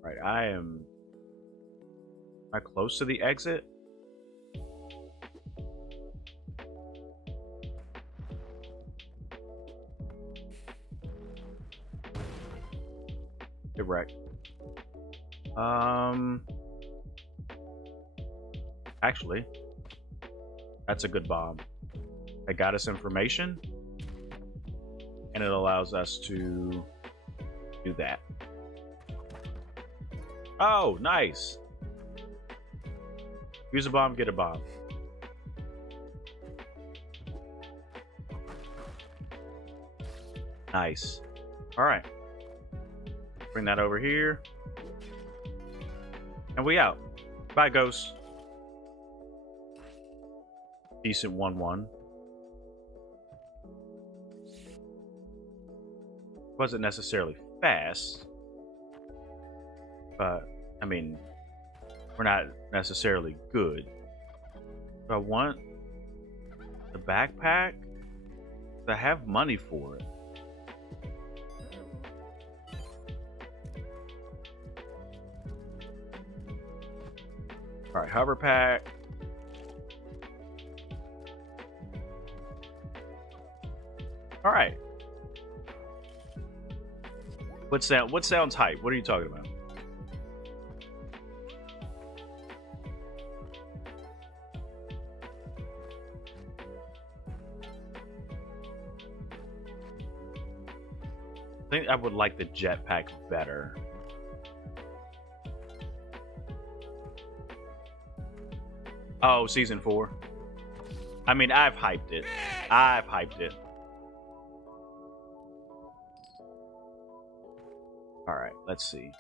All right, am I close to the exit? Get wrecked. Actually, that's a good bomb. It got us information, and it allows us to do that. Oh, nice. Use a bomb, get a bomb. Nice. All right. Bring that over here. And we out. Bye, Ghost. Decent 1-1. Wasn't necessarily fast. But, I mean, we're not necessarily good. Do I want the backpack? I have money for it. All right, hover pack. All right. What sounds hype? What are you talking about? I think I would like the jetpack better. Oh, season 4. I mean, I've hyped it. I've hyped it. All right, let's see.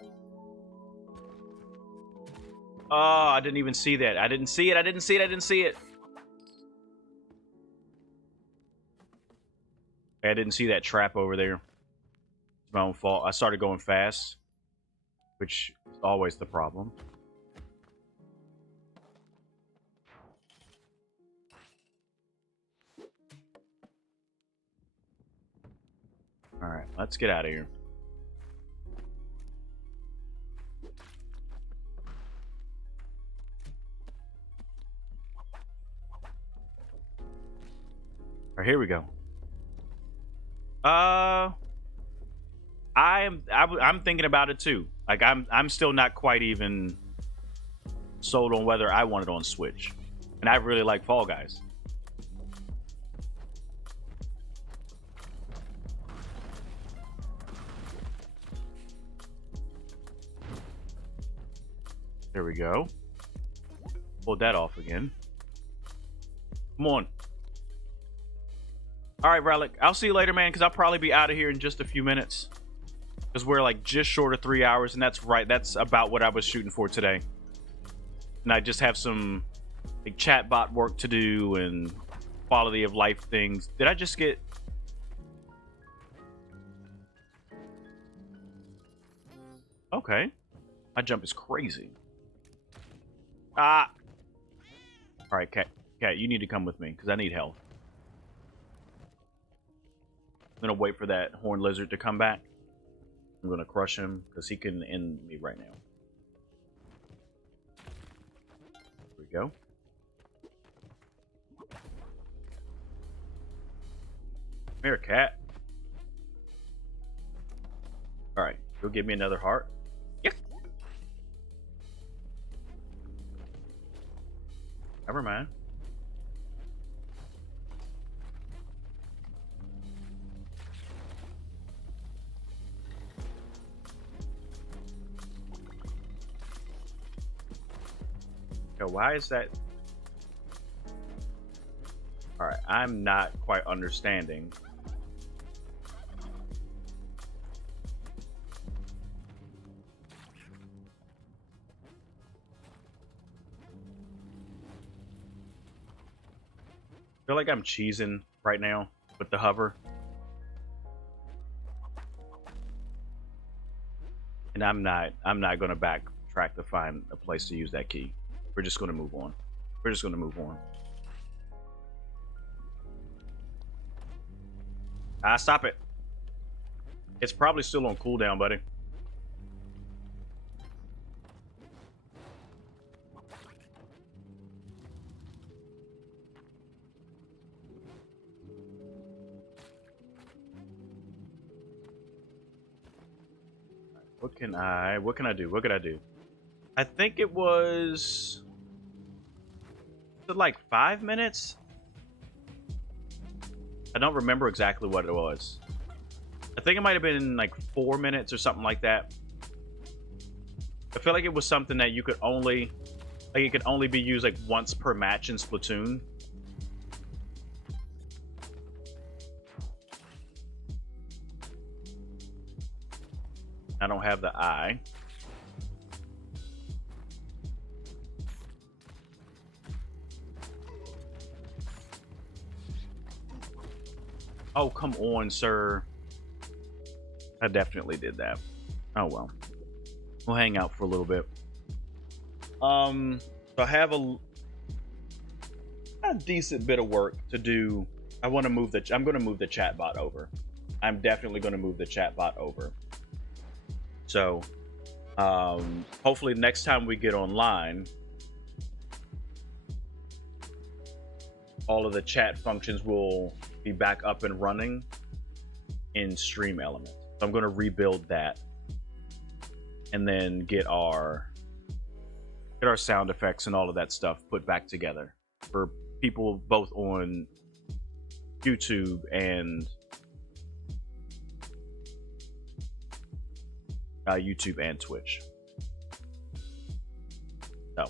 Oh, I didn't even see that. I didn't see it. I didn't see it. I didn't see it. I didn't see that trap over there. It's my own fault. I started going fast, which is always the problem. All right, let's get out of here. right, here we go. I'm thinking about it too. Like I'm still not quite even sold on whether I want it on Switch, and I really like Fall Guys. There we go. Pulled that off again. Come on. All right, Relic. I'll see you later, man, because I'll probably be out of here in just a few minutes. Because we're like just short of 3 hours, and that's right. That's about what I was shooting for today. And I just have some like chatbot work to do and quality of life things. Did I just get... Okay. My jump is crazy. Ah! Alright, Cat, you need to come with me, because I need health. I'm going to wait for that horned lizard to come back. I'm going to crush him, because he can end me right now. There we go. Come here, cat. Alright, go give me another heart. Yeah. Never mind. Yo, why is that? Alright, I'm not quite understanding. I feel like I'm cheesing right now with the hover. And I'm not gonna backtrack to find a place to use that key. We're just gonna move on. We're just gonna move on. Ah, stop it. It's probably still on cooldown, buddy. What can I do? What could I do? I think it was like 5 minutes. I don't remember exactly what it was. I think it might have been like 4 minutes or something like that. I feel like it was something that you could only, like it could only be used like once per match in Splatoon. I don't have the eye. Oh, come on, sir. I definitely did that. Oh, well. We'll hang out for a little bit. So I have a decent bit of work to do. I'm going to move the chatbot over. I'm definitely going to move the chatbot over. So, hopefully next time we get online, all of the chat functions will be back up and running in Stream Elements. So I'm going to rebuild that and then get our sound effects and all of that stuff put back together for people both on YouTube and Twitch. So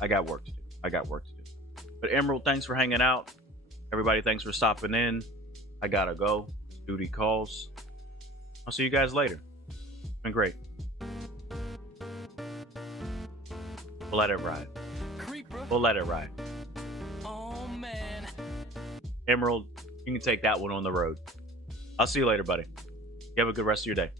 I got work to do. But Emerald, thanks for hanging out. Everybody, thanks for stopping in. I gotta go. Duty calls. I'll see you guys later. It's been great. We'll let it ride. We'll let it ride. Oh man. Emerald, you can take that one on the road. I'll see you later, buddy. You have a good rest of your day.